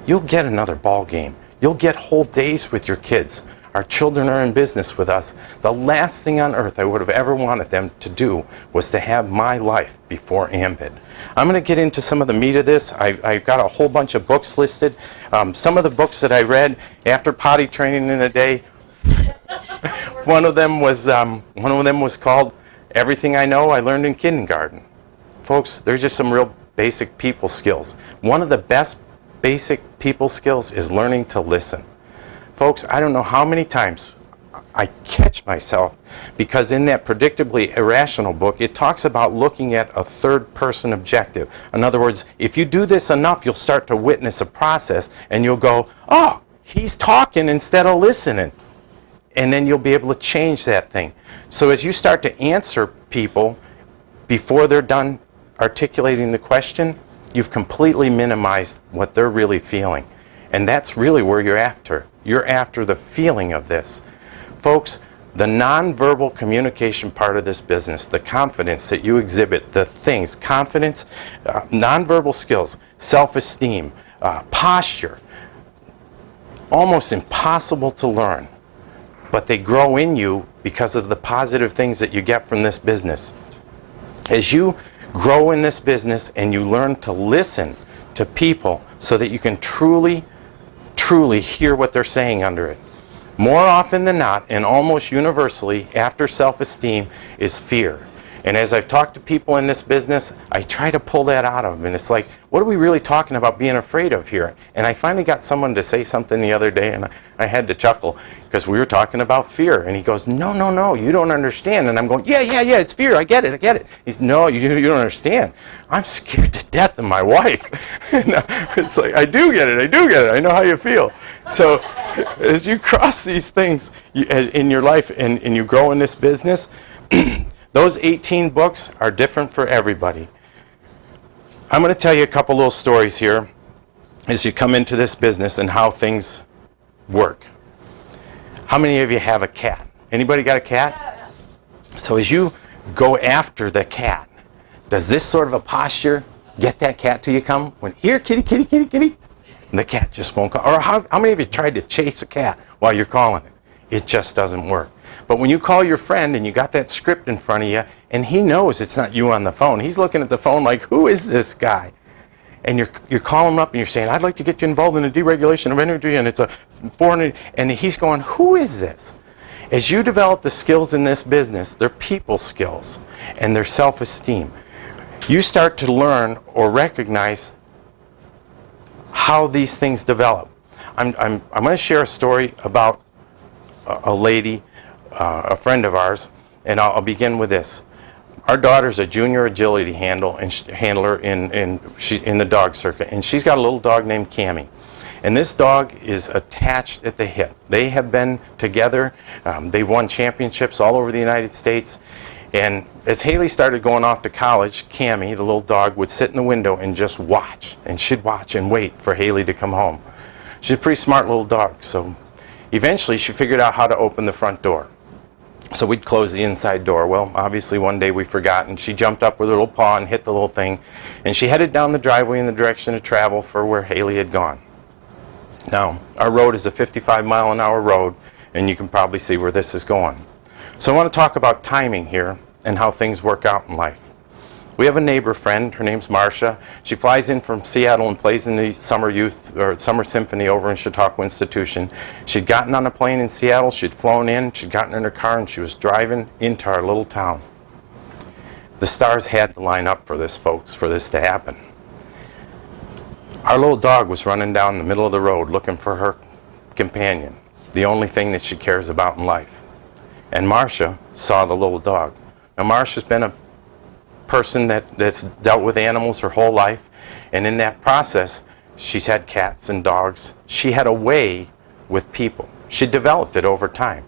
You'll get another ball game. You'll get whole days with your kids. Our children are in business with us. The last thing on earth I would have ever wanted them to do was to have my life before Ambit. I'm going to get into some of the meat of this. I've got a whole bunch of books listed. Some of the books that I read after potty training in a day. one of them was called Everything I Know I Learned in Kindergarten. Folks, there's just some real basic people skills. One of the best basic people skills is learning to listen. Folks, I don't know how many times I catch myself because in that Predictably Irrational book, it talks about looking at a third person objective. In other words, if you do this enough, you'll start to witness a process and you'll go, oh, he's talking instead of listening. And then you'll be able to change that thing. So as you start to answer people before they're done articulating the question, you've completely minimized what they're really feeling. And that's really where you're after. You're after the feeling of this. Folks, the nonverbal communication part of this business, the confidence that you exhibit, the things, confidence, nonverbal skills, self-esteem, posture, almost impossible to learn. But they grow in you because of the positive things that you get from this business. As you grow in this business and you learn to listen to people so that you can truly hear what they're saying under it. More often than not, and almost universally, after self-esteem is fear. And as I've talked to people in this business, I try to pull that out of them. And it's like, what are we really talking about being afraid of here? And I finally got someone to say something the other day, and I had to chuckle because we were talking about fear. And he goes, no, you don't understand. And I'm going, yeah, it's fear. I get it. He's, no, you don't understand. I'm scared to death of my wife. And it's like, I do get it. I know how you feel. So as you cross these things in your life and you grow in this business, those 18 books are different for everybody. I'm going to tell you a couple little stories here as you come into this business and how things work. How many of you have a cat? Anybody got a cat? So as you go after the cat, does this sort of a posture get that cat till you come? When, here, kitty, kitty, kitty, kitty. And the cat just won't come. Or how many of you tried to chase a cat while you're calling it? It just doesn't work. But when you call your friend and you got that script in front of you, and he knows it's not you on the phone, he's looking at the phone like, who is this guy? And you're calling him up and you're saying, I'd like to get you involved in a deregulation of energy, and it's a 400, and he's going, who is this? As you develop the skills in this business, they're people skills and their self-esteem. You start to learn or recognize how these things develop. I'm going to share a story about a lady, a friend of ours, and I'll begin with this. Our daughter's a junior agility handler in the dog circuit, and she's got a little dog named Cammie. And this dog is attached at the hip. They have been together. They've won championships all over the United States. And as Haley started going off to college, Cammie, the little dog, would sit in the window and just watch. And she'd watch and wait for Haley to come home. She's a pretty smart little dog. So eventually she figured out how to open the front door. So we'd close the inside door. Well, obviously one day we forgot, and she jumped up with her little paw and hit the little thing. And she headed down the driveway in the direction of travel for where Haley had gone. Now, our road is a 55-mile-an-hour road, and you can probably see where this is going. So I want to talk about timing here and how things work out in life. We have a neighbor friend. Her name's Marcia. She flies in from Seattle and plays in the Summer Symphony over in Chautauqua Institution. She'd gotten on a plane in Seattle. She'd flown in. She'd gotten in her car, and she was driving into our little town. The stars had to line up for this, folks, for this to happen. Our little dog was running down the middle of the road looking for her companion, the only thing that she cares about in life. and Marcia saw the little dog. Now Marcia's been a person that's dealt with animals her whole life, and in that process she's had cats and dogs. She had a way with people. She developed it over time.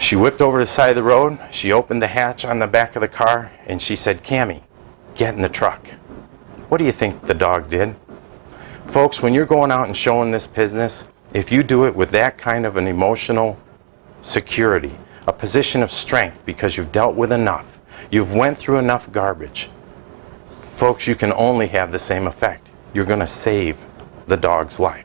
She whipped over to the side of the road, she opened the hatch on the back of the car, and she said, "Cammie, get in the truck." What do you think the dog did? Folks, when you're going out and showing this business, if you do it with that kind of an emotional security, a position of strength because you've dealt with enough, you've went through enough garbage, folks, you can only have the same effect. You're going to save the dog's life.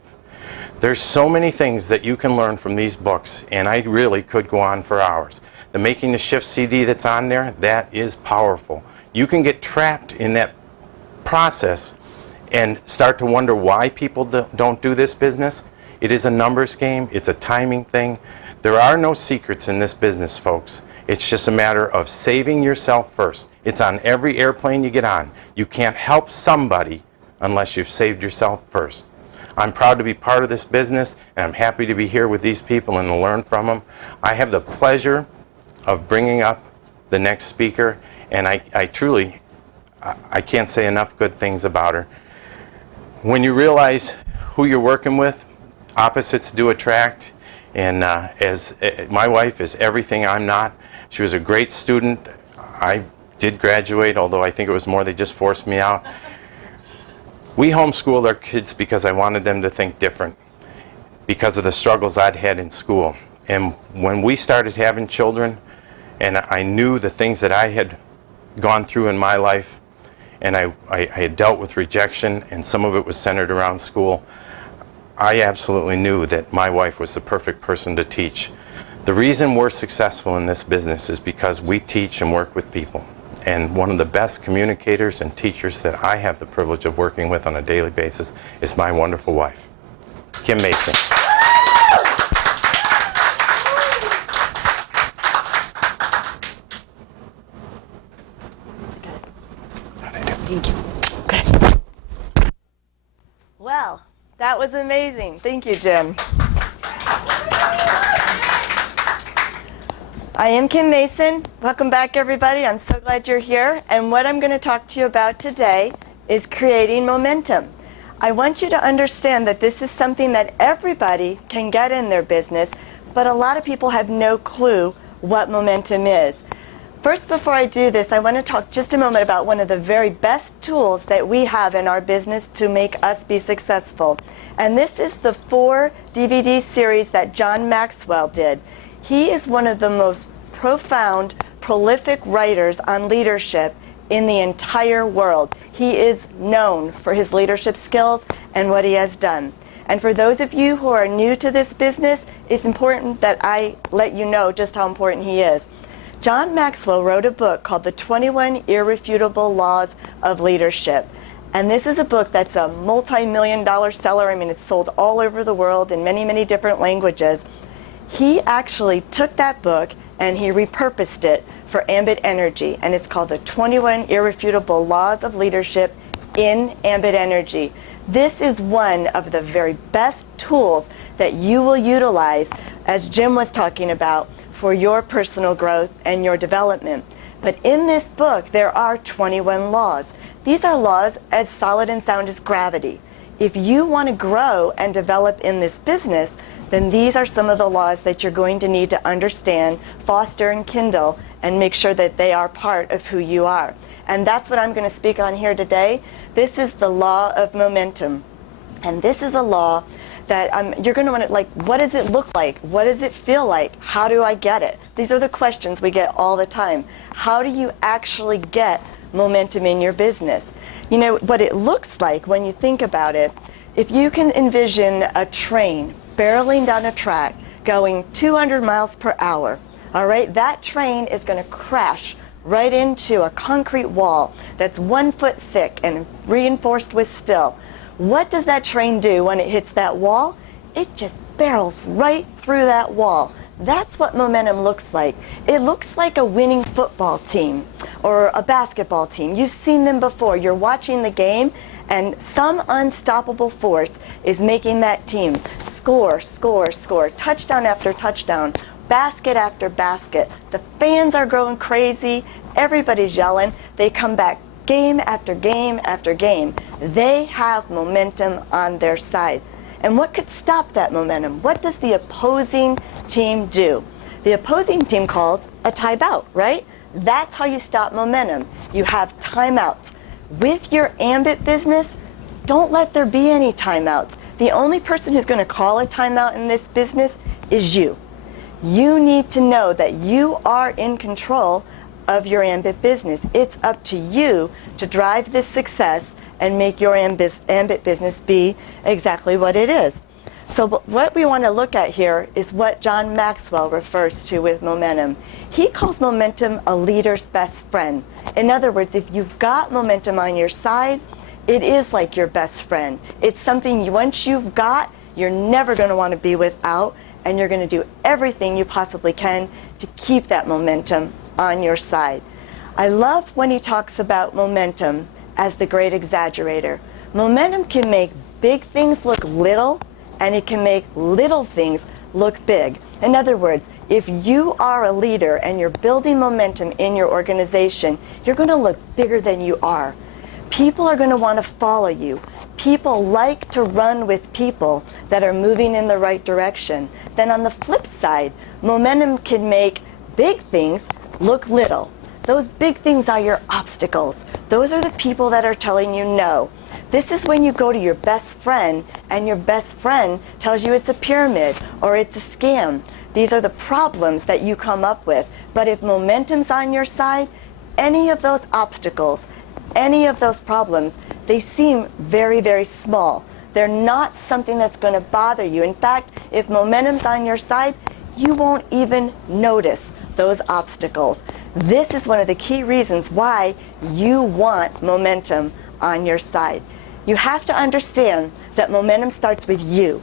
There's so many things that you can learn from these books, and I really could go on for hours. The Making the Shift CD that's on there, that is powerful. You can get trapped in that process and start to wonder why people don't do this business. It is a numbers game. It's a timing thing. There are no secrets in this business, folks. It's just a matter of saving yourself first. It's on every airplane you get on. You can't help somebody unless you've saved yourself first. I'm proud to be part of this business, and I'm happy to be here with these people and to learn from them. I have the pleasure of bringing up the next speaker, and I truly can't say enough good things about her. When you realize who you're working with, opposites do attract, and my wife is everything I'm not. She was a great student. I did graduate, although I think it was more they just forced me out. We homeschooled our kids because I wanted them to think different, because of the struggles I'd had in school. And when we started having children, and I knew the things that I had gone through in my life, and I had dealt with rejection, and some of it was centered around school, I absolutely knew that my wife was the perfect person to teach. The reason we're successful in this business is because we teach and work with people. And one of the best communicators and teachers that I have the privilege of working with on a daily basis is my wonderful wife, Kim Mason. Thank you. Okay. Well, that was amazing. Thank you, Jim. I am Kim Mason. Welcome back, everybody. I'm so glad you're here. And what I'm going to talk to you about today is creating momentum. I want you to understand that this is something that everybody can get in their business, but a lot of people have no clue what momentum is. First, before I do this, I want to talk just a moment about one of the very best tools that we have in our business to make us be successful. And this is the 4 DVD series that John Maxwell did. He is one of the most profound, prolific writers on leadership in the entire world. He is known for his leadership skills and what he has done. And for those of you who are new to this business, it's important that I let you know just how important he is. John Maxwell wrote a book called The 21 Irrefutable Laws of Leadership. And this is a book that's a multi-million-dollar seller. I mean, it's sold all over the world in many, many different languages. He actually took that book and he repurposed it for Ambit Energy, and it's called The 21 Irrefutable Laws of Leadership in Ambit Energy. This is one of the very best tools that you will utilize, as Jim was talking about, for your personal growth and your development. But in this book, there are 21 laws. These are laws as solid and sound as gravity. If you want to grow and develop in this business, then these are some of the laws that you're going to need to understand, foster, and kindle, and make sure that they are part of who you are. And that's what I'm going to speak on here today. This is the law of momentum. And this is a law that you're going to want to, like, what does it look like? What does it feel like? How do I get it? These are the questions we get all the time. How do you actually get momentum in your business? You know, what it looks like when you think about it, if you can envision a train barreling down a track going 200 miles per hour, all right, that train is going to crash right into a concrete wall that's 1 foot thick and reinforced with steel. What does that train do when it hits that wall? It just barrels right through that wall. That's what momentum looks like. It looks like a winning football team or a basketball team. You've seen them before. You're watching the game, and some unstoppable force is making that team score, score, score, touchdown after touchdown, basket after basket. The fans are going crazy. Everybody's yelling. They come back game after game after game. They have momentum on their side. And what could stop that momentum? What does the opposing team do? The opposing team calls a timeout, right? That's how you stop momentum. You have timeouts. With your Ambit business, don't let there be any timeouts. The only person who's going to call a timeout in this business is you. You need to know that you are in control of your Ambit business. It's up to you to drive this success and make your Ambit business be exactly what it is. So what we want to look at here is what John Maxwell refers to with momentum. He calls momentum a leader's best friend. In other words, if you've got momentum on your side, it is like your best friend. It's something once you've got, you're never going to want to be without, and you're going to do everything you possibly can to keep that momentum on your side. I love when he talks about momentum as the great exaggerator. Momentum can make big things look little, and it can make little things look big. In other words, if you are a leader and you're building momentum in your organization, you're going to look bigger than you are. People are going to want to follow you. People like to run with people that are moving in the right direction. Then on the flip side, momentum can make big things look little. Those big things are your obstacles. Those are the people that are telling you no. This is when you go to your best friend and your best friend tells you it's a pyramid or it's a scam. These are the problems that you come up with. But if momentum's on your side, any of those obstacles, any of those problems, they seem very, very small. They're not something that's going to bother you. In fact, if momentum's on your side, you won't even notice those obstacles. This is one of the key reasons why you want momentum on your side. You have to understand that momentum starts with you.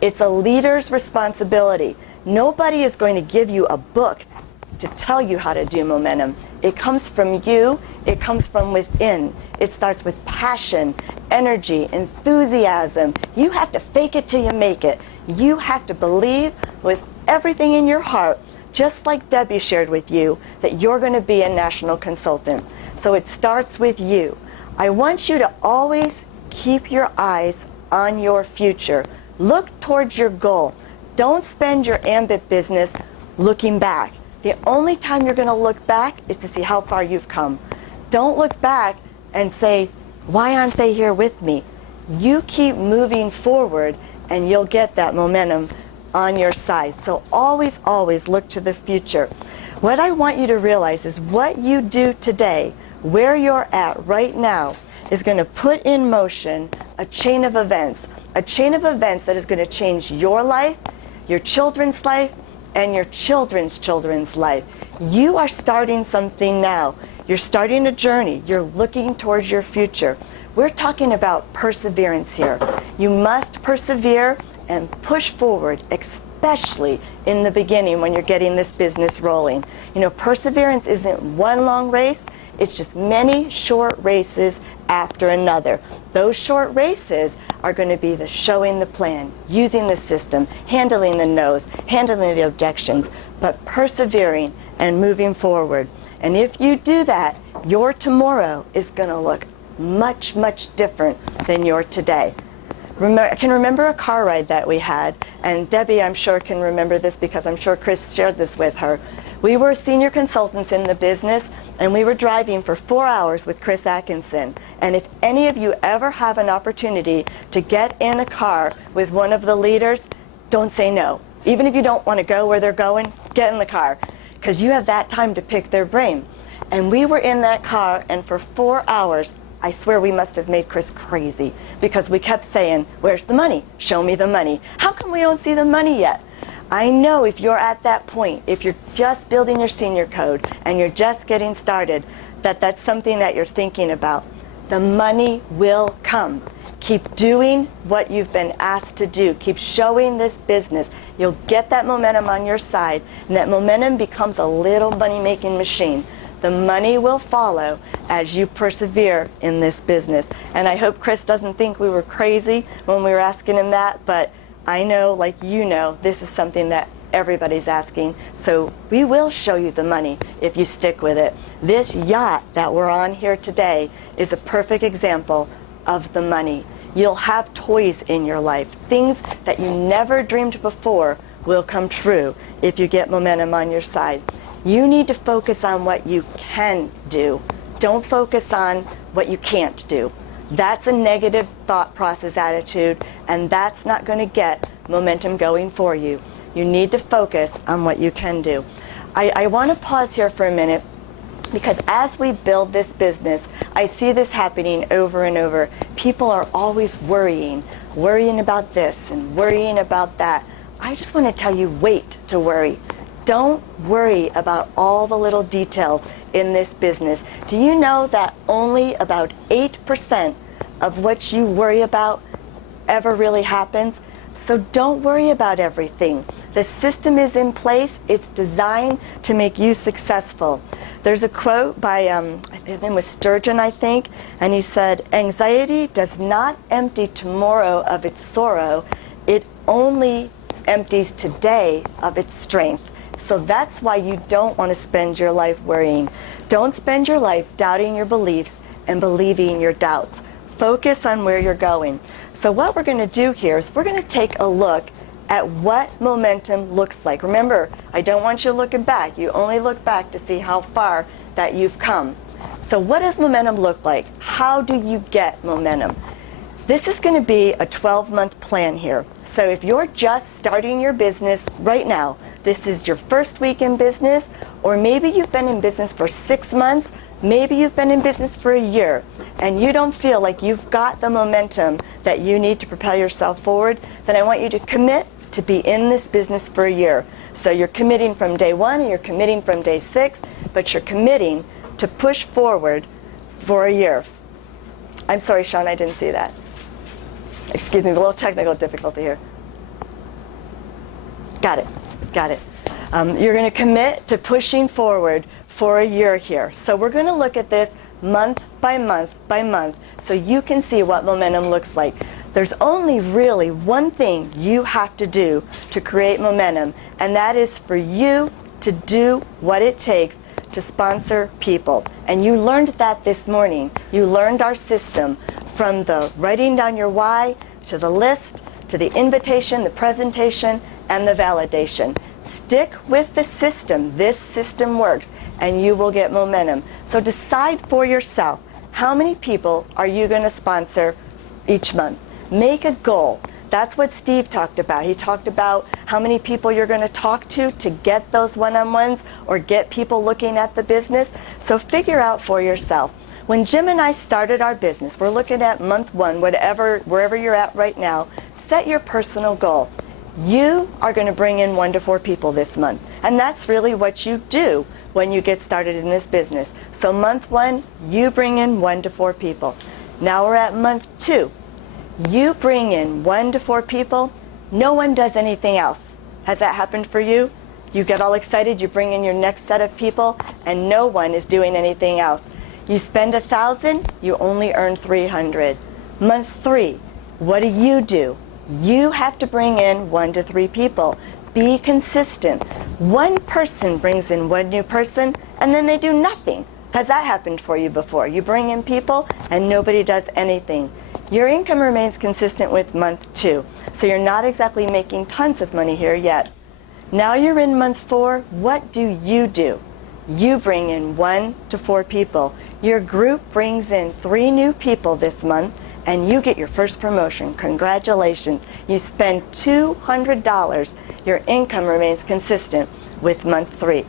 It's a leader's responsibility. Nobody is going to give you a book to tell you how to do momentum. It comes from you. It comes from within. It starts with passion, energy, enthusiasm. You have to fake it till you make it. You have to believe with everything in your heart, just like Debbie shared with you, that you're going to be a national consultant. So it starts with you. I want you to always keep your eyes on your future. Look towards your goal. Don't spend your Ambit business looking back. The only time you're going to look back is to see how far you've come. Don't look back and say, why aren't they here with me? You keep moving forward and you'll get that momentum on your side. So always, always look to the future. What I want you to realize is what you do today, where you're at right now, is going to put in motion a chain of events that is going to change your life, your children's life, and your children's children's life. You are starting something now. You're starting a journey. You're looking towards your future. We're talking about perseverance here. You must persevere and push forward, especially in the beginning when you're getting this business rolling. You know, perseverance isn't one long race. It's just many short races after another. Those short races are going to be the showing the plan, using the system, handling the no's, handling the objections, but persevering and moving forward. And if you do that, your tomorrow is going to look much, much different than your today. I can remember a car ride that we had, and Debbie, I'm sure, can remember this because I'm sure Chris shared this with her. We were senior consultants in the business, and we were driving for 4 hours with Chris Atkinson. And if any of you ever have an opportunity to get in a car with one of the leaders, don't say no. Even if you don't want to go where they're going, get in the car, because you have that time to pick their brain. And we were in that car, and for 4 hours, I swear we must have made Chris crazy, because we kept saying, where's the money? Show me the money. How come we don't see the money yet? I know if you're at that point, if you're just building your senior code and you're just getting started, that's something that you're thinking about. The money will come. Keep doing what you've been asked to do. Keep showing this business. You'll get that momentum on your side, and that momentum becomes a little money-making machine. The money will follow as you persevere in this business. And I hope Chris doesn't think we were crazy when we were asking him that, but I know, like you know, this is something that everybody's asking. So we will show you the money if you stick with it. This yacht that we're on here today is a perfect example of the money. You'll have toys in your life. Things that you never dreamed before will come true if you get momentum on your side. You need to focus on what you can do. Don't focus on what you can't do. That's a negative thought process attitude, and that's not going to get momentum going for you. You need to focus on what you can do. I want to pause here for a minute, because as we build this business, I see this happening over and over. People are always worrying about this and worrying about that. I just want to tell you, wait to worry. Don't worry about all the little details in this business. Do you know that only about 8% of what you worry about ever really happens? So don't worry about everything. The system is in place. It's designed to make you successful. There's a quote by, his name was Sturgeon, I think, and he said, "Anxiety does not empty tomorrow of its sorrow. It only empties today of its strength." So that's why you don't want to spend your life worrying. Don't spend your life doubting your beliefs and believing your doubts. Focus on where you're going. So what we're going to do here is we're going to take a look at what momentum looks like. Remember, I don't want you looking back. You only look back to see how far that you've come. So what does momentum look like? How do you get momentum? This is going to be a 12-month plan here. So if you're just starting your business right now, this is your first week in business, or maybe you've been in business for 6 months, maybe you've been in business for a year, and you don't feel like you've got the momentum that you need to propel yourself forward, then I want you to commit to be in this business for a year. So you're committing from day 1, and you're committing from day 6, but you're committing to push forward for a year. I'm sorry, Sean, I didn't see that. Excuse me, a little technical difficulty here. Got it. You're going to commit to pushing forward for a year here. So we're going to look at this month by month by month so you can see what momentum looks like. There's only really one thing you have to do to create momentum, and that is for you to do what it takes to sponsor people. And you learned that this morning. You learned our system, from the writing down your why, to the list, to the invitation, the presentation, and the validation. Stick with the system. This system works, and you will get momentum. So decide for yourself, how many people are you going to sponsor each month? Make a goal. That's what Steve talked about. He talked about how many people you're going to talk to get those one-on-ones or get people looking at the business. So figure out for yourself. When Jim and I started our business, we're looking at month 1, wherever you're at right now, set your personal goal. You are going to bring in 1 to 4 people this month. And that's really what you do when you get started in this business. So month 1, you bring in 1 to 4 people. Now we're at month 2. You bring in 1 to 4 people. No one does anything else. Has that happened for you? You get all excited, you bring in your next set of people, and no one is doing anything else. You spend $1,000, you only earn $300. Month 3, what do? You have to bring in 1 to 3 people. Be consistent. One person brings in 1 new person, and then they do nothing. Has that happened for you before? You bring in people, and nobody does anything. Your income remains consistent with month 2, so you're not exactly making tons of money here yet. Now you're in month 4. What do? You bring in 1 to 4 people. Your group brings in 3 new people this month, and you get your first promotion. Congratulations. You spend $200. Your income remains consistent with month 3.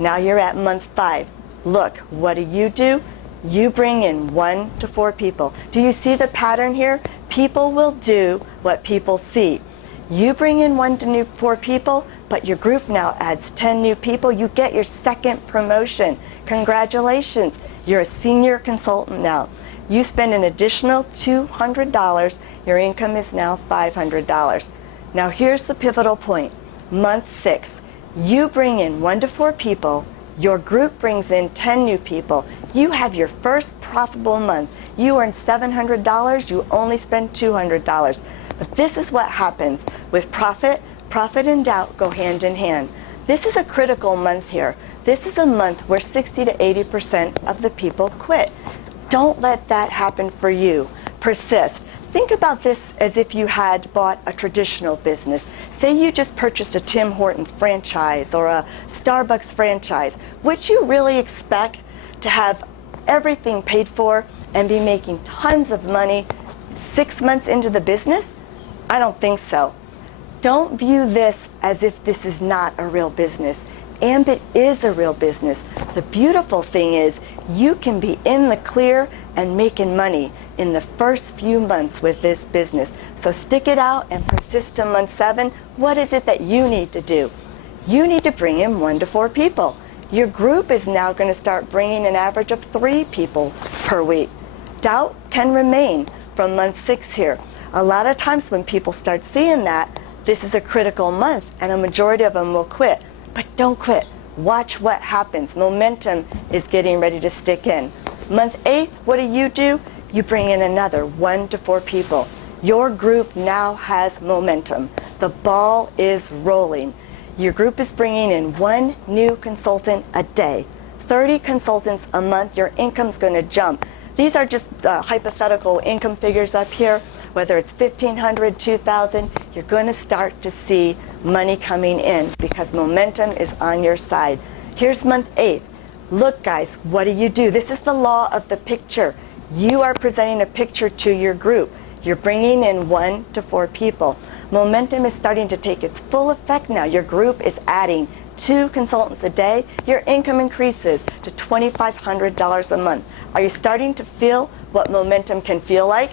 Now you're at month 5. Look, what do? You bring in 1 to 4 people. Do you see the pattern here? People will do what people see. You bring in 1 to 4 people, but your group now adds 10 new people. You get your second promotion. Congratulations. You're a senior consultant now. You spend an additional $200. Your income is now $500. Now here's the pivotal point. Month 6. You bring in 1 to 4 people. Your group brings in 10 new people. You have your first profitable month. You earn $700. You only spend $200. But this is what happens with profit Profit and doubt go hand in hand. This is a critical month here. This is a month where 60 to 80% of the people quit. Don't let that happen for you. Persist. Think about this as if you had bought a traditional business. Say you just purchased a Tim Hortons franchise or a Starbucks franchise. Would you really expect to have everything paid for and be making tons of money 6 months into the business? I don't think so. Don't view this as if this is not a real business. Ambit is a real business. The beautiful thing is you can be in the clear and making money in the first few months with this business. So stick it out and persist to month 7. What is it that you need to do? You need to bring in 1 to 4 people. Your group is now going to start bringing an average of 3 people per week. Doubt can remain from month 6 here. A lot of times when people start seeing that, this is a critical month and a majority of them will quit. But don't quit. Watch what happens. Momentum is getting ready to stick in. Month 8, what do? You bring in another 1 to 4 people. Your group now has momentum. The ball is rolling. Your group is bringing in 1 new consultant a day. 30 consultants a month, your income's going to jump. These are just hypothetical income figures up here. Whether it's $1,500, $2,000, you're going to start to see money coming in because momentum is on your side. Here's month 8. Look, guys, what do? This is the law of the picture. You are presenting a picture to your group. You're bringing in 1 to 4 people. Momentum is starting to take its full effect now. Your group is adding 2 consultants a day. Your income increases to $2,500 a month. Are you starting to feel what momentum can feel like?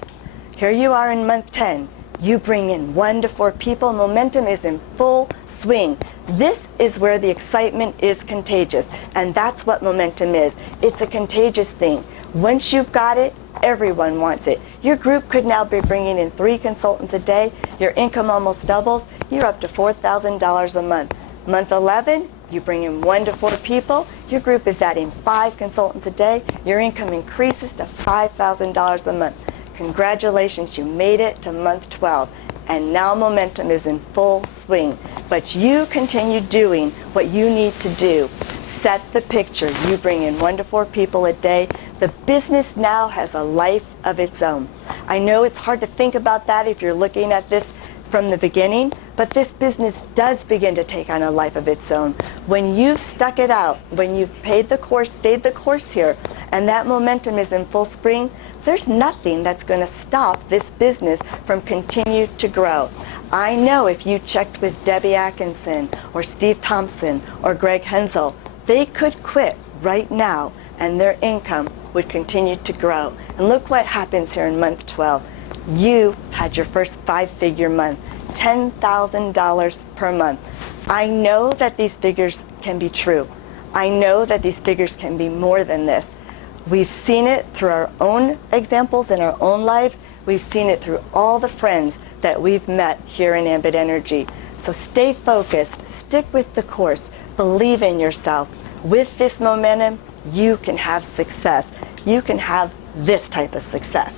Here you are in month 10. You bring in 1 to 4 people. Momentum is in full swing. This is where the excitement is contagious, and that's what momentum is. It's a contagious thing. Once you've got it, everyone wants it. Your group could now be bringing in 3 consultants a day. Your income almost doubles. You're up to $4,000 a month. Month 11, you bring in 1 to 4 people. Your group is adding 5 consultants a day. Your income increases to $5,000 a month. Congratulations, you made it to month 12. And now momentum is in full swing. But you continue doing what you need to do. Set the picture. You bring in 1 to 4 people a day. The business now has a life of its own. I know it's hard to think about that if you're looking at this from the beginning, but this business does begin to take on a life of its own. When you've stuck it out, when you've paid the course, stayed the course here, and that momentum is in full spring, there's nothing that's going to stop this business from continue to grow. I know if you checked with Debbie Atkinson or Steve Thompson or Greg Hensel, they could quit right now and their income would continue to grow. And look what happens here in month 12. You had your first 5-figure month, $10,000 per month. I know that these figures can be true. I know that these figures can be more than this. We've seen it through our own examples in our own lives. We've seen it through all the friends that we've met here in Ambit Energy. So stay focused, stick with the course, believe in yourself. With this momentum, you can have success. You can have this type of success.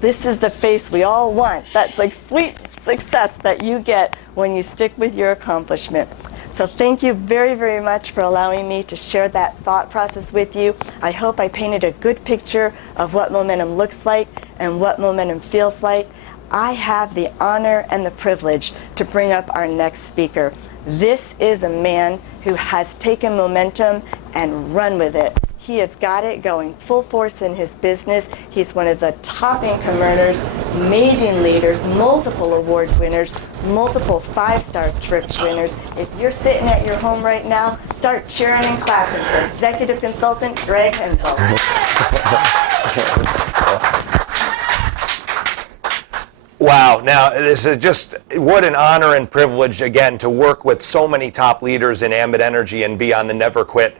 This is the face we all want. That's like sweet success that you get when you stick with your accomplishment. So thank you very, very much for allowing me to share that thought process with you. I hope I painted a good picture of what momentum looks like and what momentum feels like. I have the honor and the privilege to bring up our next speaker. This is a man who has taken momentum and run with it. He has got it going full force in his business. He's one of the top income earners, amazing leaders, multiple award winners, multiple 5-star trip winners. If you're sitting at your home right now, start cheering and clapping for executive consultant Greg Hensel. Wow. Now, this is just, what an honor and privilege, again, to work with so many top leaders in Ambit Energy and be on the Never Quit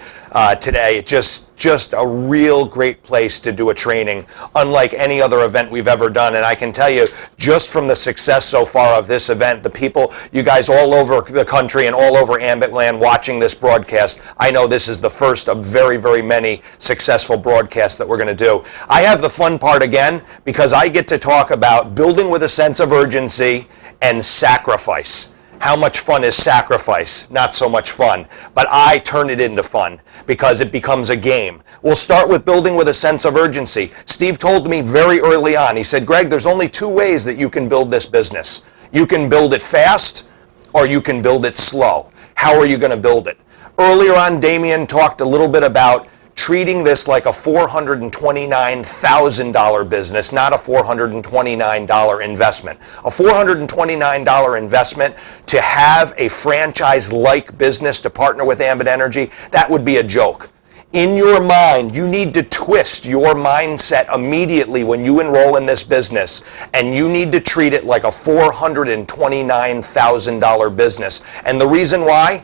today. Just a real great place to do a training, unlike any other event we've ever done. And I can tell you, just from the success so far of this event, the people, you guys all over the country and all over Ambit land watching this broadcast, I know this is the first of very, very many successful broadcasts that we're going to do. I have the fun part again, because I get to talk about building with a sense of urgency and sacrifice. How much fun is sacrifice? Not so much fun. But I turn it into fun because it becomes a game. We'll start with building with a sense of urgency. Steve told me very early on, he said, Greg, there's only two ways that you can build this business. You can build it fast or you can build it slow. How are you going to build it? Earlier on, Damien talked a little bit about treating this like a $429,000 business, not a $429 investment. A $429 investment to have a franchise-like business to partner with Ambit Energy, that would be a joke. In your mind, you need to twist your mindset immediately when you enroll in this business, and you need to treat it like a $429,000 business. And the reason why?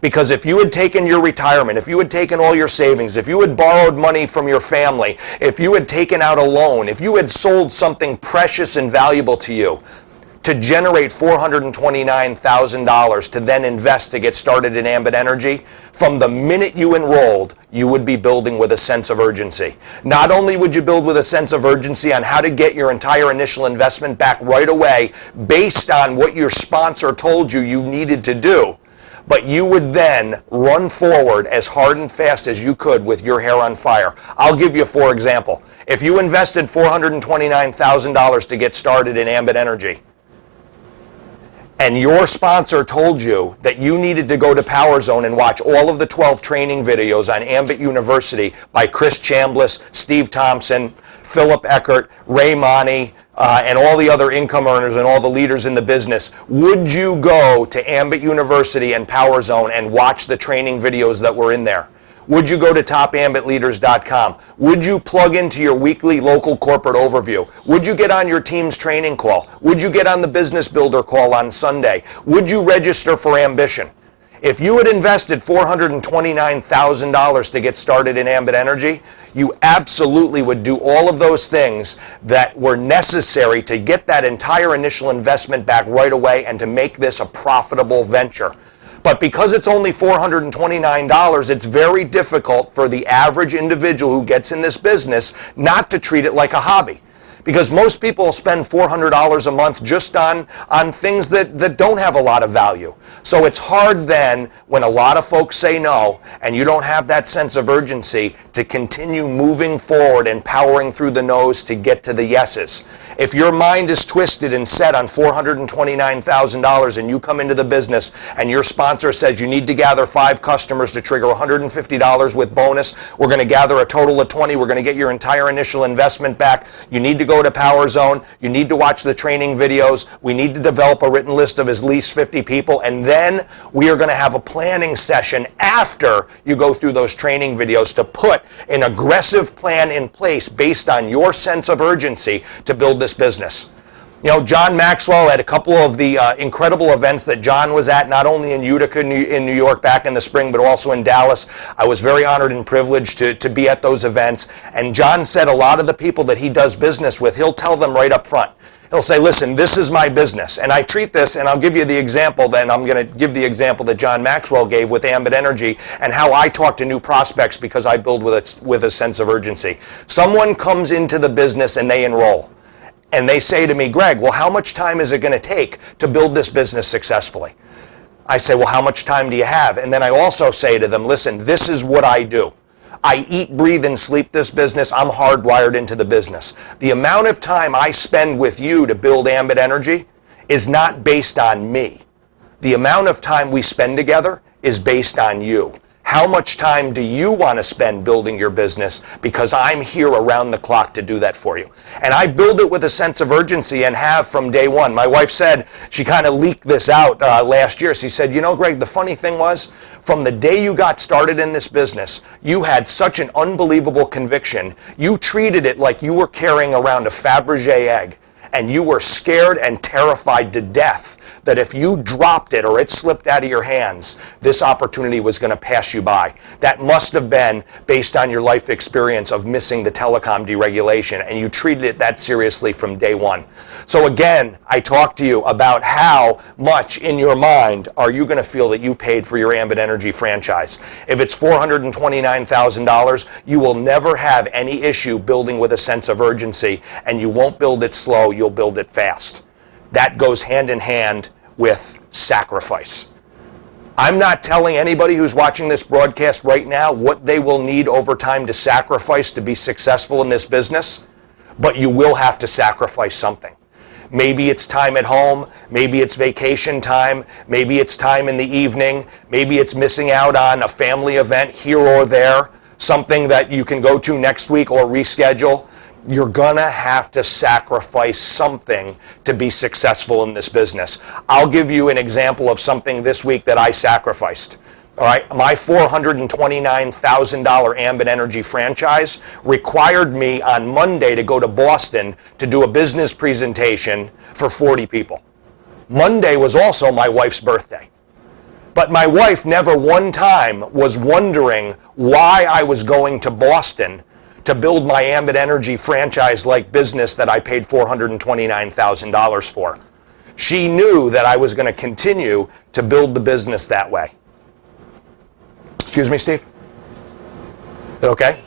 Because if you had taken your retirement, if you had taken all your savings, if you had borrowed money from your family, if you had taken out a loan, if you had sold something precious and valuable to you to generate $429,000 to then invest to get started in Ambit Energy, from the minute you enrolled, you would be building with a sense of urgency. Not only would you build with a sense of urgency on how to get your entire initial investment back right away based on what your sponsor told you you needed to do, but you would then run forward as hard and fast as you could with your hair on fire. I'll give you for example. If you invested $429,000 to get started in Ambit Energy, and your sponsor told you that you needed to go to Power Zone and watch all of the 12 training videos on Ambit University by Chris Chambliss, Steve Thompson, Philip Eckert, Ray Money, and all the other income earners and all the leaders in the business, would you go to Ambit University and Power Zone and watch the training videos that were in there? Would you go to topambitleaders.com? Would you plug into your weekly local corporate overview? Would you get on your team's training call? Would you get on the business builder call on Sunday? Would you register for Ambition? If you had invested $429,000 to get started in Ambit Energy, you absolutely would do all of those things that were necessary to get that entire initial investment back right away and to make this a profitable venture. But because it's only $429, it's very difficult for the average individual who gets in this business not to treat it like a hobby. Because most people spend $400 a month just on things that don't have a lot of value. So it's hard then when a lot of folks say no and you don't have that sense of urgency to continue moving forward and powering through the no's to get to the yeses. If your mind is twisted and set on $429,000 and you come into the business and your sponsor says you need to gather 5 customers to trigger $150 with bonus, we're going to gather a total of 20, we're going to get your entire initial investment back, you need to go to Power Zone, you need to watch the training videos, we need to develop a written list of at least 50 people, and then we are going to have a planning session after you go through those training videos to put an aggressive plan in place based on your sense of urgency to build this business. You know, John Maxwell had a couple of the incredible events that John was at, not only in Utica, in New York back in the spring, but also in Dallas. I was very honored and privileged to be at those events. And John said a lot of the people that he does business with, he'll tell them right up front. He'll say, listen, this is my business. And I treat this, and I'll give you the example, then I'm going to give the example that John Maxwell gave with Ambit Energy and how I talk to new prospects because I build with a sense of urgency. Someone comes into the business and they enroll. And they say to me, Greg, well, how much time is it going to take to build this business successfully? I say, well, how much time do you have? And then I also say to them, listen, this is what I do. I eat, breathe, and sleep this business. I'm hardwired into the business. The amount of time I spend with you to build Ambit Energy is not based on me. The amount of time we spend together is based on you. How much time do you want to spend building your business? Because I'm here around the clock to do that for you. And I build it with a sense of urgency and have from day one. My wife said, she kind of leaked this out last year. She said, you know, Greg, the funny thing was, from the day you got started in this business, you had such an unbelievable conviction. You treated it like you were carrying around a Fabergé egg, and you were scared and terrified to death that if you dropped it or it slipped out of your hands, this opportunity was going to pass you by. That must have been based on your life experience of missing the telecom deregulation, and you treated it that seriously from day one. So again, I talked to you about how much in your mind are you going to feel that you paid for your Ambit Energy franchise. If it's $429,000, you will never have any issue building with a sense of urgency, and you won't build it slow, you'll build it fast. That goes hand in hand with sacrifice. I'm not telling anybody who's watching this broadcast right now what they will need over time to sacrifice to be successful in this business, but you will have to sacrifice something. Maybe it's time at home, maybe it's vacation time, maybe it's time in the evening, maybe it's missing out on a family event here or there, something that you can go to next week or reschedule. You're gonna have to sacrifice something to be successful in this business. I'll give you an example of something this week that I sacrificed. All right, my $429,000 Ambit Energy franchise required me on Monday to go to Boston to do a business presentation for 40 people. Monday was also my wife's birthday. But my wife never one time was wondering why I was going to Boston to build my Ambit Energy franchise-like business that I paid $429,000 for. She knew that I was going to continue to build the business that way. Excuse me, Steve? Is that okay?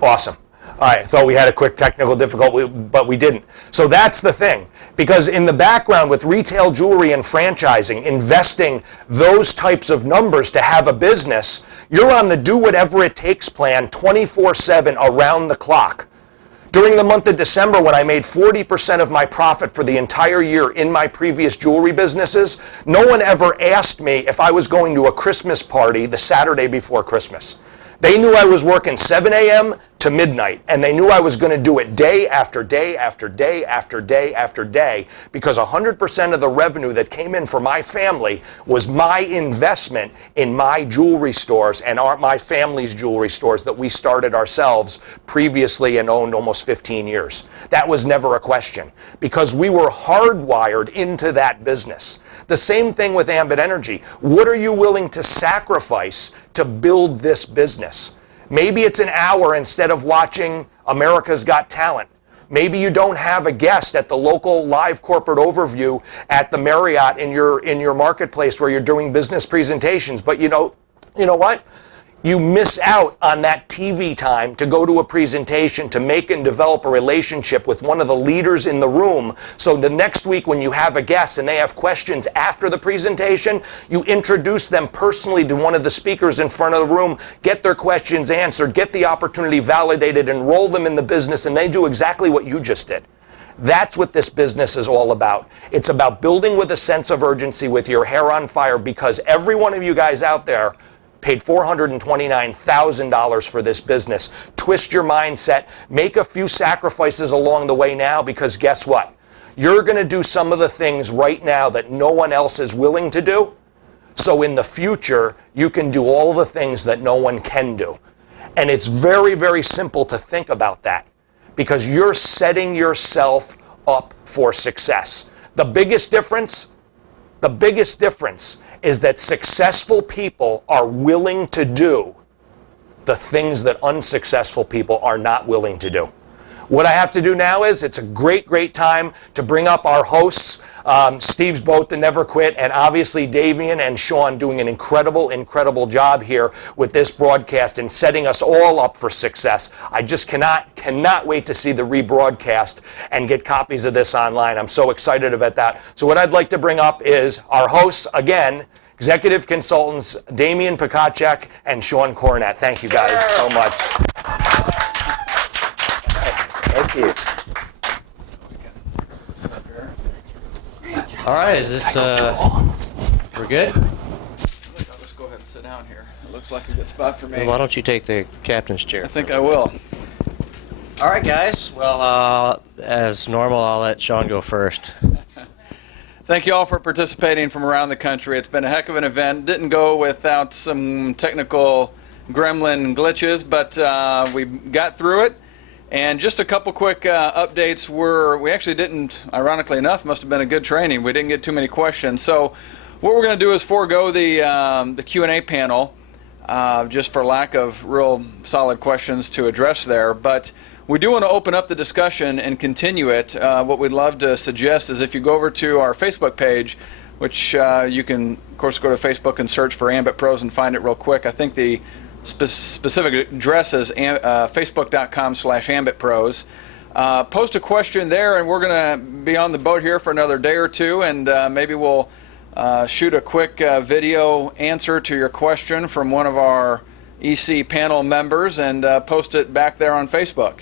Awesome. All right, thought we had a quick technical difficulty, but we didn't. So that's the thing. Because in the background with retail jewelry and franchising, investing those types of numbers to have a business, you're on the do whatever it takes plan 24/7 around the clock. During the month of December, when I made 40% of my profit for the entire year in my previous jewelry businesses, no one ever asked me if I was going to a Christmas party the Saturday before Christmas. They knew I was working 7 a.m. to midnight, and they knew I was going to do it day after day after day after day after day, because 100% of the revenue that came in for my family was my investment in my jewelry stores and my family's jewelry stores that we started ourselves previously and owned almost 15 years. That was never a question, because we were hardwired into that business. The same thing with Ambit Energy. What are you willing to sacrifice to build this business? Maybe it's an hour instead of watching America's Got Talent. Maybe you don't have a guest at the local live corporate overview at the Marriott in your marketplace where you're doing business presentations. But you know what? You miss out on that TV time to go to a presentation, to make and develop a relationship with one of the leaders in the room. So the next week when you have a guest and they have questions after the presentation, you introduce them personally to one of the speakers in front of the room, get their questions answered, get the opportunity validated, enroll them in the business, and they do exactly what you just did. That's what this business is all about. It's about building with a sense of urgency, with your hair on fire, because every one of you guys out there paid $429,000 for this business. Twist your mindset, make a few sacrifices along the way now, because guess what? You're going to do some of the things right now that no one else is willing to do. So in the future, you can do all the things that no one can do. And it's very, very simple to think about that, because you're setting yourself up for success. The biggest difference is that successful people are willing to do the things that unsuccessful people are not willing to do. What I have to do now is, it's a great, great time to bring up our hosts, Steve's Boat, the Never Quit, and obviously Davian and Sean doing an incredible, incredible job here with this broadcast and setting us all up for success. I just cannot wait to see the rebroadcast and get copies of this online. I'm so excited about that. So what I'd like to bring up is our hosts, again, executive consultants Damian Pikacek and Sean Cornett. Thank you guys so much. Thank you. All right, is this, we're good? I'll just go ahead and sit down here. It looks like a good spot for me. Well, why don't you take the captain's chair? I think I will. All right, guys. Well, as normal, I'll let Sean go first. Thank you all for participating from around the country. It's been a heck of an event. Didn't go without some technical gremlin glitches, but we got through it. And just a couple quick updates. We actually didn't, ironically enough, must have been a good training. We didn't get too many questions. So what we're going to do is forego the Q&A panel, just for lack of real solid questions to address there. But we do want to open up the discussion and continue it. What we'd love to suggest is, if you go over to our Facebook page, which you can, of course, go to Facebook and search for Ambit Pros and find it real quick. I think the specific address is facebook.com/ambitpros. Post a question there, and we're going to be on the boat here for another day or two, and maybe we'll shoot a quick video answer to your question from one of our EC panel members and post it back there on Facebook.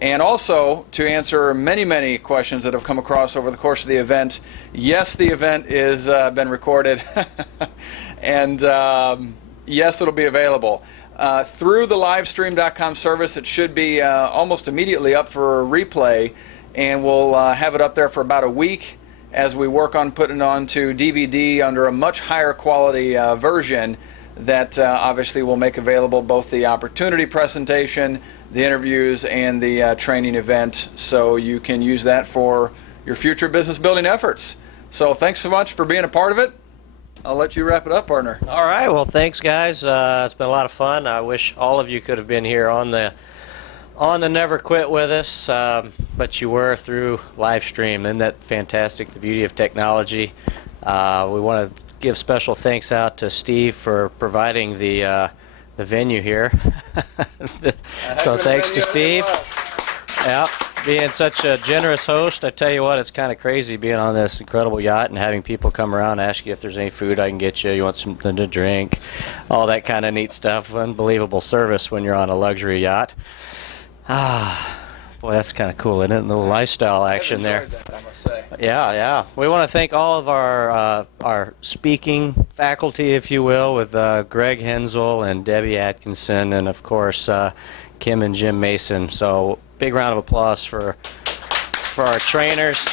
And also to answer many, many questions that have come across over the course of the event. Yes, the event is been recorded, and yes, it'll be available. Through the livestream.com service, it should be almost immediately up for replay, and we'll have it up there for about a week as we work on putting it onto DVD under a much higher quality version that obviously will make available both the opportunity presentation, the interviews, and the training event, so you can use that for your future business building efforts. So thanks so much for being a part of it. I'll let you wrap it up, partner. All right. Well, thanks, guys. It's been a lot of fun. I wish all of you could have been here on the Never Quit with us, but you were through live stream. Isn't that fantastic? The beauty of technology. We want to give special thanks out to Steve for providing the venue here. So thanks to Steve. Yeah, being such a generous host. I tell you what, it's kind of crazy being on this incredible yacht and having people come around and ask you if there's any food I can get you, you want something to drink, all that kind of neat stuff. Unbelievable service when you're on a luxury yacht. Boy, that's kind of cool, isn't it? A little lifestyle action there. That, I must say. Yeah. We want to thank all of our speaking faculty, if you will, with Greg Hensel and Debbie Atkinson, and of course Kim and Jim Mason. So big round of applause for our trainers.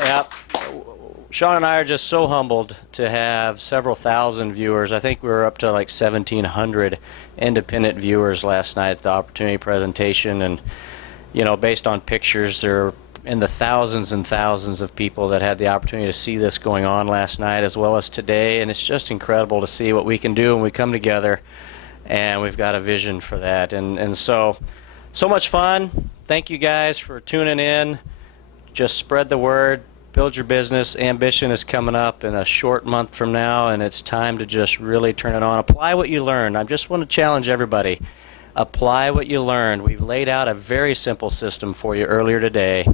Yep. Sean and I are just so humbled to have several thousand viewers. I think we were up to like 1,700 independent viewers last night at the opportunity presentation, and based on pictures, there are in the thousands and thousands of people that had the opportunity to see this going on last night as well as today, and it's just incredible to see what we can do when we come together, and we've got a vision for that, and so much fun. Thank you guys for tuning in. Just spread the word. Build your business. Ambition is coming up in a short month from now, and it's time to just really turn it on. Apply what you learned. I just want to challenge everybody. Apply what you learned. We've laid out a very simple system for you earlier today.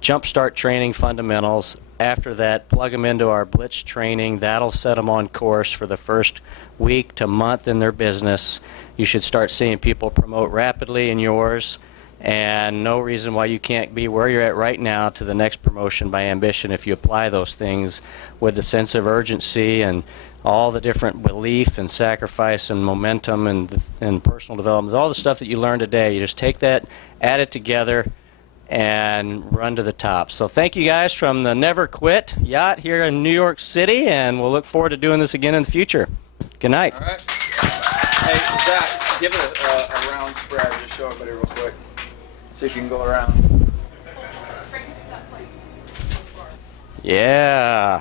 Jumpstart training fundamentals. After that, plug them into our Blitz training. That'll set them on course for the first week to month in their business. You should start seeing people promote rapidly in yours. And no reason why you can't be where you're at right now to the next promotion by Ambition if you apply those things with the sense of urgency and all the different belief and sacrifice and momentum and personal development, all the stuff that you learned today. You just take that, add it together, and run to the top. So thank you guys from the Never Quit Yacht here in New York City, and we'll look forward to doing this again in the future. Good night. All right. Hey, Zach, give it a round spread. Just show everybody real quick. See if you can go around. Yeah.